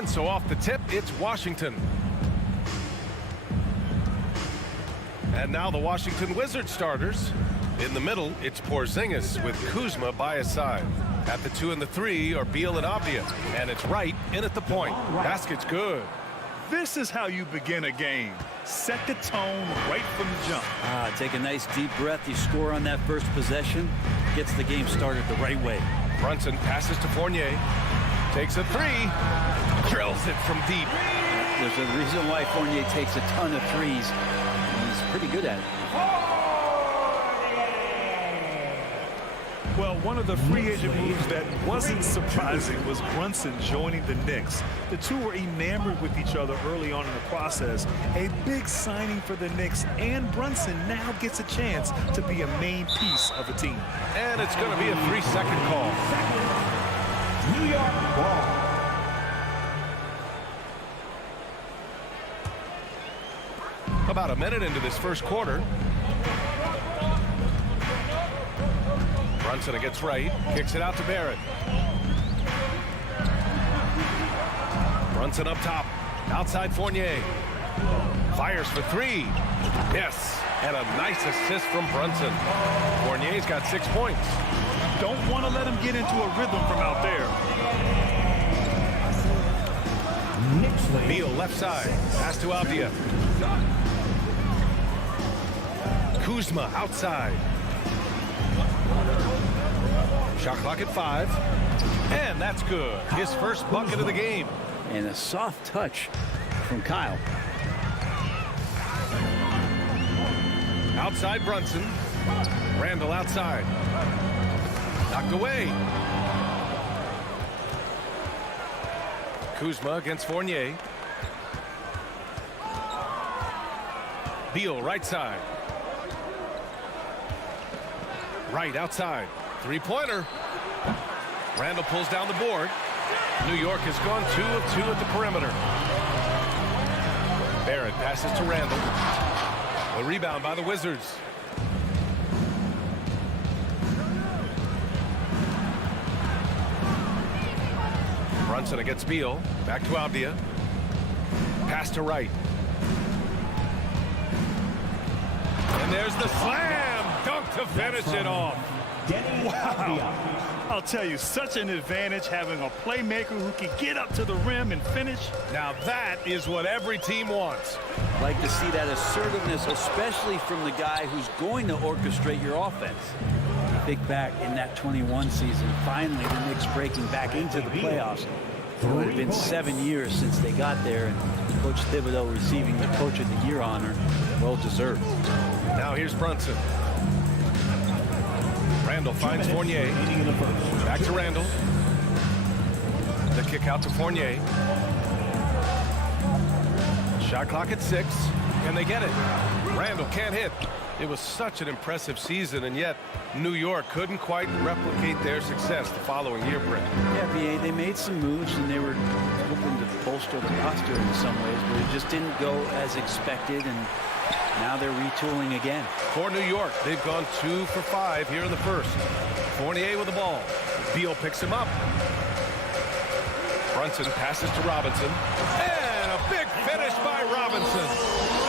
And so off the tip, it's Washington. And now the Washington Wizards starters. In the middle, it's Porzingis with Kuzma by his side. At the 2 and the 3 are Beal and Avdia. And it's Wright in at the point. Basket's good. This is how you begin a game. Set the tone right from the jump. Take a nice deep breath. You score on that first possession. Gets the game started the right way. Brunson passes to Fournier. Takes a 3. Drills it from deep. There's a reason why Fournier takes a ton of threes. He's pretty good at it. Well, one of the free agent moves that wasn't surprising was Brunson joining the Knicks. The two were enamored with each other early on in the process. A big signing for the Knicks, and Brunson now gets a chance to be a main piece of a team. And it's going to be a 3-second call. New York ball. About a minute into this first quarter. Brunson against Wright, kicks it out to Barrett. Brunson up top, outside Fournier. Fires for 3. Yes, and a nice assist from Brunson. Fournier's got 6 points. Don't want to let him get into a rhythm from out there. Beal left side, pass to Avdia. Kuzma outside. Shot clock at 5. And that's good. His first bucket of the game. And a soft touch from Kyle. Outside Brunson. Randall outside. Knocked away. Kuzma against Fournier. Beal right side. Right outside. 3-pointer. Randall pulls down the board. New York has gone 2 of 2 at the perimeter. Barrett passes to Randall. The rebound by the Wizards. Brunson against Beal. Back to Avdia. Pass to Wright. And there's the slam dunk to finish it off. Wow. I'll tell you, such an advantage having a playmaker who can get up to the rim and finish. Now that is what every team wants. Like to see that assertiveness, especially from the guy who's going to orchestrate your offense. Think back in that 21 season, finally the Knicks breaking back into the playoffs. It would have been 7 years since they got there, and Coach Thibodeau receiving the Coach of the Year honor. Well deserved. Now here's Brunson. Randall finds Fournier. Back to Randall. The kick out to Fournier. Shot clock at 6. Can they get it? Randall can't hit. It was such an impressive season, and yet New York couldn't quite replicate their success the following year, Brett. Yeah, BA, they made some moves, and they were hoping to bolster the roster in some ways, but it just didn't go as expected, and now they're retooling again. For New York, they've gone 2 for 5 here in the first. Fournier with the ball. Beal picks him up. Brunson passes to Robinson. And a big finish by Robinson.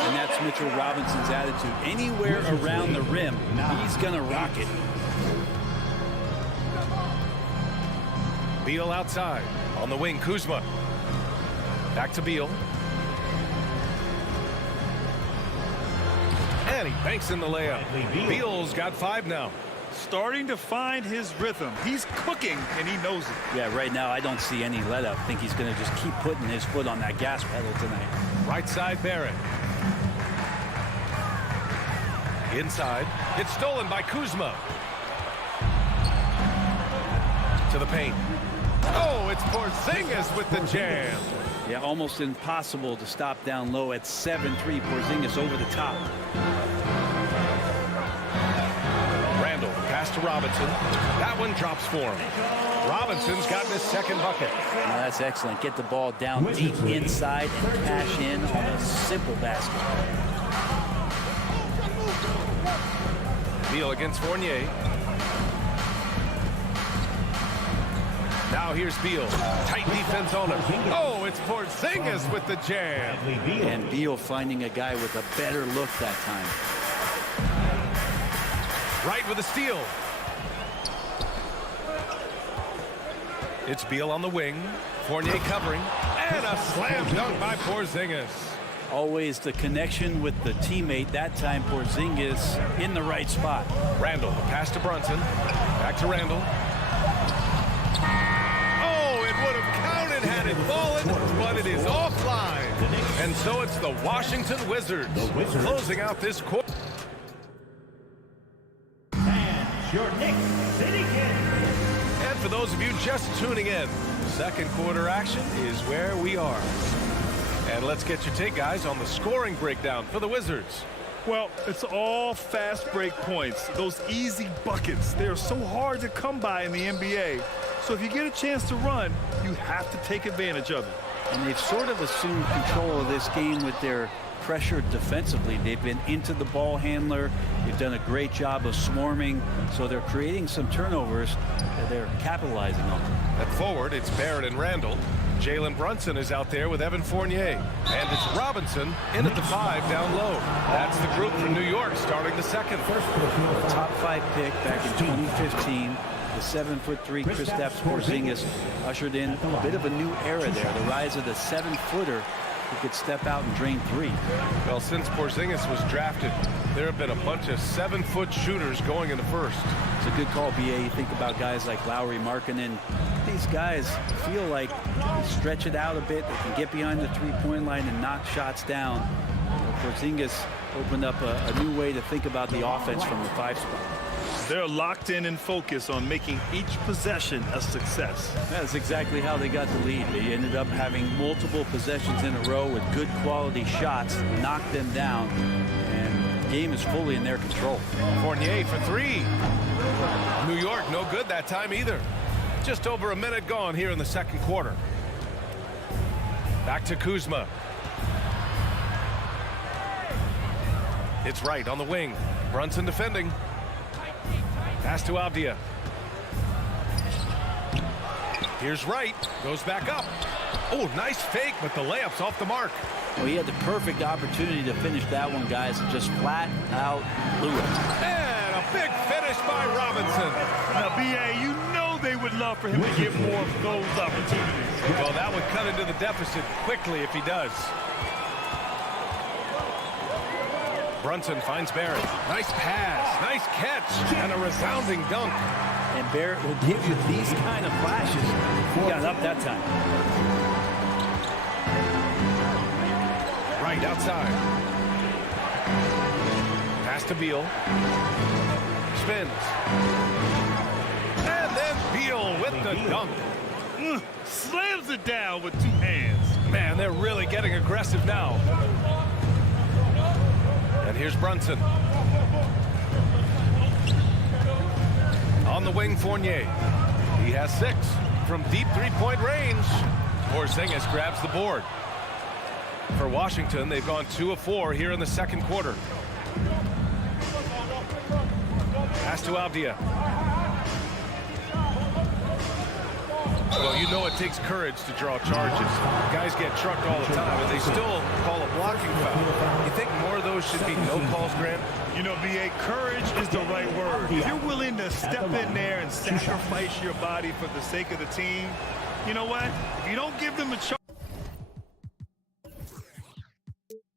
And that's Mitchell Robinson's attitude. Anywhere around the rim, he's going to rock it. Beal outside. On the wing, Kuzma. Back to Beal. And he banks in the layup. Beal's got 5 now. Starting to find his rhythm. He's cooking, and he knows it. Yeah, right now I don't see any let-up. I think he's going to just keep putting his foot on that gas pedal tonight. Right side, Barrett. Inside. It's stolen by Kuzma. To the paint. Oh, it's Porzingis with the jam. Yeah, almost impossible to stop down low at 7-3. Porzingis over the top. Randall, pass to Robinson. That one drops for him. Robinson's gotten his second bucket. Now that's excellent. Get the ball down deep inside and cash in on a simple basket. Beal against Fournier. Now here's Beal. Tight defense on him. Oh, it's Porzingis with the jam. And Beal finding a guy with a better look that time. Right with a steal. It's Beal on the wing. Fournier covering. And a slam dunk by Porzingis. Always the connection with the teammate. That time Porzingis in the right spot. Randall, pass to Brunson. Back to Randall. Oh, it would have counted had it fallen, but it is offline. And so it's the Washington Wizards closing out this quarter. And your Knicks City Kings. And for those of you just tuning in, second quarter action is where we are. And let's get your take, guys, on the scoring breakdown for the Wizards. Well, it's all fast break points. Those easy buckets. They're so hard to come by in the NBA. So if you get a chance to run, you have to take advantage of it. And they've sort of assumed control of this game with their pressure defensively. They've been into the ball handler. They've done a great job of swarming. So they're creating some turnovers that they're capitalizing on. At forward, it's Barrett and Randall. Jalen Brunson is out there with Evan Fournier. And it's Robinson in at the 5 down low. That's the group from New York starting the second. The top 5 pick back in 2015. The 7'3" Kristaps Porzingis ushered in a bit of a new era there. The rise of the 7-footer who could step out and drain 3. Well, since Porzingis was drafted, there have been a bunch of 7-foot shooters going in the first. It's a good call, BA. You think about guys like Lowry, Markkanen. These guys feel like they stretch it out a bit. They can get behind the three-point line and knock shots down. Porzingis opened up a new way to think about the offense from the 5 spot. They're locked in and focused on making each possession a success. That's exactly how they got the lead. They ended up having multiple possessions in a row with good quality shots, knocked them down, and the game is fully in their control. Fournier for 3. New York no good that time either. Just over a minute gone here in the second quarter. Back to Kuzma. It's Wright on the wing. Brunson defending. Pass to Avdia. Here's Wright. Goes back up. Oh, nice fake, but the layup's off the mark. Well, he had the perfect opportunity to finish that one, guys, and just flat out blew it. And a big finish by Robinson. Now, BA, you know they would love for him to get more of those opportunities. Well, that would cut into the deficit quickly if he does. Brunson finds Barrett. Nice pass, nice catch, and a resounding dunk. And Barrett will give you these kind of flashes. He got up that time. Right outside. Pass to Beal. Spins. And then Beal with the dunk. Slams it down with 2 hands. Man, they're really getting aggressive now. And here's Brunson. On the wing, Fournier. He has 6 from deep three-point range. Porzingis grabs the board. For Washington, they've gone 2 of 4 here in the second quarter. Pass to Avdia. Well, you know it takes courage to draw charges. Guys get trucked all the time, and they still call a blocking foul. You think more of those should be no calls, Grant? You know, BA, courage is the right word. If you're willing to step in there and sacrifice your body for the sake of the team, you know what? If you don't give them a charge,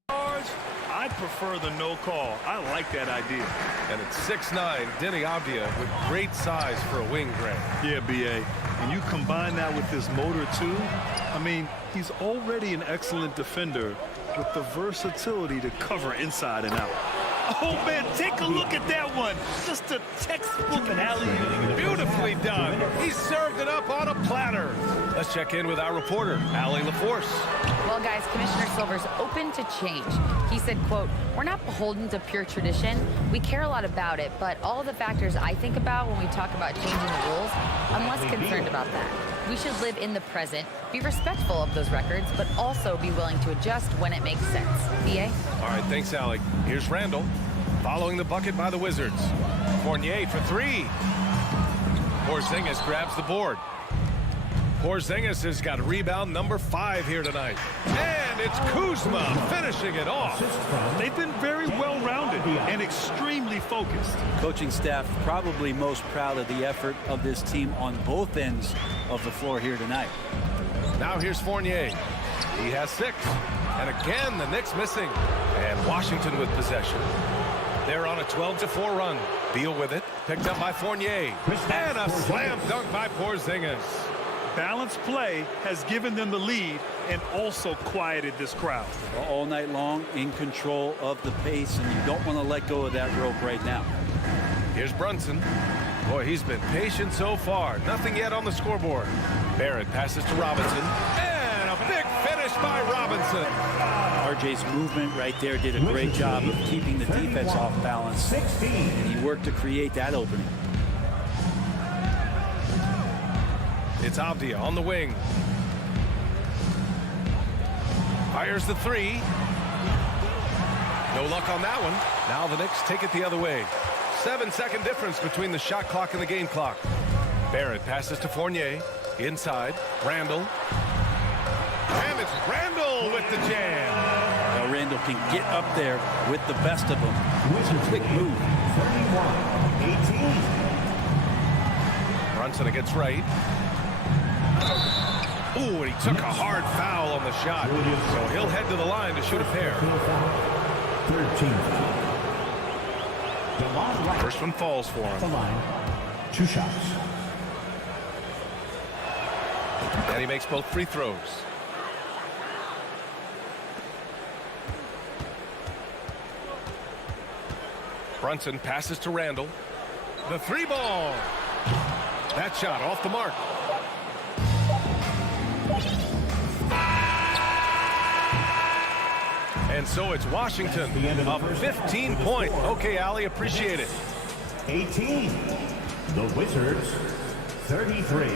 I prefer the no call. I like that idea. And it's 6'9", Denny Avdia with great size for a wing, Grant. Yeah, BA. And you combine that with his motor, too. I mean, he's already an excellent defender with the versatility to cover inside and out. Oh, man, take a look at that one. Just a textbook alley-oop. Beautifully done. He served it up on a platter. Let's check in with our reporter, Allie LaForce. Well, guys, Commissioner Silver's open to change. He said, quote, "We're not beholden to pure tradition. We care a lot about it, but all the factors I think about when we talk about changing the rules, I'm less concerned about that. We should live in the present, be respectful of those records, but also be willing to adjust when it makes sense." BA? All right, thanks, Allie. Here's Randall. Following the bucket by the Wizards. Fournier for 3. Porzingis grabs the board. Porzingis has got rebound number 5 here tonight. And it's Kuzma finishing it off. They've been very well-rounded and extremely focused. Coaching staff probably most proud of the effort of this team on both ends of the floor here tonight. Now here's Fournier. He has 6. And again, the Knicks missing. And Washington with possession. They're on a 12-4 run. Beal with it. Picked up by Fournier. And a slam dunk by Porzingis. Balanced play has given them the lead and also quieted this crowd. All night long, in control of the pace, and you don't want to let go of that rope right now. Here's Brunson. Boy, he's been patient so far. Nothing yet on the scoreboard. Barrett passes to Robinson. And a big finish by Robinson. RJ's movement right there did a great job of keeping the defense off balance. And he worked to create that opening. It's Avdia on the wing. Fires the 3. No luck on that one. Now the Knicks take it the other way. 7-second difference between the shot clock and the game clock. Barrett passes to Fournier. Inside. Randall. And it's Randall with the jam. Now Randall can get up there with the best of them. It's a quick move. 31-18. Brunson against Wright. Ooh, and he took a hard foul on the shot. So he'll head to the line to shoot a pair. 13. First one falls for The him. line. 2 shots. And he makes both free throws. Brunson passes to Randall. The 3 ball. That shot off the mark. And so it's Washington up 15 points. Okay, Allie, appreciate it. 18. The Wizards 33.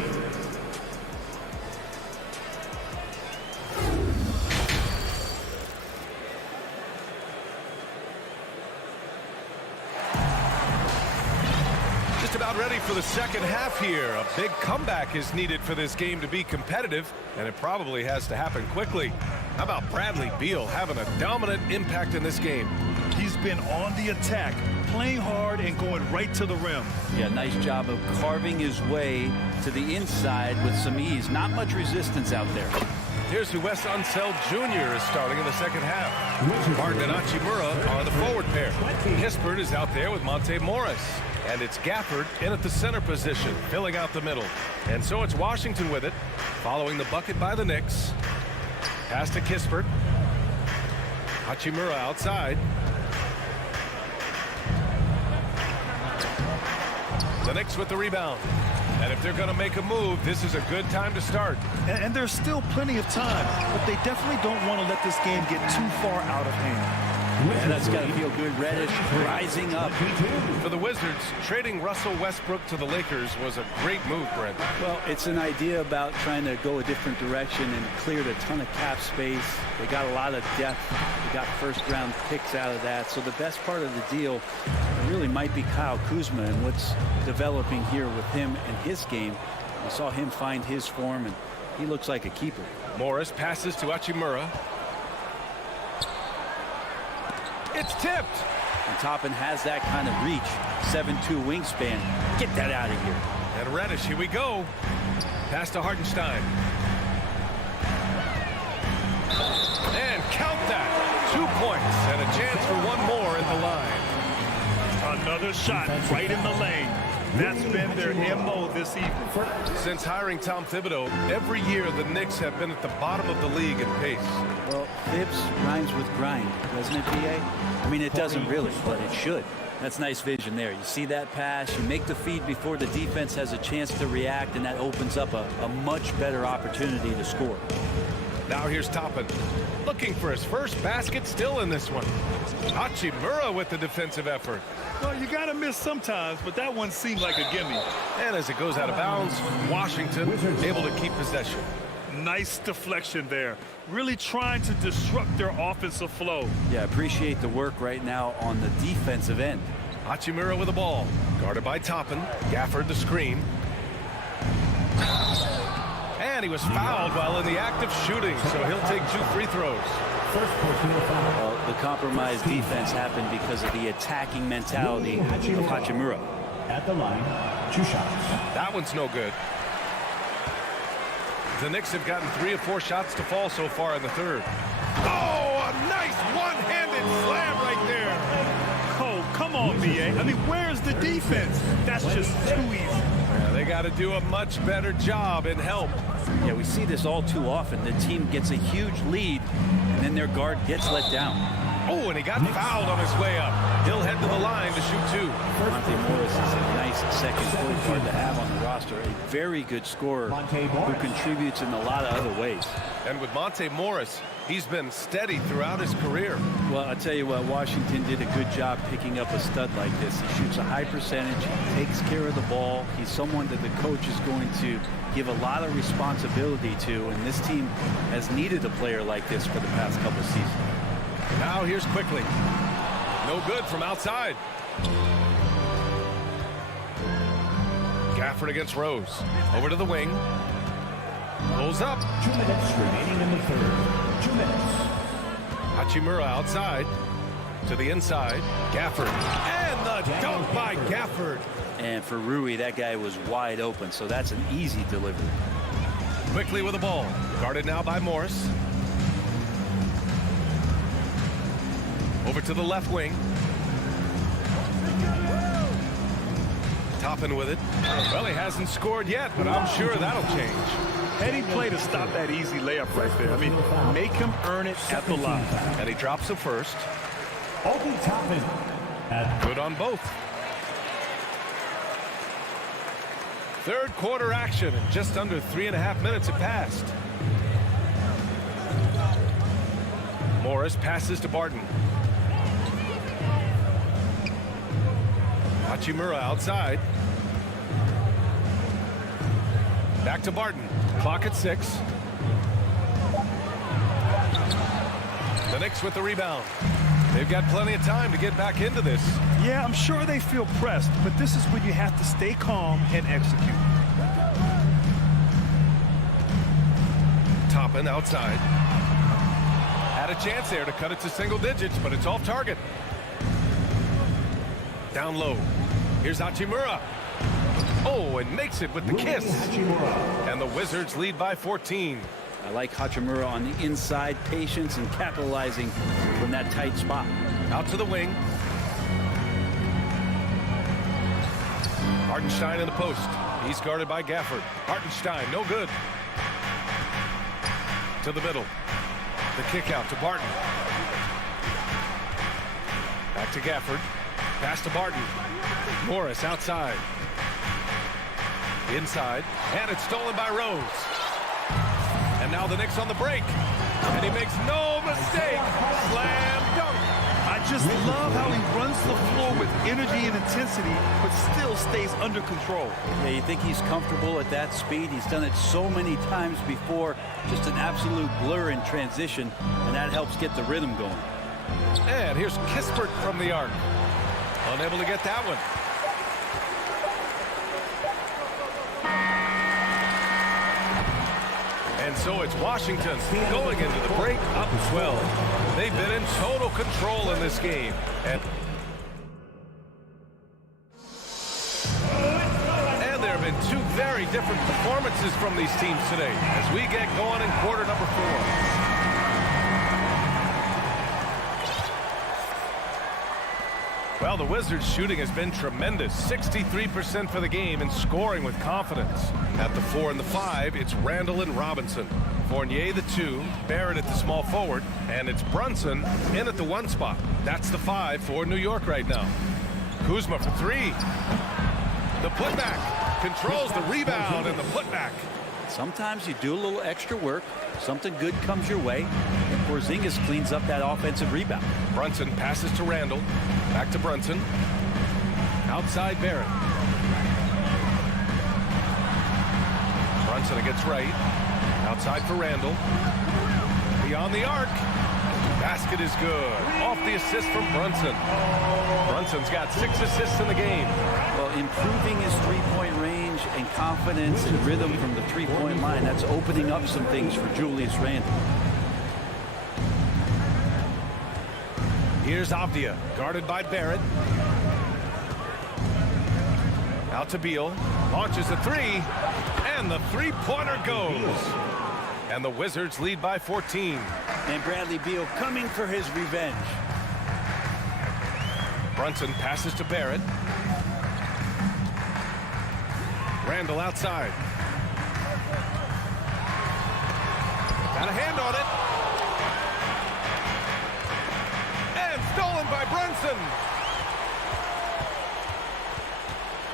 Just about ready for the second half here. A big comeback is needed for this game to be competitive, and it probably has to happen quickly. How about Bradley Beal having a dominant impact in this game? He's been on the attack, playing hard and going right to the rim. Yeah, nice job of carving his way to the inside with some ease. Not much resistance out there. Here's who Wes Unseld Jr. is starting in the second half. Martin and Hachimura are the forward pair. Kispert is out there with Monte Morris. And it's Gafford in at the center position, filling out the middle. And so it's Washington with it, following the bucket by the Knicks. Pass to Kispert. Hachimura outside. The Knicks with the rebound. And if they're going to make a move, this is a good time to start. And there's still plenty of time, but they definitely don't want to let this game get too far out of hand. And that's got to feel good. Reddish rising up. For the Wizards, trading Russell Westbrook to the Lakers was a great move, Brent. Well, it's an idea about trying to go a different direction and cleared a ton of cap space. They got a lot of depth. They got first-round picks out of that. So the best part of the deal really might be Kyle Kuzma and what's developing here with him and his game. We saw him find his form, and he looks like a keeper. Morris passes to Hachimura. It's tipped. And Toppin has that kind of reach. 7'2" wingspan. Get that out of here. And Reddish, here we go. Pass to Hartenstein. And count that. 2 points and a chance for one more in the line. Another shot right in the lane. That's been their MO this evening. Since hiring Tom Thibodeau, every year the Knicks have been at the bottom of the league in pace. Well, Thibs rhymes with grind, doesn't it, PA? I mean, it doesn't really, but it should. That's nice vision there. You see that pass, you make the feed before the defense has a chance to react, and that opens up a much better opportunity to score. Now here's Toppin, looking for his first basket still in this one. Hachimura with the defensive effort. Well, you got to miss sometimes, but that one seemed like a gimme. And as it goes out of bounds, Washington able to keep possession. Nice deflection there. Really trying to disrupt their offensive flow. Yeah, appreciate the work right now on the defensive end. Hachimura with the ball. Guarded by Toppin. Gafford the screen. And And he was fouled while in the act of shooting, so he'll take 2 free throws. First personal foul. Well, the compromised defense happened because of the attacking mentality of Hachimura. At the line, 2 shots. That one's no good. The Knicks have gotten 3 or 4 shots to fall so far in the third. Oh, a nice one-handed slam right there. Oh, come on, B.A. I mean, where's the defense? That's just too easy. Yeah, they got to do a much better job in help. Yeah, we see this all too often. The team gets a huge lead, and then their guard gets let down. Oh, and he got fouled on his way up. He'll head to the line to shoot 2. Monte Morris is a nice second point guard to have on the roster. A very good scorer who contributes in a lot of other ways. And with Monte Morris, he's been steady throughout his career. Well, I'll tell you what, Washington did a good job picking up a stud like this. He shoots a high percentage, he takes care of the ball. He's someone that the coach is going to give a lot of responsibility to, and this team has needed a player like this for the past couple of seasons. Now here's Quickly. No good from outside. Gafford against Rose. Over to the wing. Pulls up. 2 minutes remaining in the third. 2 minutes. Hachimura outside. To the inside. Gafford. And the dunk by Gafford. And for Rui, that guy was wide open, so that's an easy delivery. Quickly with the ball. Guarded now by Morris. Over to the left wing. Toppin with it. Well, he hasn't scored yet, but I'm sure that'll change. Heady play to stop that easy layup right there. I mean, make him earn it at the line. And he drops it first. Obi Toppin. Good on both. Third quarter action, and just under 3.5 minutes have passed. Morris passes to Barton. Hachimura outside. Back to Barton. Clock at 6. The Knicks with the rebound. They've got plenty of time to get back into this. Yeah, I'm sure they feel pressed, but this is when you have to stay calm and execute. Toppin outside. Had a chance there to cut it to single digits, but it's off target. Down low. Here's Hachimura. Oh, and makes it with the kiss. And the Wizards lead by 14. I like Hachimura on the inside, patience and capitalizing from that tight spot. Out to the wing. Hartenstein in the post. He's guarded by Gafford. Hartenstein, no good. To the middle. The kick out to Barton. Back to Gafford. Pass to Barton. Morris outside. Inside. And it's stolen by Rose. And now the Knicks on the break. And he makes no mistake. Slam dunk. I just love how he runs the floor with energy and intensity, but still stays under control. Yeah, you think he's comfortable at that speed? He's done it so many times before. Just an absolute blur in transition, and that helps get the rhythm going. And here's Kispert from the arc. Unable to get that one. And so it's Washington going into the break up 12. They've been in total control in this game. And there have been 2 very different performances from these teams today as we get going in quarter number 4. Well, the Wizards' shooting has been tremendous. 63% for the game and scoring with confidence. At the 4 and the 5, it's Randall and Robinson. Fournier the 2, Barrett at the small forward, and it's Brunson in at the 1 spot. That's the 5 for New York right now. Kuzma for 3. The putback controls the rebound and the putback. Sometimes you do a little extra work, something good comes your way, and Porzingis cleans up that offensive rebound. Brunson passes to Randall. Back to Brunson. Outside Barrett. Brunson against right. Outside for Randall. Beyond the arc. Basket is good. Off the assist from Brunson. Brunson's got 6 assists in the game. Well, improving his three-point range and confidence and rhythm from the three-point line, that's opening up some things for Julius Randle. Here's Avdia, guarded by Barrett. Out to Beal, launches a three, and the three-pointer goes. And the Wizards lead by 14. And Bradley Beal coming for his revenge. Brunson passes to Barrett. Randle outside. Got a hand on it. And stolen by Brunson.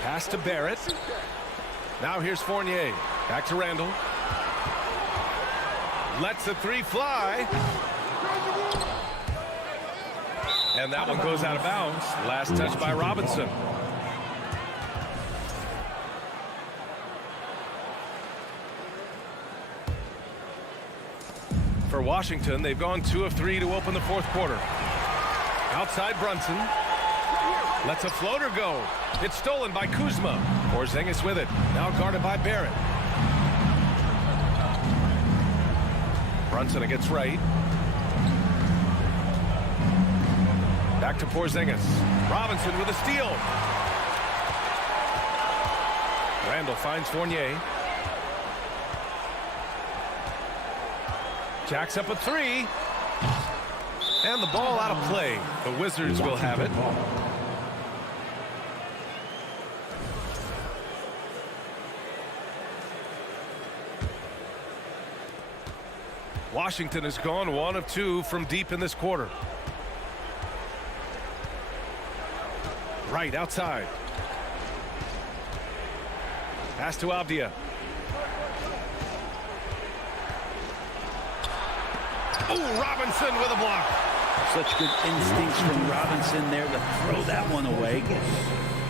Pass to Barrett. Now here's Fournier. Back to Randle. Lets the three fly. And that one goes out of bounds. Last touch by Robinson. For Washington, they've gone 2 of 3 to open the fourth quarter. Outside Brunson. Lets a floater go. It's stolen by Kuzma. Porzingis with it. Now guarded by Barrett. Brunson against right. Back to Porzingis. Robinson with a steal. Randle finds Fournier. Jacks up a three. And the ball out of play. The Wizards will have it. Washington has gone 1 of 2 from deep in this quarter. Right outside. Pass to Avdia. Oh, Robinson with a block. Such good instincts from Robinson there to throw that one away.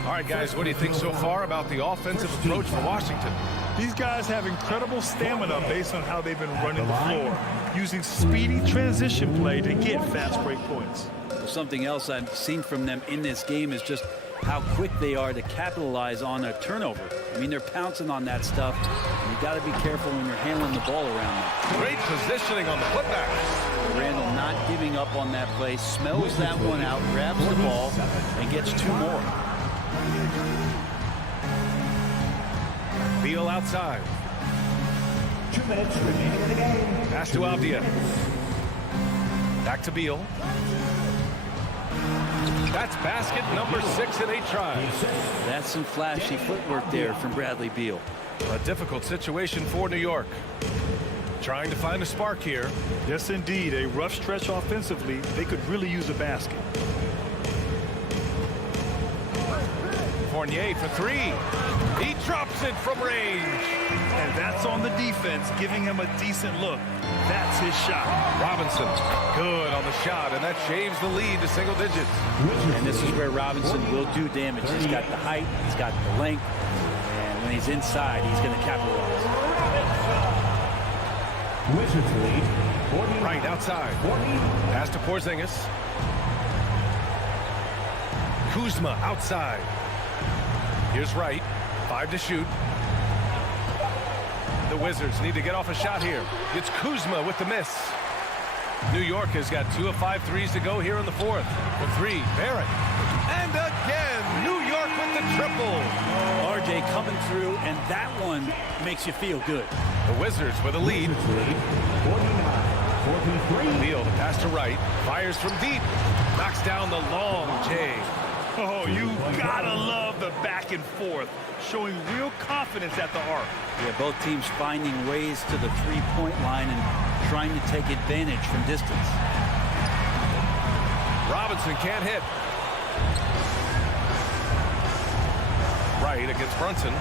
All right, guys, what do you think so far about the offensive approach for Washington? These guys have incredible stamina based on how they've been running the floor, using speedy transition play to get fast break points. Something else I've seen from them in this game is just how quick they are to capitalize on a turnover. I mean, they're pouncing on that stuff. You got to be careful when you're handling the ball around them. Great positioning on the putback. Randle not giving up on that play, smells that one out, grabs the ball, and gets 2 more. Beal outside. 2 minutes remaining in the game. Pass to Avdia. Back to Beal. That's basket number 6 in 8 tries. That's some flashy footwork there from Bradley Beal. A difficult situation for New York. Trying to find a spark here. Yes, indeed. A rough stretch offensively. They could really use a basket. Fournier for 3. He drops it from range. And that's on the defense, giving him a decent look. That's his shot. Robinson, good on the shot, and that shaves the lead to single digits. And this is where Robinson will do damage. He's got the height, he's got the length, and when he's inside, he's going to capitalize. Wizards lead. 40. Right outside. 40. Pass to Porzingis. Kuzma outside. Here's Wright. 5 to shoot. The Wizards need to get off a shot here. It's Kuzma with the miss. New York has got 2 of 5 threes to go here in the fourth. For 3, Barrett. And again, New York with the triple. RJ coming through, and that one makes you feel good. The Wizards with a lead. 49-43. Beal, the pass to Wright. Fires from deep. Knocks down the long J. Oh, you gotta love the back and forth, showing real confidence at the arc. Yeah, both teams finding ways to the three-point line and trying to take advantage from distance. Robinson can't hit. Wright against Brunson.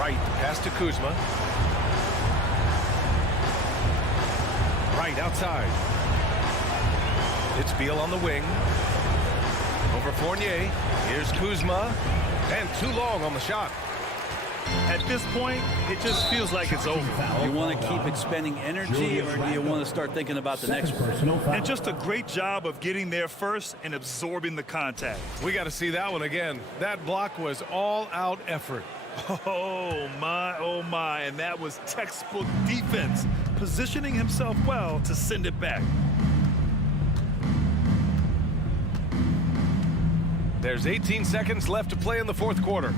Wright, pass to Kuzma. Wright outside. It's Beal on the wing. Over Fournier. Here's Kuzma. And too long on the shot. At this point, it just feels like it's over. You want to keep expending energy, or do you want to start thinking about the next one? And just a great job of getting there first and absorbing the contact. We got to see that one again. That block was all-out effort. Oh my, and that was textbook defense, positioning himself well to send it back. There's 18 seconds left to play in the fourth quarter.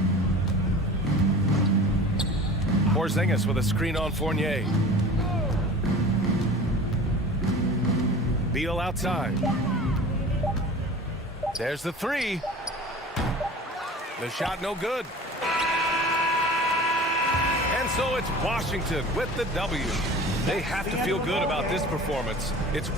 Porzingis with a screen on Fournier. Beal outside. There's the three. The shot no good. And so it's Washington with the W. They have to feel good about this performance. It's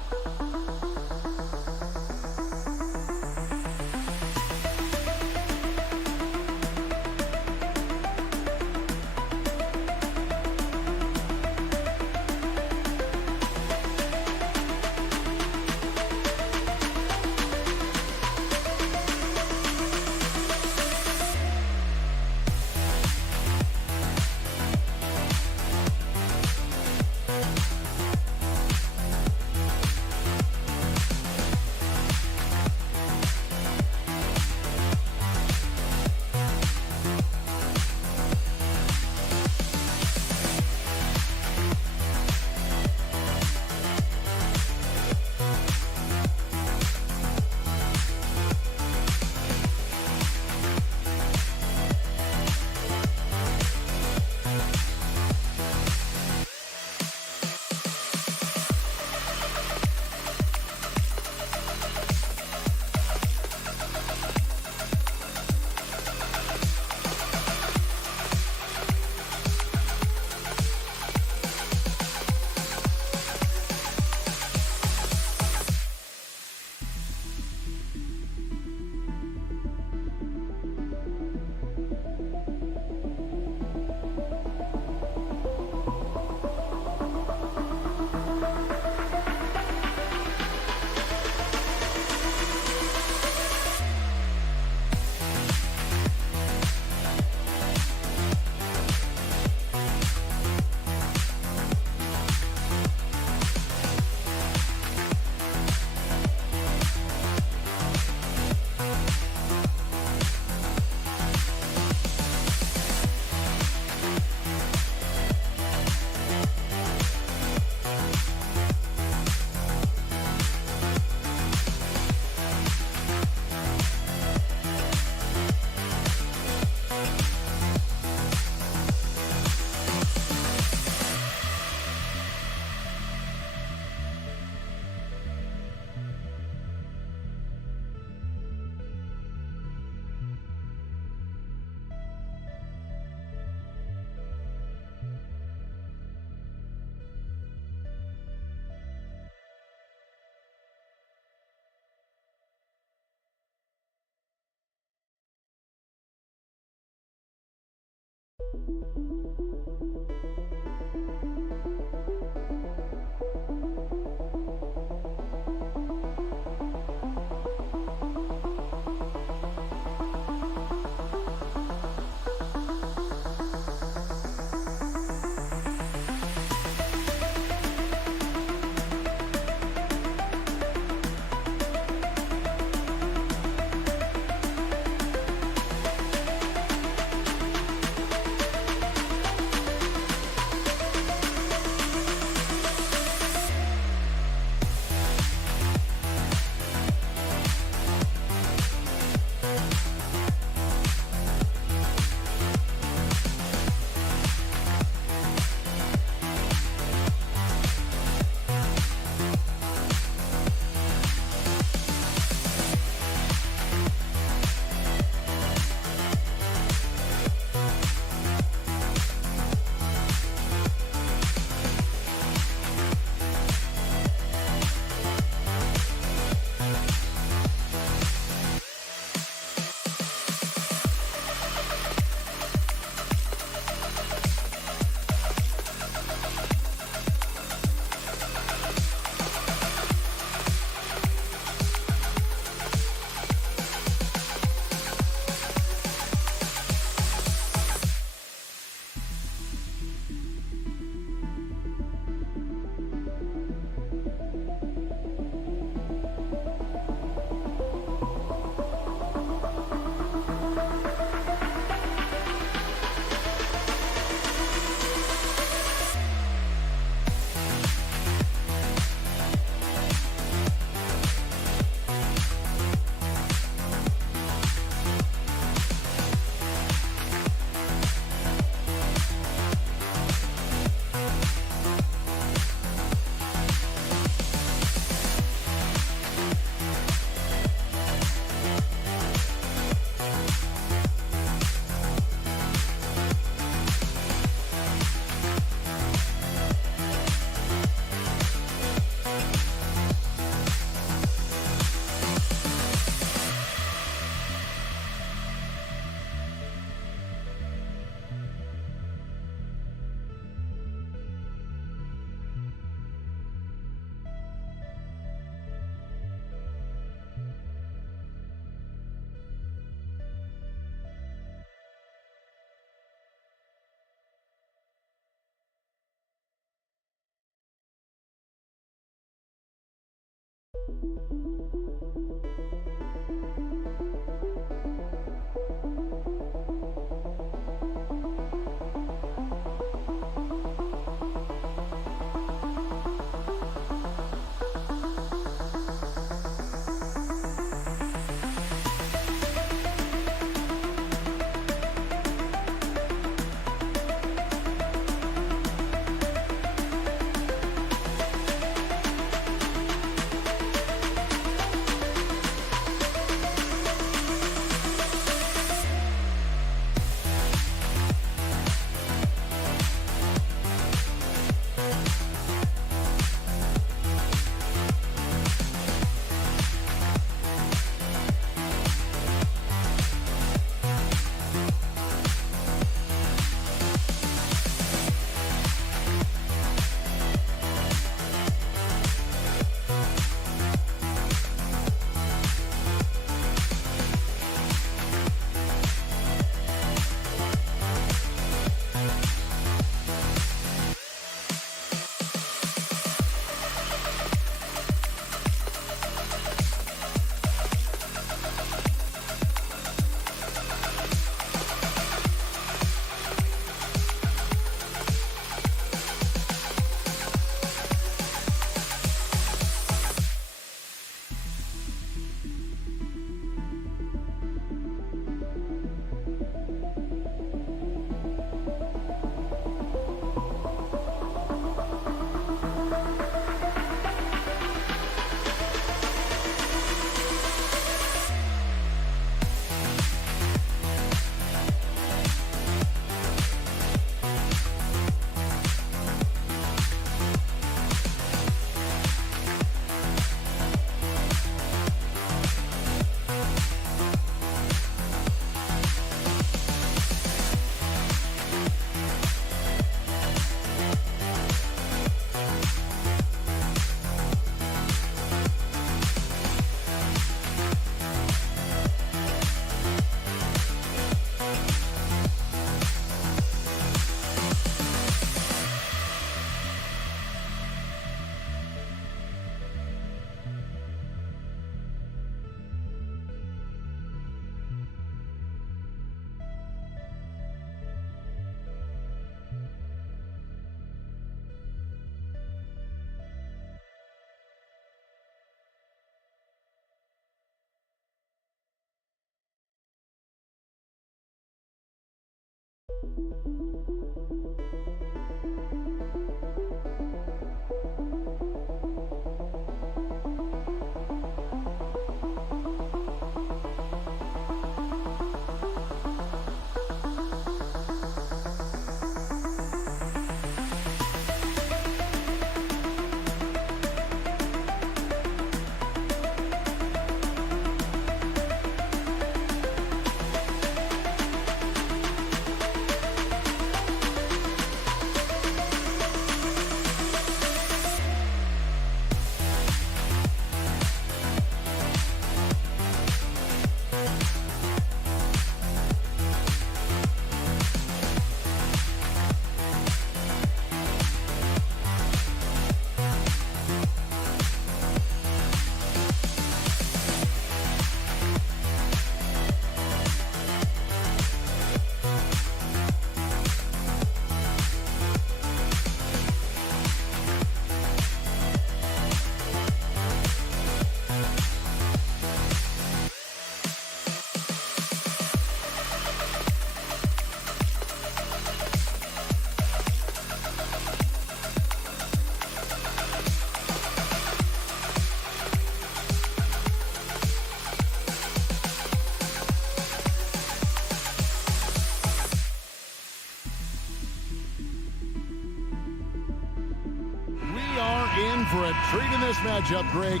For a treat in this matchup, Greg,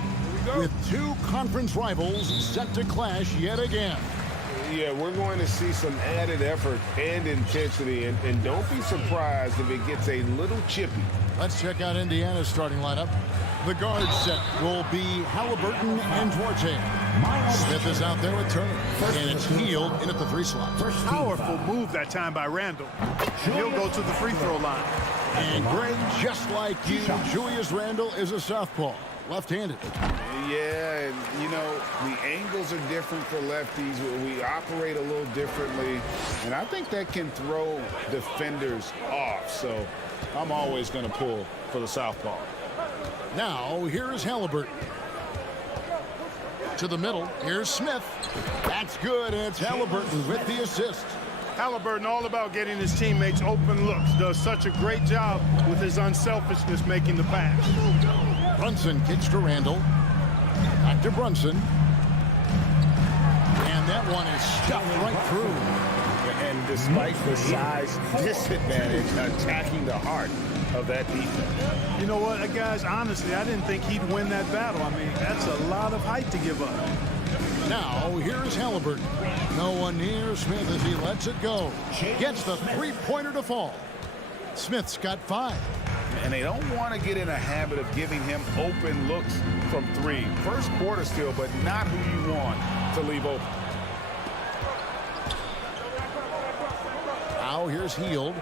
with two conference rivals set to clash yet again. Yeah, we're going to see some added effort and intensity, and don't be surprised if it gets a little chippy. Let's check out Indiana's starting lineup. The guard set will be Halliburton and Duarte. Smith is out there with Turner, and it's Hield in at the 3 slot. Powerful move that time by Randall. He'll go to the free throw line. And Greg, just like you, Julius Randle is a southpaw, left-handed. Yeah, and you know, the angles are different for lefties. We operate a little differently, and I think that can throw defenders off. So I'm always going to pull for the southpaw. Now, here's Halliburton. To the middle, here's Smith. That's good, and it's Halliburton with the assist. Halliburton all about getting his teammates open looks. Does such a great job with his unselfishness making the pass. Brunson kicks to Randall. Back to Brunson. And that one is stuffed right through. And despite the size disadvantage, attacking the heart of that defense. You know what, guys, honestly, I didn't think he'd win that battle. I mean, that's a lot of height to give up. Now, here's Halliburton. No one near Smith as he lets it go. Gets the three-pointer to fall. Smith's got 5. And they don't want to get in a habit of giving him open looks from 3. First quarter still, but not who you want to leave open. Now here's Heald.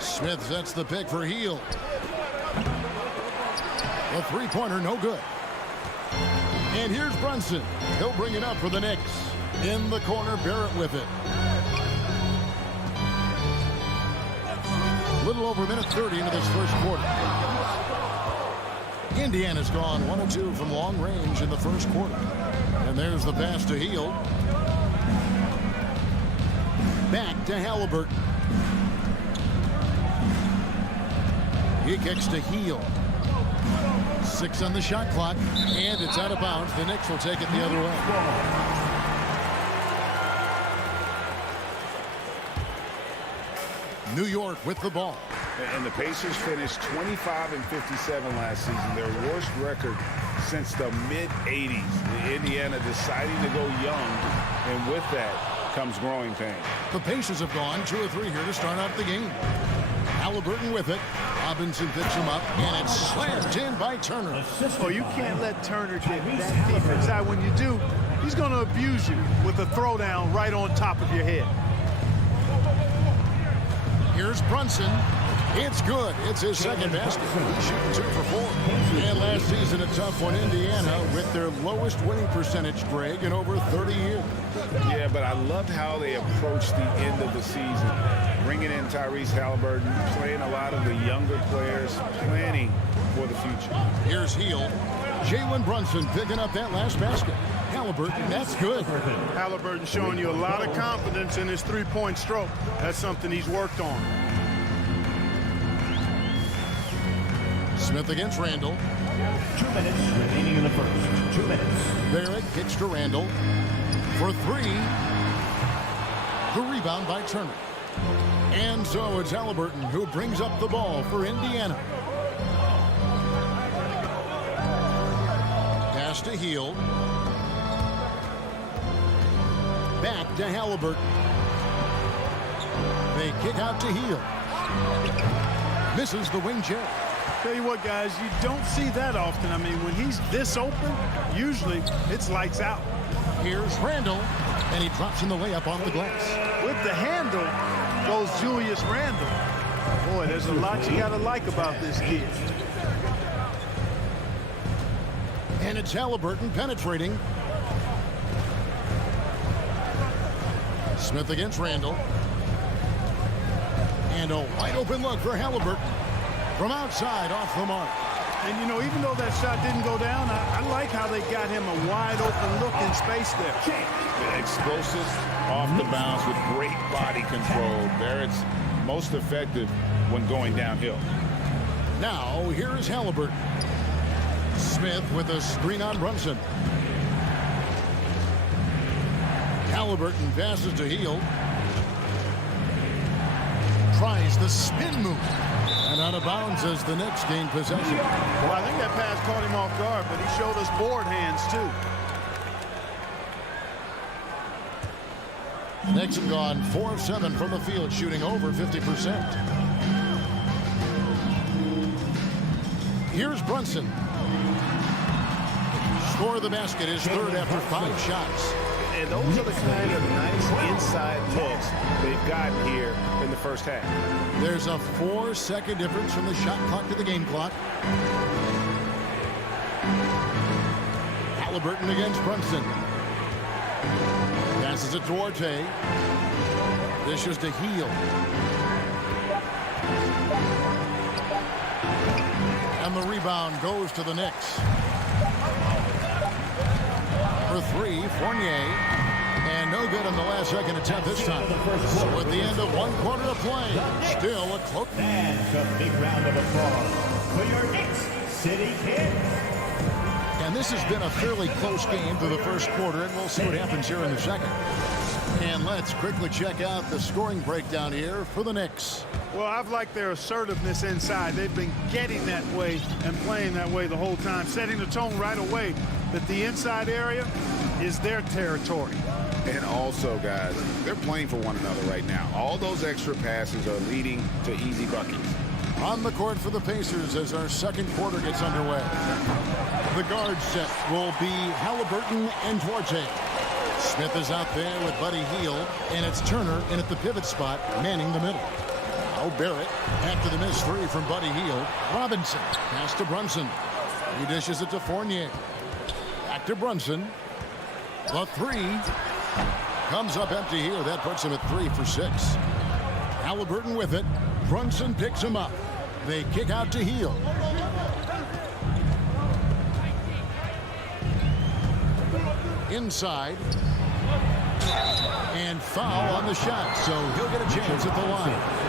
Smith sets the pick for Heald. The three-pointer, no good. And here's Brunson. He'll bring it up for the Knicks. In the corner, Barrett with it. Little over a minute 30 into this first quarter. Indiana's gone 1 of 2 from long range in the first quarter. And there's the pass to Heald. Back to Halliburton. He kicks to Heald. 6 on the shot clock, and it's out of bounds. The Knicks will take it the other way. New York with the ball. And the Pacers finished 25-57 last season, their worst record since the mid-'80s. Indiana deciding to go young, and with that comes growing pain. The Pacers have gone 2 of 3 here to start out the game. Halliburton with it. Robinson picks him up, and it's slammed in by Turner. Oh, you can't let Turner get that deep inside. When you do, he's going to abuse you with a throwdown right on top of your head. Here's Brunson. It's good. It's his second basket. He's shooting 2 for 4. And last season, a tough one, Indiana, with their lowest winning percentage, Greg, in over 30 years. Yeah, but I loved how they approached the end of the season. Bringing in Tyrese Halliburton, playing a lot of the younger players, planning for the future. Here's Heald. Jalen Brunson picking up that last basket. Halliburton, that's good. Halliburton showing you a lot of confidence in his three-point stroke. That's something he's worked on. Smith against Randall. 2 minutes remaining in the first. 2 minutes. Barrett kicks to Randall for 3. The rebound by Turner. And so it's Halliburton who brings up the ball for Indiana. Pass to Heald. Back to Halliburton. They kick out to Heald. Misses the wing check. Tell you what, guys, you don't see that often. I mean, when he's this open, usually it's lights out. Here's Randall, and he drops in the layup off the glass. With the handle goes Julius Randle. Boy, there's a lot you got to like about this kid. And it's Halliburton penetrating. Smith against Randall. And a wide open look for Halliburton. From outside, off the mark. And, you know, even though that shot didn't go down, I like how they got him a wide open look in space there. Explosive off the bounce with great body control. Barrett's most effective when going downhill. Now, here's Halliburton. Smith with a screen on Brunson. Halliburton passes to Heald. Tries the spin move. And out of bounds as the Knicks gain possession. Well, I think that pass caught him off guard, but he showed us board hands, too. Knicks have gone 4 of 7 from the field, shooting over 50%. Here's Brunson. Score the basket, his third after 5 shots. And those are the kind of nice inside looks they've gotten here in the first half. There's a 4-second difference from the shot clock to the game clock. Halliburton against Brunson. Passes it to Duarte. Dishes to Heel. And the rebound goes to the Knicks. For three, Fournier. And no good on the last second attempt this time. So at the end of 1 quarter of play, still a close. And a big round of applause for your Knicks City Kids. And this has been a fairly close game through the first quarter, and we'll see what happens here in the second. And let's quickly check out the scoring breakdown here for the Knicks. Well, I've liked their assertiveness inside. They've been getting that way and playing that way the whole time, setting the tone right away that the inside area is their territory. And also, guys, they're playing for one another right now. All those extra passes are leading to easy buckets. On the court for the Pacers as our second quarter gets underway. The guard set will be Halliburton and Duarte. Smith is out there with Buddy Hield, and it's Turner in at the pivot spot, manning the middle. Now Barrett after the missed three from Buddy Hield. Robinson pass to Brunson. He dishes it to Fournier. Back to Brunson. The three comes up empty here. That puts him at 3 for 6. Halliburton with it. Brunson picks him up. They kick out to Hield. Inside. And foul on the shot, so he'll get a chance at the line.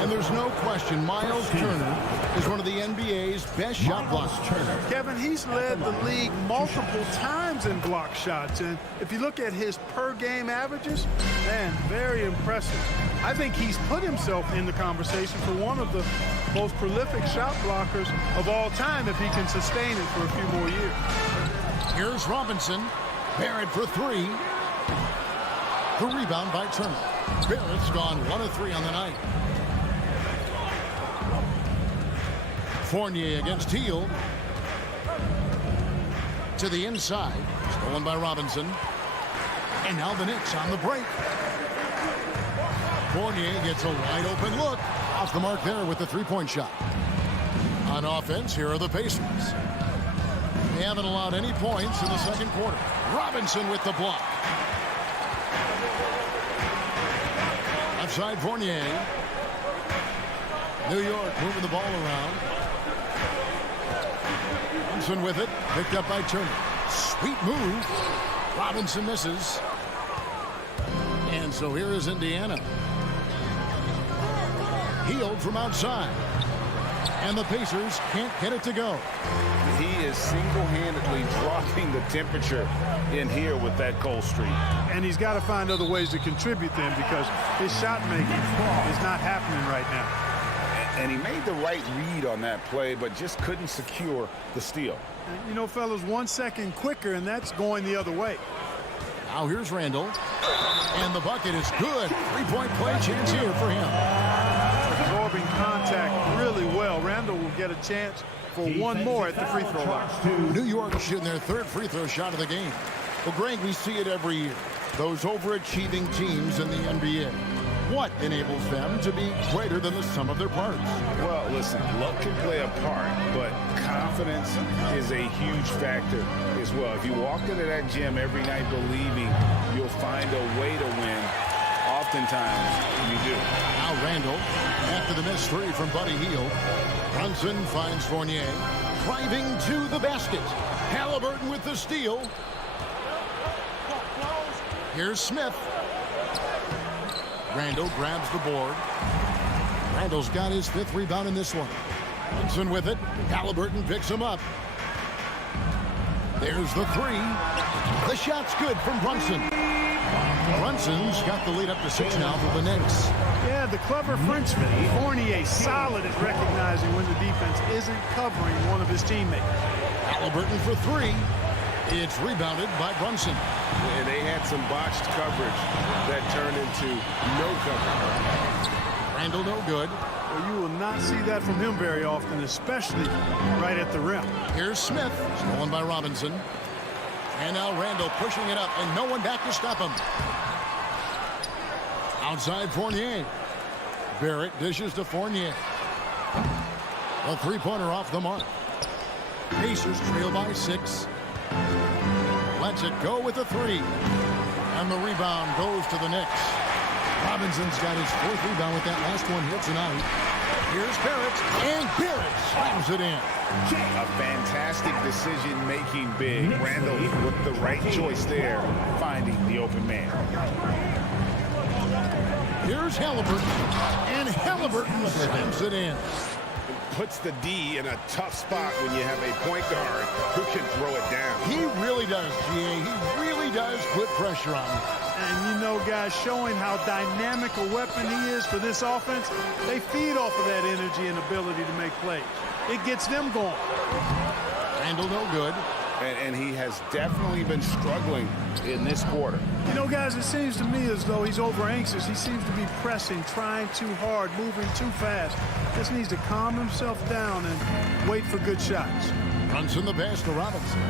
And there's no question Miles Turner is one of the NBA's best shot blockers. Kevin, he's led the league multiple times in block shots, and if you look at his per-game averages, man, very impressive. I think he's put himself in the conversation for one of the most prolific shot blockers of all time if he can sustain it for a few more years. Here's Robinson. Barrett for three. The rebound by Turner. Barrett's gone 1 of 3 on the night. Fournier against Hield. To the inside. Stolen by Robinson. And now the Knicks on the break. Fournier gets a wide open look. Off the mark there with the three-point shot. On offense, here are the Pacers. They haven't allowed any points in the second quarter. Robinson with the block. Outside Fournier. New York moving the ball around. Robinson with it. Picked up by Turner. Sweet move. Robinson misses. And so here is Indiana. Hield from outside. And the Pacers can't get it to go. He is single-handedly dropping the temperature in here with that cold streak. And he's got to find other ways to contribute then because his shot making is not happening right now. And he made the right read on that play, but just couldn't secure the steal. You know, fellas, 1 second quicker, and that's going the other way. Now here's Randall. And the bucket is good. Three-point play chance here for him. Absorbing contact really well. Randall will get a chance for one more at the free throw line. New York shooting their third free throw shot of the game. Well, Greg, we see it every year. Those overachieving teams in the NBA. What enables them to be greater than the sum of their parts? Well, listen, luck can play a part, but confidence is a huge factor as well. If you walk into that gym every night believing you'll find a way to win, oftentimes you do. Now Randall, after the missed three from Buddy Hield. Brunson finds Fournier. Driving to the basket. Halliburton with the steal. Here's Smith. Randall grabs the board. Randall's got his 5th rebound in this one. Brunson with it. Halliburton picks him up. There's the three. The shot's good from Brunson. Brunson's got the lead up to 6 now for the Knicks. Yeah, the clever Frenchman, Fournier, solid at recognizing when the defense isn't covering one of his teammates. Halliburton for three. It's rebounded by Brunson. And they had some botched coverage that turned into no coverage. Randall no good. Well, you will not see that from him very often, especially right at the rim. Here's Smith. Stolen by Robinson. And now Randall pushing it up, and no one back to stop him. Outside Fournier. Barrett dishes to Fournier. A three-pointer off the mark. Pacers trail by 6. Lets it go with a 3. And the rebound goes to the Knicks. Robinson's got his 4th rebound with that last one here tonight. Here's Barrett, and Barrett slams it in. A fantastic decision-making big. Randall with the right choice there, finding the open man. Here's Halliburton, and Halliburton slams it in. Puts the D in a tough spot when you have a point guard who can throw it down. He really does, GA. He really does put pressure on him. And, you know, guys, showing how dynamic a weapon he is for this offense, they feed off of that energy and ability to make plays. It gets them going. Randall no good. And he has definitely been struggling in this quarter. You know, guys, it seems to me as though he's over anxious. He seems to be pressing, trying too hard, moving too fast. Just needs to calm himself down and wait for good shots. Brunson the pass to Robinson.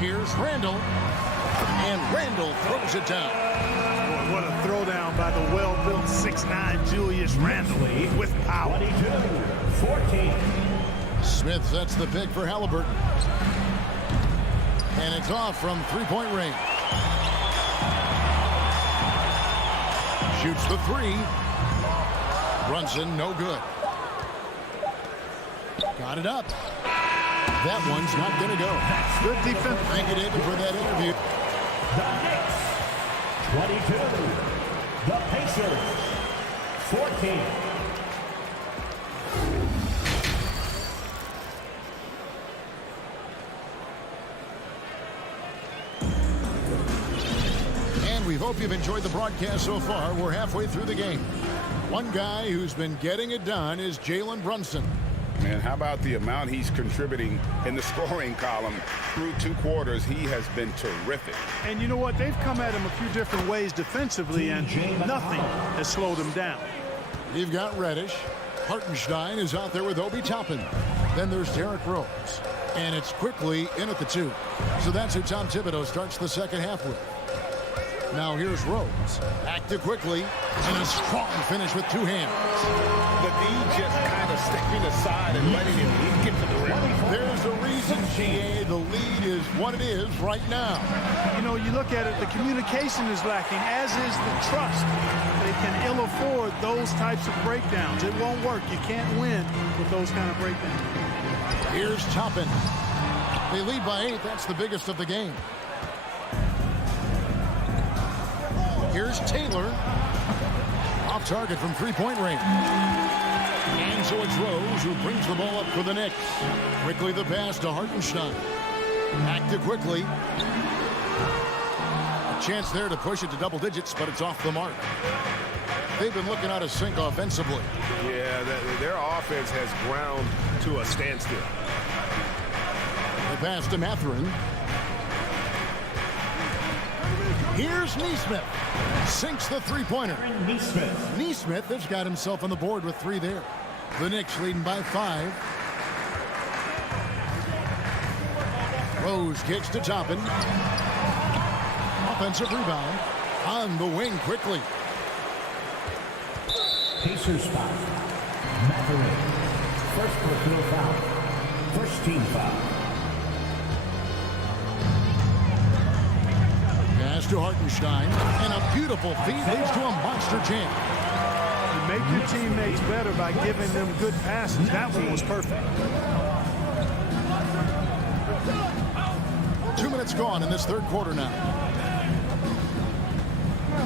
Here's Randall. And Randall throws it down. Boy, what a throwdown by the well-built 6'9" Julius Randle with power. 14. Smith sets the pick for Halliburton. And it's off from three-point range. Shoots the 3. Brunson, no good. Got it up. That one's not going to go. Good defense. Thank you, David, for that interview. The Knicks, 22. The Pacers, 14. We hope you've enjoyed the broadcast so far. We're halfway through the game. One guy who's been getting it done is Jalen Brunson. Man, how about the amount he's contributing in the scoring column through 2 quarters? He has been terrific. And you know what? They've come at him a few different ways defensively, and nothing has slowed him down. You've got Reddish. Hartenstein is out there with Obi Toppin. Then there's Derrick Rose. And it's quickly in at the 2. So that's who Tom Thibodeau starts the second half with. Now here's Rose. Active quickly, and a strong finish with 2 hands. The D just kind of stepping aside and letting him get to the rim. There's a reason, GA, the lead is what it is right now. You know, you look at it, the communication is lacking, as is the trust. They can ill afford those types of breakdowns. It won't work. You can't win with those kind of breakdowns. Here's Toppin. They lead by 8. That's the biggest of the game. Here's Taylor. Off target from three-point range. And so it's Rose who brings the ball up for the Knicks. Quickly the pass to Hartenstein. Active quickly. A chance there to push it to double digits, but it's off the mark. They've been looking out of sync offensively. Yeah, their offense has ground to a standstill. The pass to Mathurin. Here's Nesmith. Sinks the three-pointer. Nesmith has got himself on the board with 3 there. The Knicks leading by 5. Rose kicks to Toppin. Offensive rebound. On the wing quickly. Pacers foul. Mathurin. First personal foul. First team foul. Pass to Hartenstein, and a beautiful feed leads to a monster jam. You make your teammates better by giving them good passes. That one was perfect. 2 minutes gone in this third quarter now.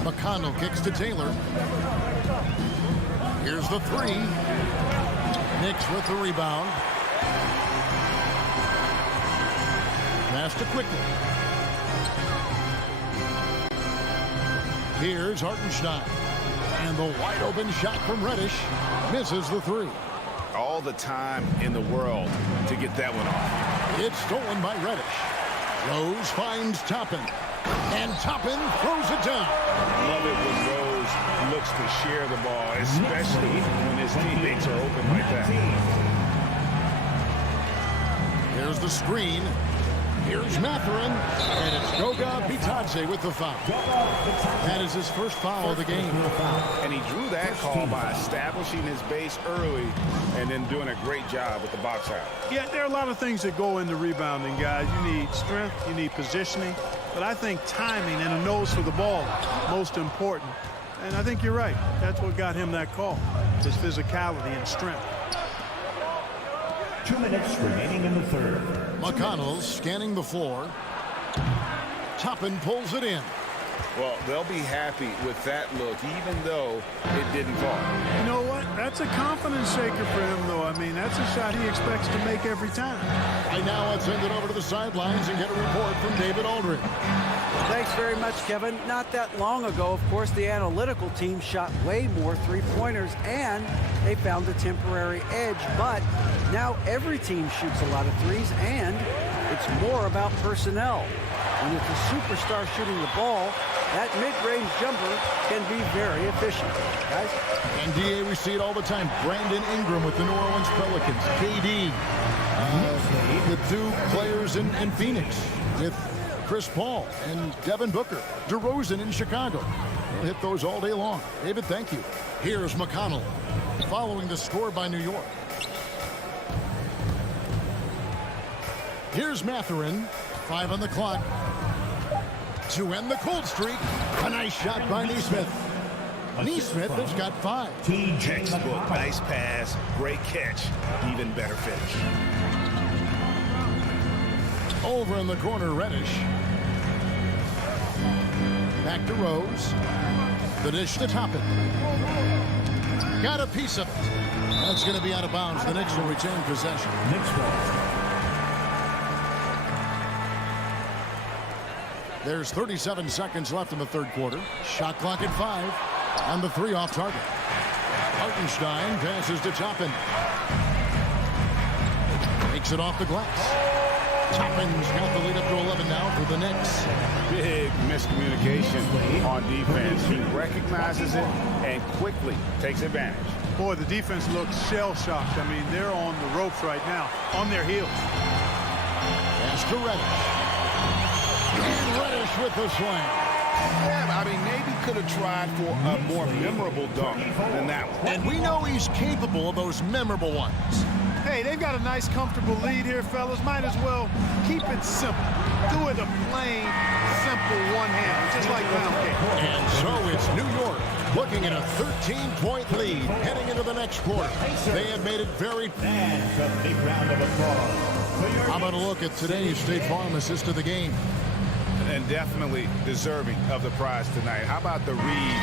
McConnell kicks to Taylor. Here's the 3. Knicks with the rebound. Pass to Quickly. Here's Hartenstein. And the wide open shot from Reddish misses the 3. All the time in the world to get that one off. It's stolen by Reddish. Rose finds Toppin. And Toppin throws it down. Love it when Rose looks to share the ball, especially when his teammates are open like that. Here's the screen. Here's Matherin, and it's Goga Bitadze with the foul. That is his first foul of the game. And he drew that call by establishing his base early and then doing a great job with the box out. Yeah, there are a lot of things that go into rebounding, guys. You need strength, you need positioning, but I think timing and a nose for the ball most important. And I think you're right. That's what got him that call, his physicality and strength. 2 minutes remaining in the third. McConnell scanning the floor. Toppin pulls it in. Well, they'll be happy with that look, even though it didn't fall. You know what? That's a confidence shaker for him, though. I mean, that's a shot he expects to make every time. Right now, let's send it over to the sidelines and get a report from David Aldridge. Thanks very much, Kevin. Not that long ago, of course, the analytical team shot way more three-pointers, and they found a temporary edge. But now every team shoots a lot of threes, and it's more about personnel. When it's a superstar shooting the ball, that mid-range jumper can be very efficient, guys. And DA, we see it all the time. Brandon Ingram with the New Orleans Pelicans. KD, the two players in Phoenix with Chris Paul and Devin Booker. DeRozan in Chicago. We'll hit those all day long. David, thank you. Here's McConnell following the score by New York. Here's Matherin. 5 on the clock to end the cold streak. A nice shot by Neesmith. Neesmith has got 5. Textbook, nice pass, great catch, even better finish. Over in the corner, Reddish. Back to Rose. The dish to Toppin. Got a piece of it. That's going to be out of bounds. The Knicks will retain possession. Knicks ball. There's 37 seconds left in the third quarter. Shot clock at 5. And the 3 off target. Hartenstein passes to Toppin. Takes it off the glass. Toppin's got the lead up to 11 now for the Knicks. Big miscommunication on defense. He recognizes it and quickly takes advantage. Boy, the defense looks shell-shocked. I mean, they're on the ropes right now, on their heels. Pass to Reddish. And Reddish with the swing. Yeah, I mean, maybe could have tried for a more memorable dunk than that one. And we know he's capable of those memorable ones. Hey, they've got a nice, comfortable lead here, fellas. Might as well keep it simple. Do it a plain, simple one-hander, just like pound cake. And so it's New York looking at a 13-point lead heading into the next quarter. They have made it very... And a big round of applause. How about a look at today's State Farm assist of the game? And definitely deserving of the prize tonight. How about the read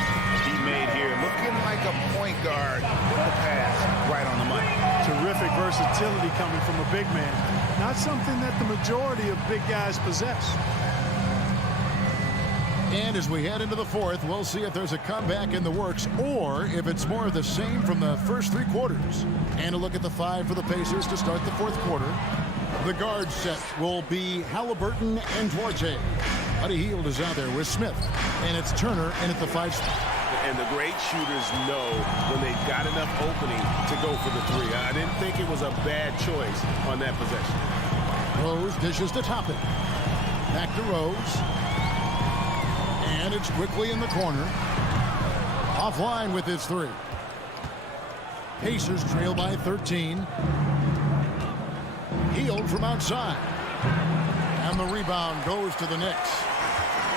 he made here? Looking like a point guard with the pass right on the money. Terrific versatility coming from a big man. Not something that the majority of big guys possess. And as we head into the fourth, we'll see if there's a comeback in the works or if it's more of the same from the first 3 quarters. And a look at the 5 for the Pacers to start the fourth quarter. The guard set will be Halliburton and Duarte. Buddy Hield is out there with Smith. And it's Turner in at the 5 spot. And the great shooters know when they've got enough opening to go for the 3. I didn't think it was a bad choice on that possession. Rose dishes to Toppin. Back to Rose. And it's quickly in the corner. Offline with his 3. Pacers trail by 13. Hield from outside. And the rebound goes to the Knicks.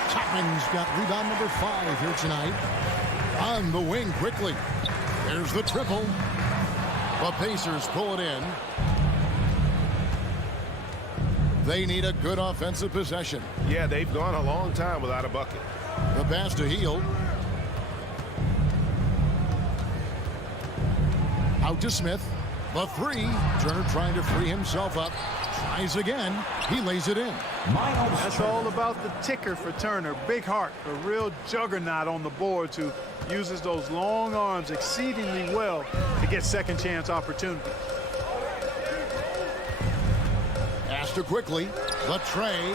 Toppin's got rebound number 5 here tonight. On the wing quickly. There's the triple. The Pacers pull it in. They need a good offensive possession. Yeah, they've gone a long time without a bucket. The pass to Hield. Out to Smith. The 3. Turner trying to free himself up. Tries again. He lays it in. That's all about the ticker for Turner. Big heart, a real juggernaut on the boards who uses those long arms exceedingly well to get second chance opportunities. Astor quickly. The tray.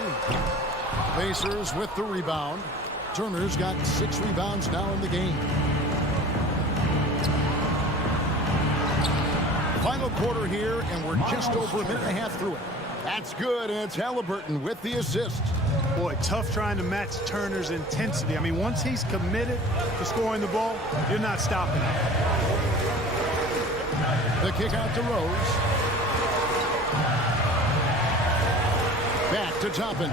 Pacers with the rebound. Turner's got 6 rebounds now in the game. Final quarter here, and we're just over a minute and a half through it. That's good, and it's Haliburton with the assist. Boy, tough trying to match Turner's intensity. I mean, once he's committed to scoring the ball, you're not stopping him. The kick out to Rose. Back to Toppin.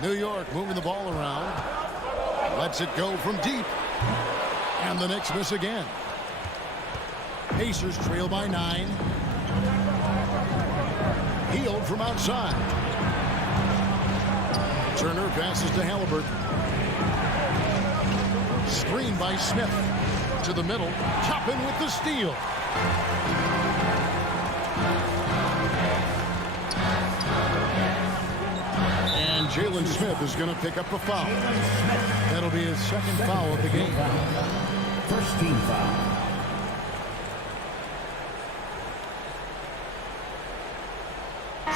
New York moving the ball around. Lets it go from deep. And the Knicks miss again. Pacers trail by 9. Healed from outside. Turner passes to Haliburton. Screen by Smith. To the middle. Toppin with the steal. And Jalen Smith is going to pick up a foul. That'll be his second foul of the game. First team foul.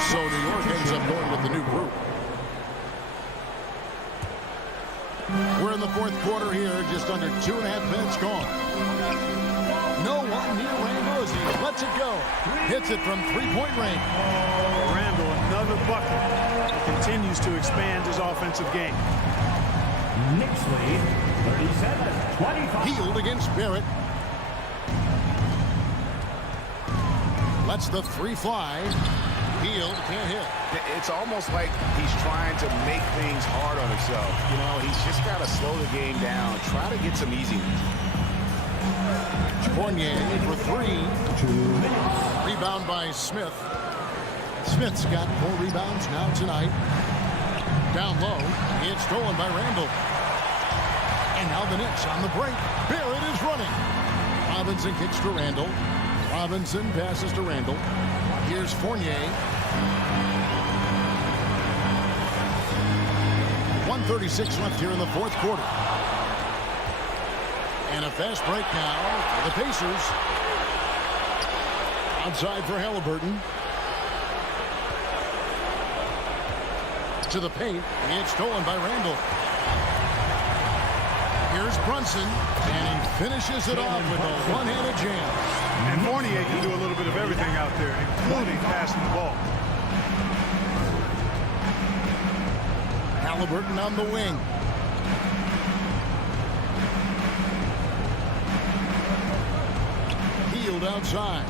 So New York ends up going with the new group. We're in the fourth quarter here, just under 2.5 minutes gone. No one near Randall as he lets it go. Hits it from three-point range. Randall, another bucket. Continues to expand his offensive game. Knicks lead 37-25. Healed against Barrett. Lets the three fly. Healed, can't hit. It's almost like he's trying to make things hard on himself. You know, he's just got to slow the game down. Try to get some easiness. Fournier for 3. 2 minutes. Rebound by Smith. Smith's got 4 rebounds now tonight. Down low. It's stolen by Randall. And now the Knicks on the break. Barrett is running. Robinson kicks to Randall. Robinson passes to Randall. Here's Fournier. 1:36 left here in the fourth quarter. And a fast break now for the Pacers. Outside for Haliburton. To the paint. It's stolen by Randall. Here's Brunson. And he finishes it off with a one-handed jam. And Fournier can do a little bit of everything out there, including passing the ball. Haliburton on the wing. Healed outside.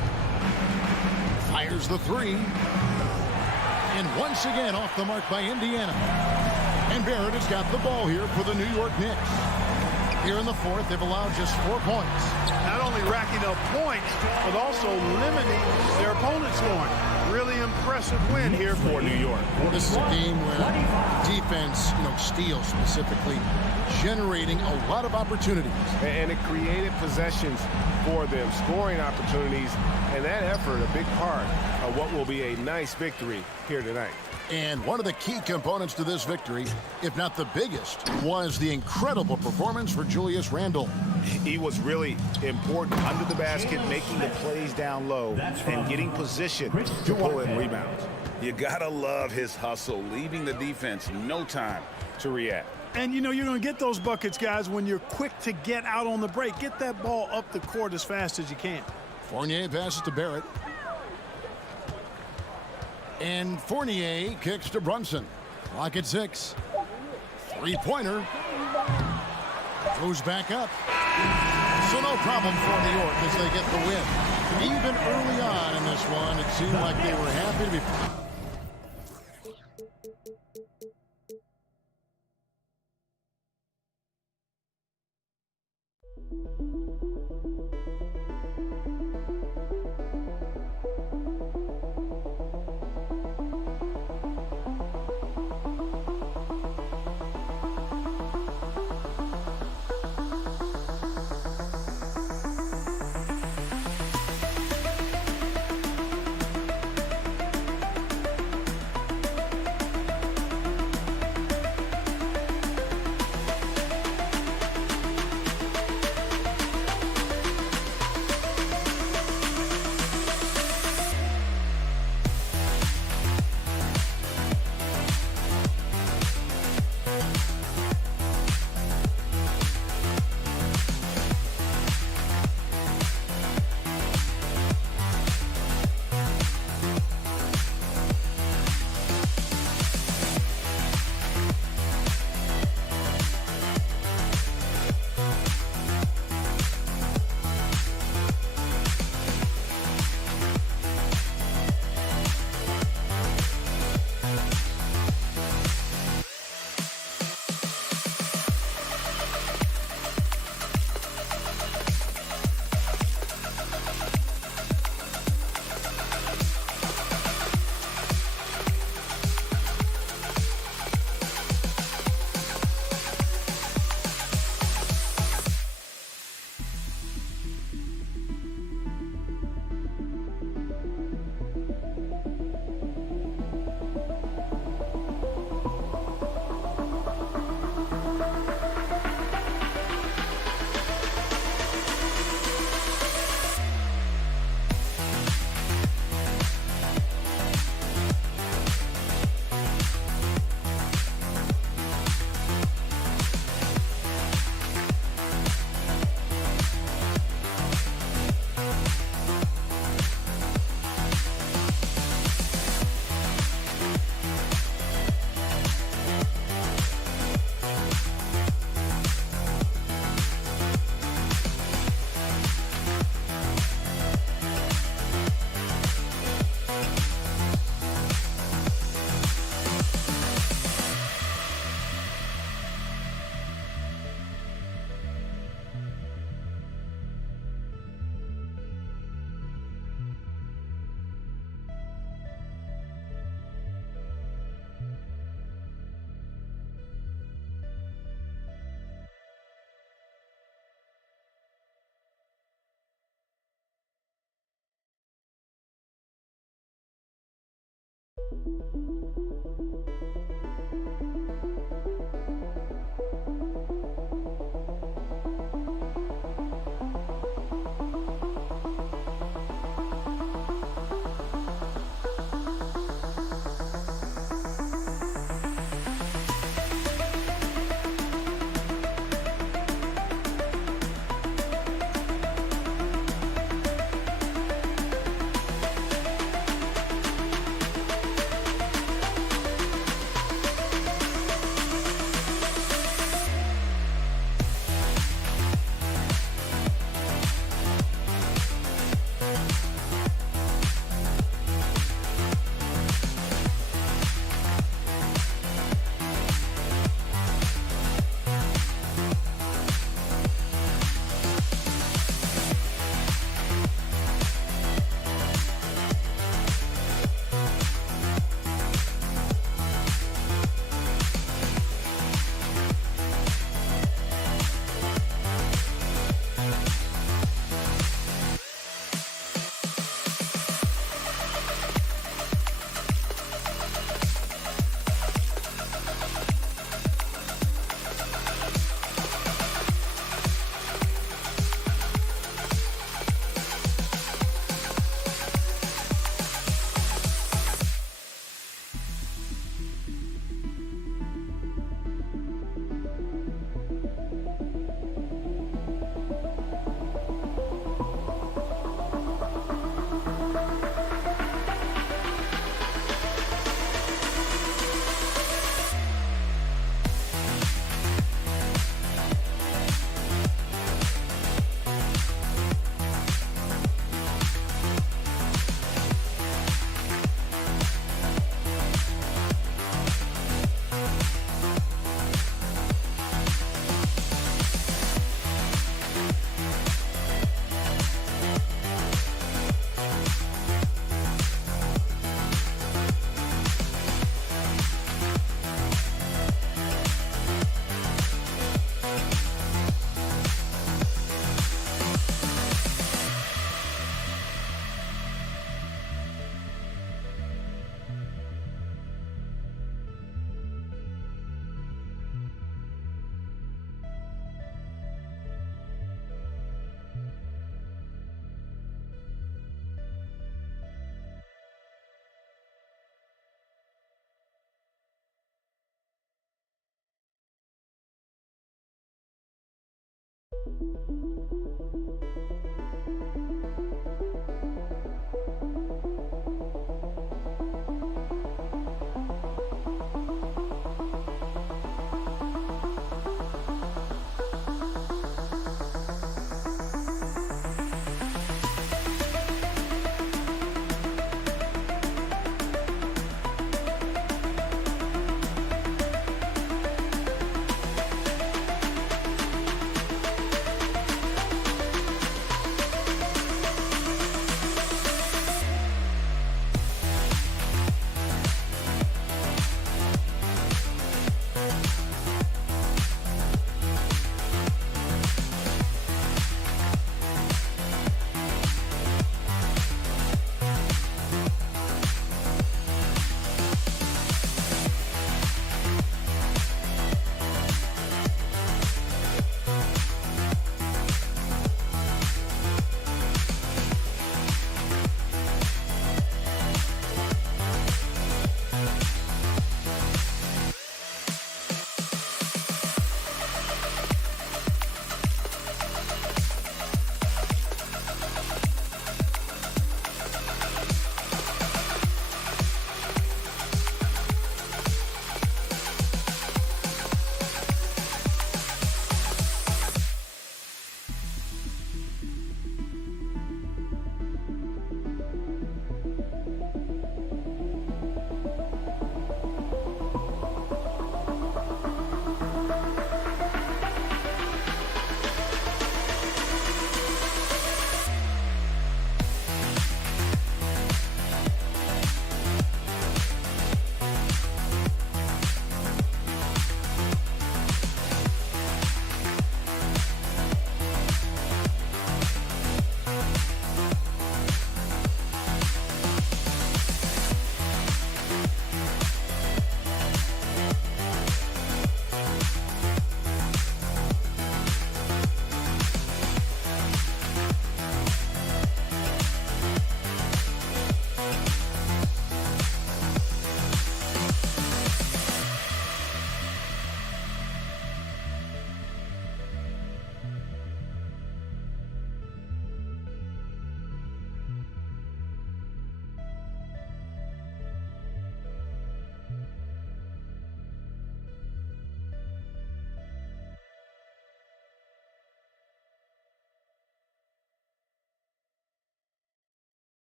Fires the 3. And once again off the mark by Indiana. And Barrett has got the ball here for the New York Knicks. Here in the fourth, they've allowed just 4 points. Not only racking up points, but also limiting their opponent's scoring. Really impressive win here for New York. This is a game where defense, steals specifically, generating a lot of opportunities. And it created possessions for them, scoring opportunities, and that effort a big part of what will be a nice victory here tonight. And one of the key components to this victory, if not the biggest, was the incredible performance for Julius Randle. He was really important under the basket, making the plays down low and getting position to pull in rebounds. You gotta love his hustle, leaving the defense no time to react. And you're going to get those buckets, guys, when you're quick to get out on the break. Get that ball up the court as fast as you can. Fournier passes to Barrett. And Fournier kicks to Brunson. Clock at 6. Three-pointer. Goes back up. So no problem for New York as they get the win. Even early on in this one, it seemed like they were happy to be...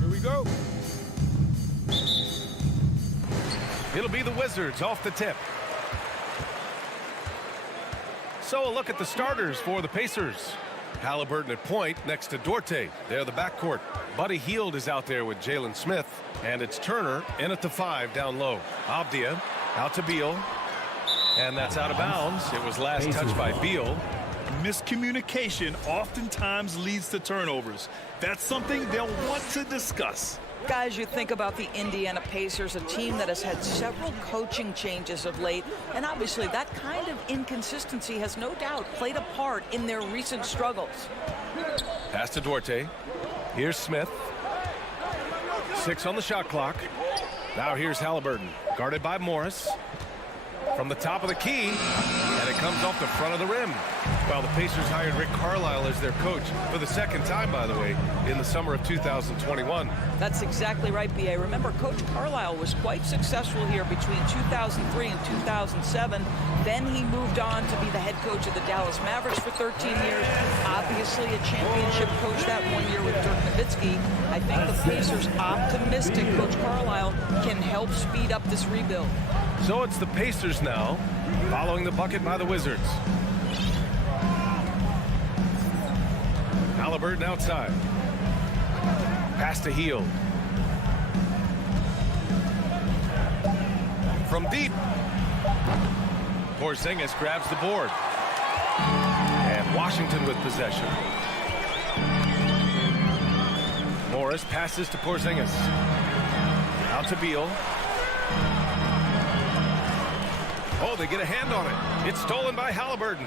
Here we go. It'll be the Wizards off the tip. So a look at the starters for the Pacers. Halliburton at point next to Dorte. They're the backcourt. Buddy Hield is out there with Jalen Smith. And it's Turner in at the 5 down low. Abdia out to Beal. And that's out of bounds. It was last touched by Beal. Miscommunication oftentimes leads to turnovers. That's something they'll want to discuss. Guys, you think about the Indiana Pacers, a team that has had several coaching changes of late, and obviously that kind of inconsistency has no doubt played a part in their recent struggles. Pass to Dorte. Here's Smith. 6 on the shot clock. Now here's Halliburton, guarded by Morris. From the top of the key, and it comes off the front of the rim. Well, the Pacers hired Rick Carlisle as their coach for the second time, by the way, in the summer of 2021. That's exactly right, B.A. Remember, Coach Carlisle was quite successful here between 2003 and 2007. Then he moved on to be the head coach of the Dallas Mavericks for 13 years. Obviously a championship coach that 1 year with Dirk Nowitzki. I think the Pacers optimistic Coach Carlisle can help speed up this rebuild. So it's the Pacers now, following the bucket by the Wizards. Halliburton outside. Pass to Hield. From deep. Porzingis grabs the board. And Washington with possession. Morris passes to Porzingis. Out to Beal. Oh, they get a hand on it. It's stolen by Halliburton.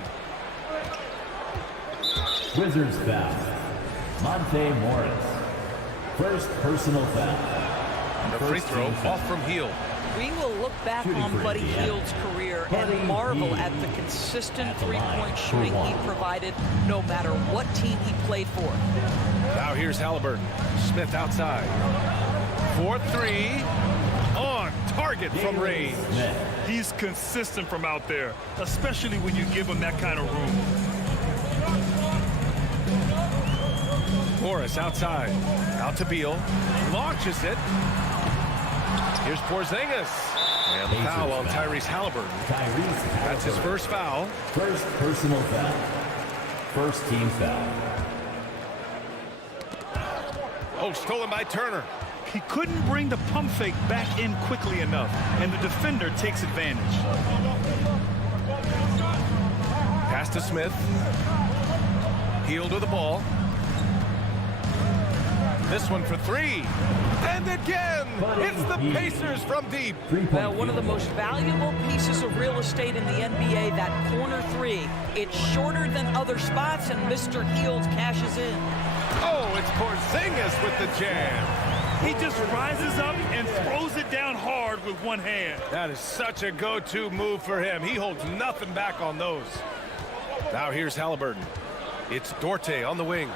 Wizards foul. Monte Morris. First personal foul. The free throw off from Hield. We will look back on Buddy Hield's career and marvel at the consistent three-point shooting he provided no matter what team he played for. Now here's Halliburton. Smith outside. 4-3. On target from range. He's consistent from out there, especially when you give him that kind of room. Morris outside. Out to Beal. Launches it. Here's Porzingis. And the foul on Tyrese Halliburton. That's his first foul. First personal foul. First team foul. Oh, stolen by Turner. He couldn't bring the pump fake back in quickly enough, and the defender takes advantage. Pass to Smith. Hield with the ball. This one for 3. And again, it's the Pacers from deep. Well, one of the most valuable pieces of real estate in the NBA, that corner 3. It's shorter than other spots, and Mr. Hield cashes in. Oh, it's Porzingis with the jam. He just rises up and throws it down hard with one hand. That is such a go-to move for him. He holds nothing back on those. Now here's Halliburton. It's Dorte on the wing.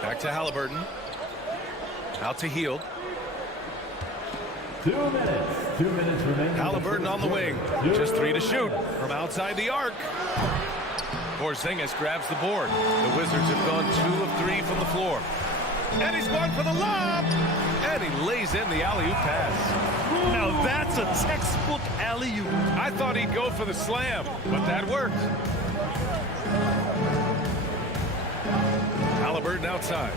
Back to Halliburton. Out to Hield. 2 minutes. 2 minutes remaining. Halliburton on the wing. Just 3 to shoot from outside the arc. Porzingis grabs the board. The Wizards have gone 2 of 3 from the floor. And he's going for the lob. And he lays in the alley-oop pass. Now that's a textbook alley-oop. I thought he'd go for the slam, but that worked. Halliburton outside.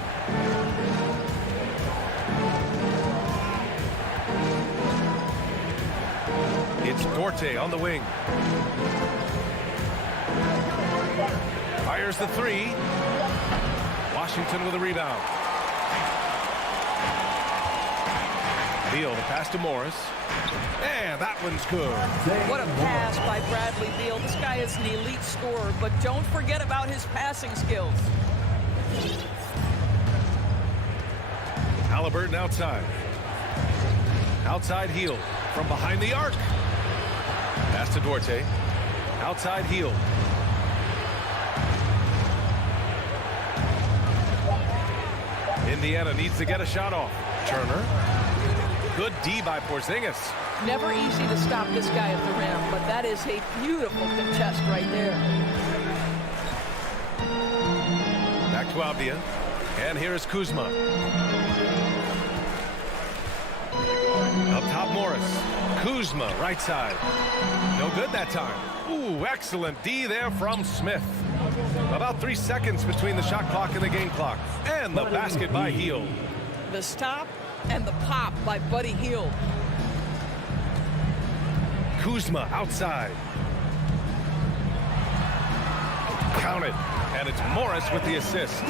It's Dorte on the wing. Fires the 3. Washington with a rebound. Beal, the pass to Morris. And that one's good. What a pass by Bradley Beal. This guy is an elite scorer, but don't forget about his passing skills. Halliburton outside. Outside Hield from behind the arc. Pass to Dorte. Outside Hield. Indiana needs to get a shot off. Turner. Good D by Porzingis. Never easy to stop this guy at the rim, but that is a beautiful contest right there. Back to Avdia. And here is Kuzma. Up top, Morris. Kuzma, right side. No good that time. Ooh, excellent D there from Smith. About 3 seconds between the shot clock and the game clock. And the basket by Hield. The stop and the pop by Buddy Hield. Kuzma outside. Count it. And it's Morris with the assist.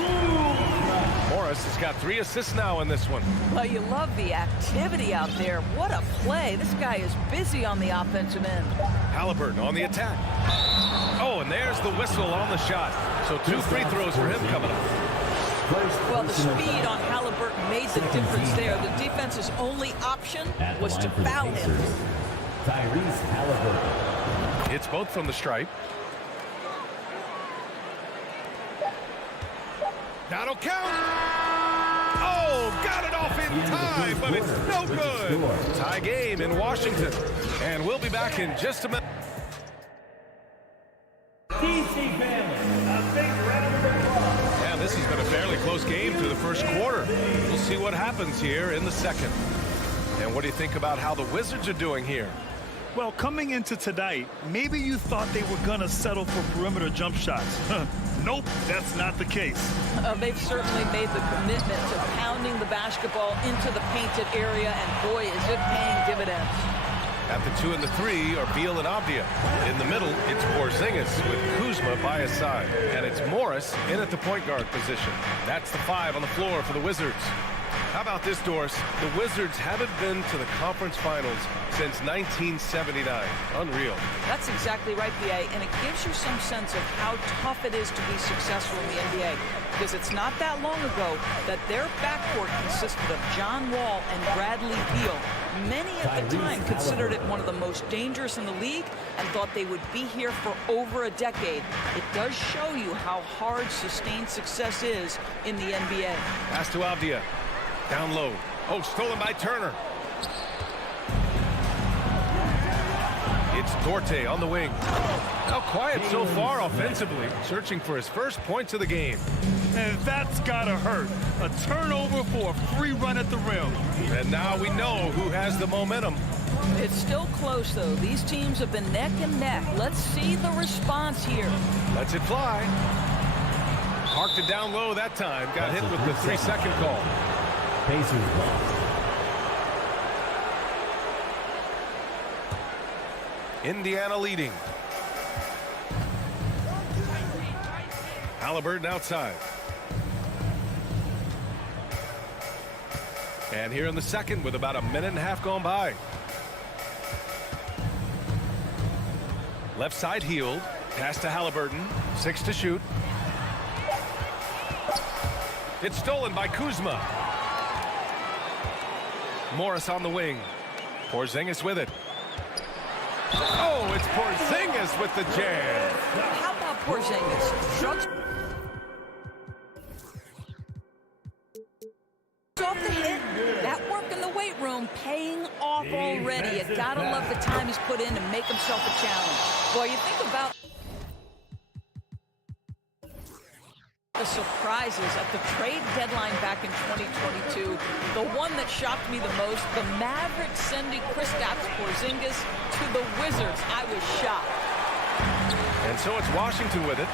Morris has got 3 assists now in this one. Well, you love the activity out there. What a play. This guy is busy on the offensive end. Halliburton on the attack. Oh, and there's the whistle on the shot. So 2 free throws for him coming up. Well, the speed on Halliburton made the difference there. The defense's only option was to foul him. Tyrese Halliburton. It's both from the stripe. That'll count. Oh, got it off in time, but it's no good. Tie game in Washington. And we'll be back in just a minute. Yeah, this has been a fairly close game through the first quarter. We'll see what happens here in the second. And what do you think about how the Wizards are doing here? Well, coming into tonight, maybe you thought they were going to settle for perimeter jump shots. Nope, that's not the case. They've certainly made the commitment to pounding the basketball into the painted area, and boy, is it paying dividends. At the 2 and the 3 are Beal and Avdia. In the middle, it's Porzingis with Kuzma by his side. And it's Morris in at the point guard position. That's the 5 on the floor for the Wizards. How about this, Doris? The Wizards haven't been to the conference finals since 1979. Unreal. That's exactly right, B.A., and it gives you some sense of how tough it is to be successful in the NBA. Because it's not that long ago that their backcourt consisted of John Wall and Bradley Beal. Many at the time considered it one of the most dangerous in the league and thought they would be here for over a decade. It does show you how hard sustained success is in the NBA. Pass to Avdia. Down low. Oh, stolen by Turner. It's Dorte on the wing. How quiet so far offensively, searching for his first points of the game. And that's gotta hurt. A turnover for a free run at the rim. And now we know who has the momentum. It's still close, though. These teams have been neck and neck. Let's see the response here. Lets it fly. Parked it down low that time. Got hit with the 3-second call. Pacers ball. Indiana leading. Halliburton outside. And here in the second with about a minute and a half gone by. Left side Hield. Pass to Halliburton. 6 to shoot. It's stolen by Kuzma. Morris on the wing. Porzingis with it. Oh, it's Porzingis with the jam. How about Porzingis? Shrugs off the hit. That work in the weight room paying off already. You gotta love the time he's put in to make himself a challenge. Boy, you think about the surprises at the trade deadline back in 2022. The one that shocked me the most, the Mavericks sending Kristaps Porzingis to the Wizards. I was shocked. And so it's Washington with it.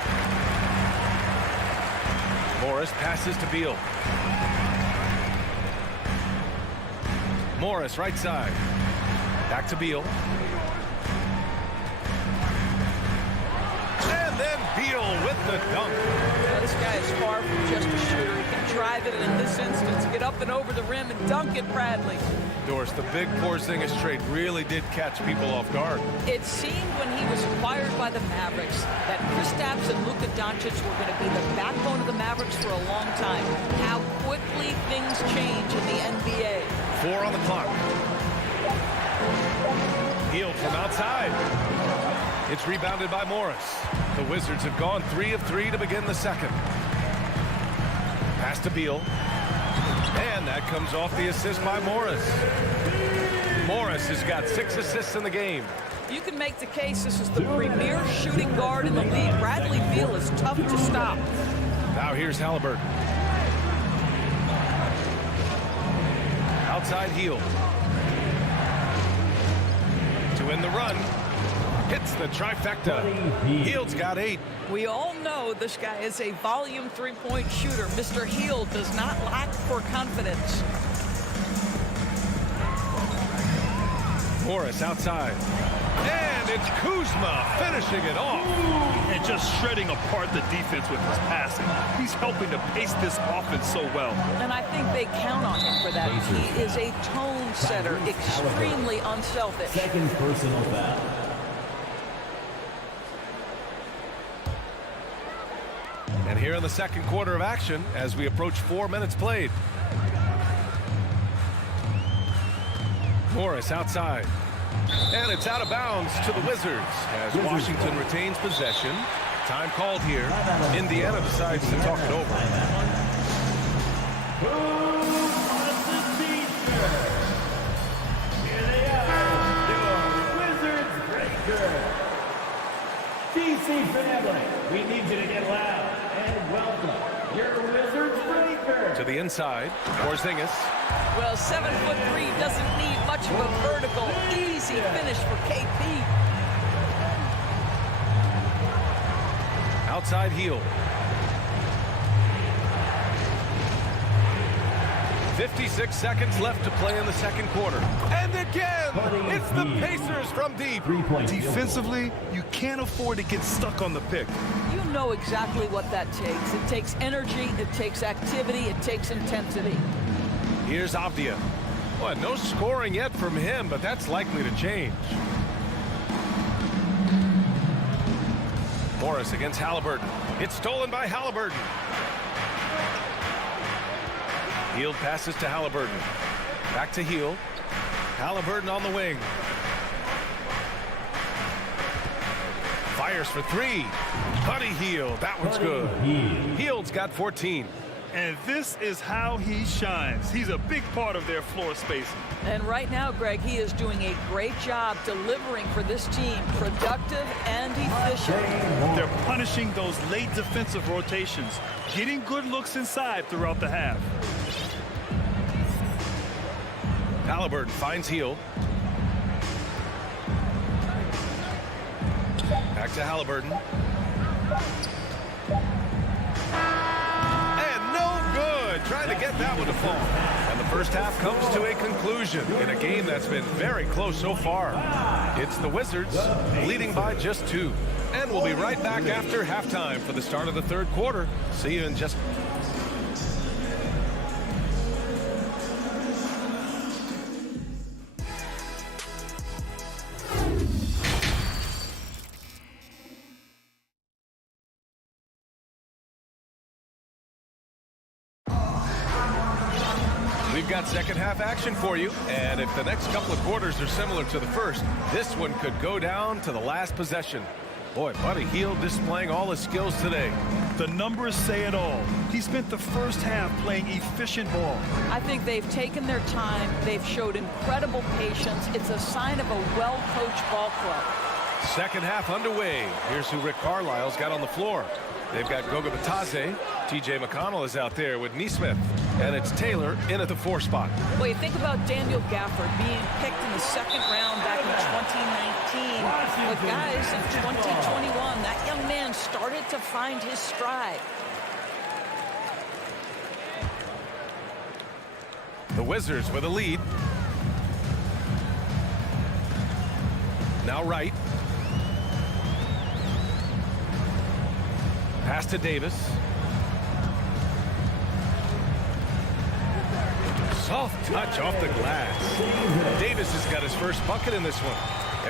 Morris passes to Beal. Morris right side. Back to Beal. And then Beal with the dunk. This guy is far from just a shooter. He can drive it, and in this instance, get up and over the rim and dunk it, Bradley. Doris, the big Porzingis trade really did catch people off guard. It seemed when he was acquired by the Mavericks that Kristaps and Luka Doncic were going to be the backbone of the Mavericks for a long time. How quickly things change in the NBA. 4 on the clock. Hield from outside. It's rebounded by Morris. The Wizards have gone 3 of 3 to begin the second. Pass to Beal. And that comes off the assist by Morris. Morris has got 6 assists in the game. You can make the case this is the premier shooting guard in the league. Bradley Beal is tough to stop. Now here's Halliburton. Outside heel. To win the run. Hits the trifecta. Hield's got 8. We all know this guy is a volume three-point shooter. Mr. Hield does not lack for confidence. Morris outside. And it's Kuzma finishing it off. And just shredding apart the defense with his passing. He's helping to pace this offense so well. And I think they count on him for that. He is a tone setter, extremely unselfish. Second personal foul. And here in the second quarter of action as we approach 4 minutes played. Morris outside. And it's out of bounds to the Wizards as Washington retains possession. Time called here. Indiana decides to talk it over. Here they are, your Wizards breaker. DC family, we need you to get loud and welcome your Wizards breaker. To the inside, Porzingis. Well, 7'3" doesn't need much of a vertical. Easy finish for KP. Outside heel. 56 seconds left to play in the second quarter. And again, it's the Pacers from deep. Defensively, you can't afford to get stuck on the pick. You know exactly what that takes. It takes energy, it takes activity, it takes intensity. Here's Avdia. Well, no scoring yet from him, but that's likely to change. Morris against Halliburton. It's stolen by Halliburton. Hield passes to Halliburton. Back to Hield. Halliburton on the wing. Fires for 3. Buddy Hield. That one's good. Hield's got 14. And this is how he shines. He's a big part of their floor spacing. And right now, Greg, he is doing a great job delivering for this team. Productive and efficient. They're punishing those late defensive rotations. Getting good looks inside throughout the half. Halliburton finds Hield. Back to Halliburton. And no good. Trying to get that one to fall. And the first half comes to a conclusion in a game that's been very close so far. It's the Wizards leading by just 2. And we'll be right back after halftime for the start of the third quarter. See you in just... We've got second half action for you, and if the next couple of quarters are similar to the first, this one could go down to the last possession. Boy, Buddy Hield displaying all his skills today. The numbers say it all. He spent the first half playing efficient ball. I think they've taken their time. They've showed incredible patience. It's a sign of a well-coached ball club. Second half underway. Here's who Rick Carlisle's got on the floor. They've got Goga Bitadze. TJ McConnell is out there with Nesmith. And it's Taylor in at the 4 spot. Well, you think about Daniel Gafford being picked in the second round back in 2019. But guys, in 2021, that young man started to find his stride. The Wizards with a lead. Now Wright. Pass to Davis. Soft touch off the glass. Davis has got his first bucket in this one.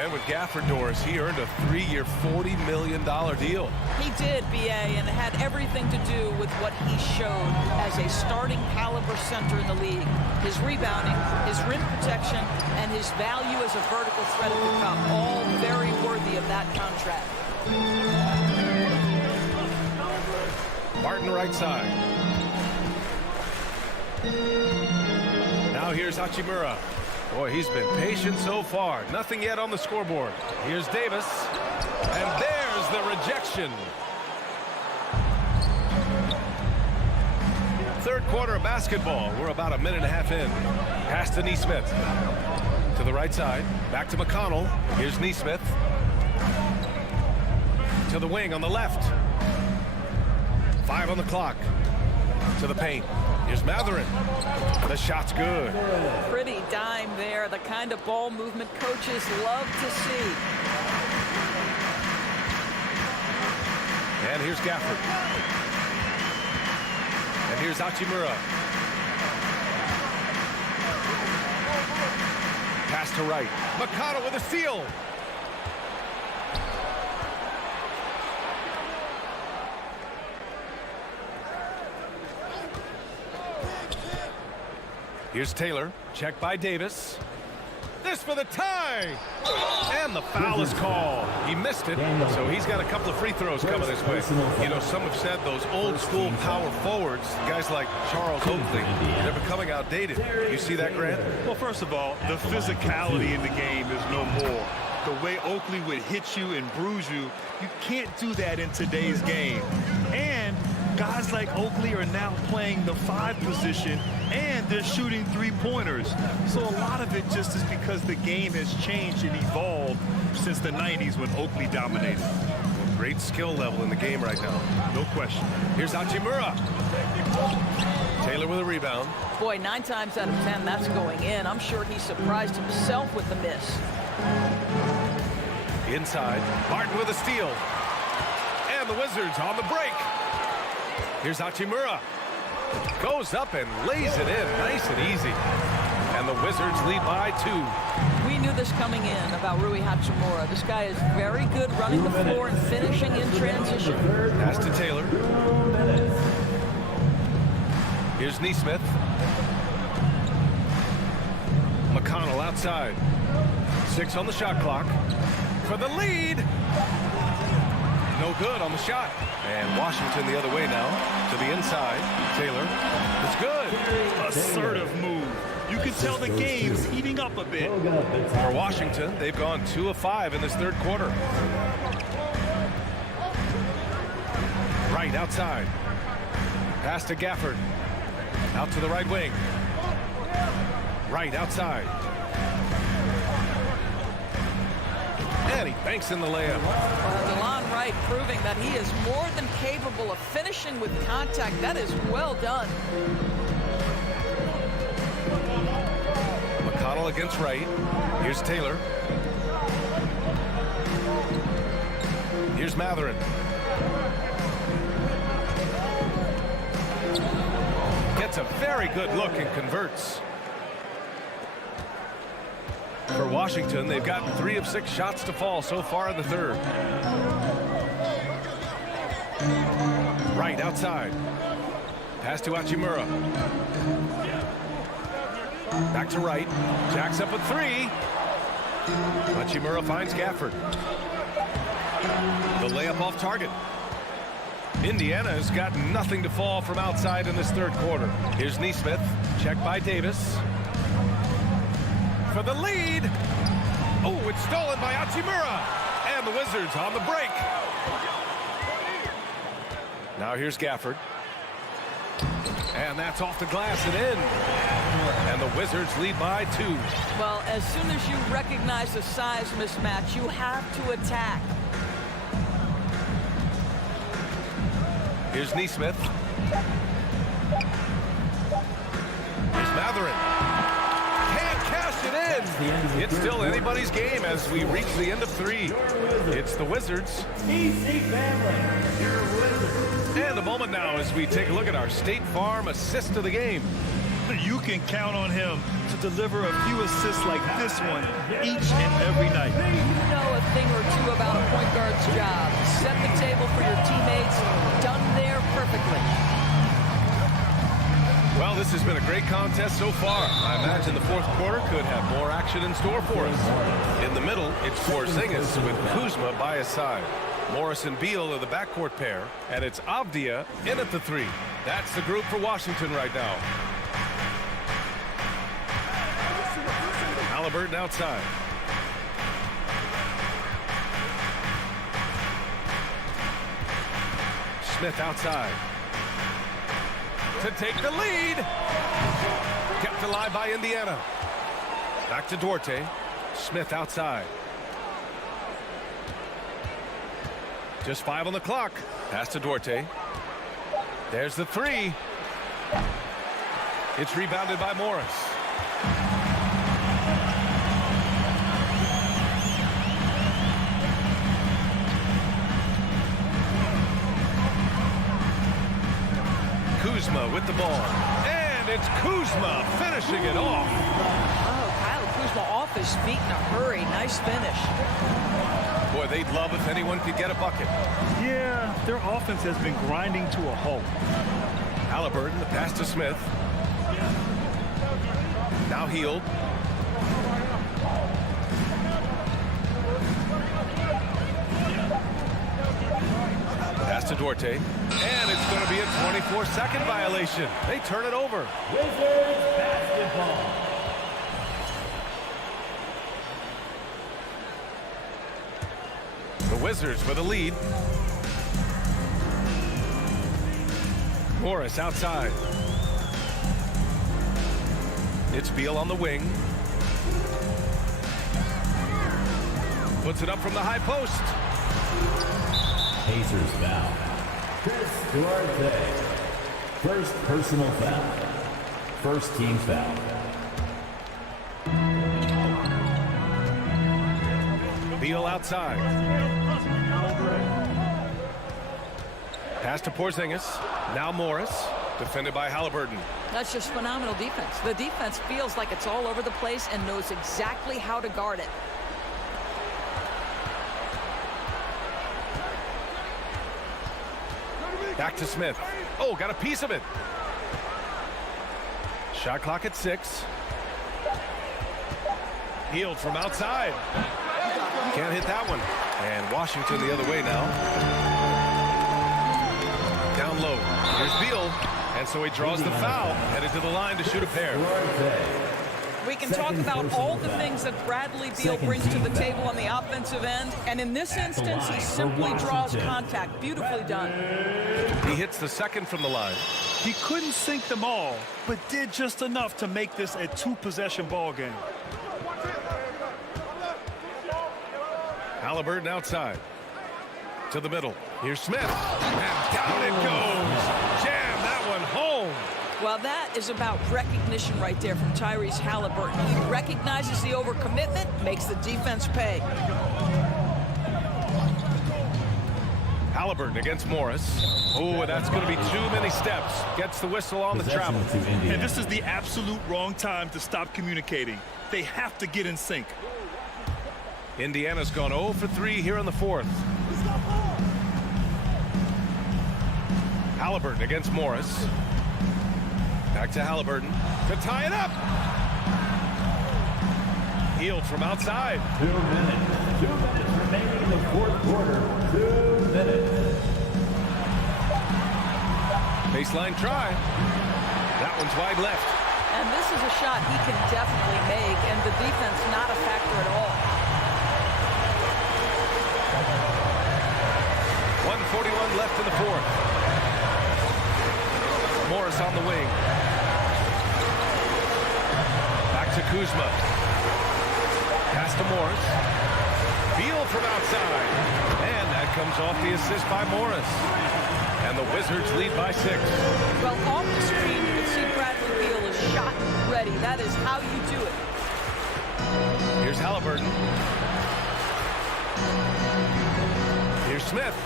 And with Gafford, Doris, he earned a 3-year, $40 million deal. He did, B.A., and it had everything to do with what he showed as a starting caliber center in the league. His rebounding, his rim protection, and his value as a vertical threat at the cup, all very worthy of that contract. Martin right side. Now here's Hachimura. Boy, he's been patient so far. Nothing yet on the scoreboard. Here's Davis. And there's the rejection. Third quarter of basketball. We're about a minute and a half in. Pass to Neesmith. To the right side. Back to McConnell. Here's Neesmith. To the wing on the left. 5 on the clock. To the paint. Here's Matherin. The shot's good. Pretty dime there. The kind of ball movement coaches love to see. And here's Gafford. And here's Hachimura. Pass to right. McConnell with a steal. Here's Taylor. Checked by Davis. This for the tie. And the foul is called. He missed it, so he's got a couple of free throws coming his way. You know, some have said those old school power forwards, guys like Charles Oakley, they're becoming outdated. You see that, Grant? Well, first of all, the physicality in the game is no more. The way Oakley would hit you and bruise you, you can't do that in today's game. And guys like Oakley are now playing the 5 position, and they're shooting 3-pointers. So a lot of it just is because the game has changed and evolved since the 90s when Oakley dominated. Well, great skill level in the game right now. No question. Here's Hachimura. Taylor with a rebound. Boy, 9 times out of 10, that's going in. I'm sure he surprised himself with the miss. Inside. Martin with a steal. And the Wizards on the break. Here's Hachimura. Goes up and lays it in nice and easy. And the Wizards lead by 2. We knew this coming in about Rui Hachimura. This guy is very good running the floor and finishing in transition. Pass to Taylor. Here's Neesmith. McConnell outside. 6 on the shot clock. For the lead. No good on the shot. And Washington the other way now to the inside. Taylor. It's good. Assertive move. You can tell the game's heating up a bit. For Washington, they've gone 2 of 5 in this third quarter. Right outside. Pass to Gafford. Out to the right wing. Right outside. And he banks in the layup. DeLon Wright proving that he is more than capable of finishing with contact. That is well done. McConnell against Wright. Here's Taylor. Here's Matherin. Gets a very good look and converts. For Washington, they've gotten 3 of 6 shots to fall so far in the third. Right outside. Pass to Hachimura. Back to Wright. Jacks up a 3. Hachimura finds Gafford. The layup off target. Indiana has got nothing to fall from outside in this third quarter. Here's Neesmith. Checked by Davis. For the lead. Oh, it's stolen by Hachimura. And the Wizards on the break. Now here's Gafford. And that's off the glass and in. And the Wizards lead by 2. Well, as soon as you recognize the size mismatch, you have to attack. Here's Neesmith. Here's Matherin. Can't cash it in. It's still anybody's game as we reach the end of 3. It's the Wizards. EPC family, your Wizards. And a moment now as we take a look at our State Farm assist of the game. You can count on him to deliver a few assists like this one each and every night. You know a thing or two about a point guard's job. Set the table for your teammates. Done there perfectly. Well, this has been a great contest so far. I imagine the fourth quarter could have more action in store for us. In the middle, it's Porzingis with Kuzma by his side. Morris and Beal are the backcourt pair, and it's Avdia in at the 3. That's the group for Washington right now. Halliburton outside. Smith outside. To take the lead. Kept alive by Indiana. Back to Duarte. Smith outside. Just 5 on the clock. Pass to Duarte. There's the three. It's rebounded by Morris. Kuzma with the ball. And it's Kuzma finishing it off. Oh, Kyle Kuzma off his feet in a hurry. Nice finish. Boy, they'd love if anyone could get a bucket. Yeah, their offense has been grinding to a halt. Halliburton, the pass to Smith. Now Healed. Pass to Duarte. And it's going to be a 24-second violation. They turn it over. Wizards basketball. The Wizards with a lead. Morris outside. It's Beal on the wing. Puts it up from the high post. Pacers foul. Chris Duarte. First personal foul. First team foul. Beal outside. Pass to Porzingis. Now Morris. Defended by Halliburton. That's just phenomenal defense. The defense feels like it's all over the place and knows exactly how to guard it. Back to Smith. Oh, got a piece of it. Shot clock at 6. Healed from outside. Can't hit that one. And Washington the other way now. Down low. Here's Beal. And so he draws the foul. Headed to the line to shoot a pair. We can talk about all the things that Bradley Beal brings to the table on the offensive end. And in this instance, he simply draws contact. Beautifully done. He hits the second from the line. He couldn't sink them all, but did just enough to make this a 2-possession ball game. Halliburton outside. To the middle. Here's Smith. And down it goes. Jam that one home. Well, that is about recognition right there from Tyrese Halliburton. He recognizes the overcommitment, makes the defense pay. Halliburton against Morris. Oh, that's going to be too many steps. Gets the whistle on the travel. And this is the absolute wrong time to stop communicating. They have to get in sync. Indiana's gone 0 for 3 here in the fourth. Halliburton against Morris. Back to Halliburton to tie it up. Healed from outside. 2 minutes. 2 minutes remaining in the fourth quarter. 2 minutes. Baseline try. That one's wide left. And this is a shot he can definitely make, and the defense not a factor at all. 1:41 left in the fourth. Morris on the wing. Back to Kuzma. Pass to Morris. Beal from outside. And that comes off the assist by Morris. And the Wizards lead by 6. Well, off the screen, you can see Bradley Beal is shot ready. That is how you do it. Here's Halliburton. Here's Smith.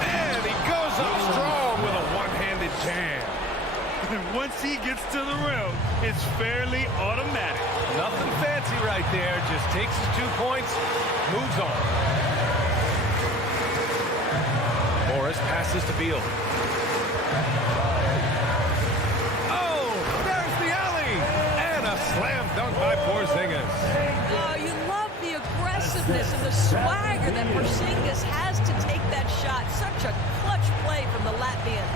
And he goes up strong with a one-handed jam. And once he gets to the rim, it's fairly automatic. Nothing fancy right there. Just takes his 2 points, moves on. Morris passes to Beal. Oh, there's the alley. And a slam dunk by Porzingis. Oh, you love the aggressiveness and the swagger that Porzingis has to take that shot. Such a clutch play from the Latvian.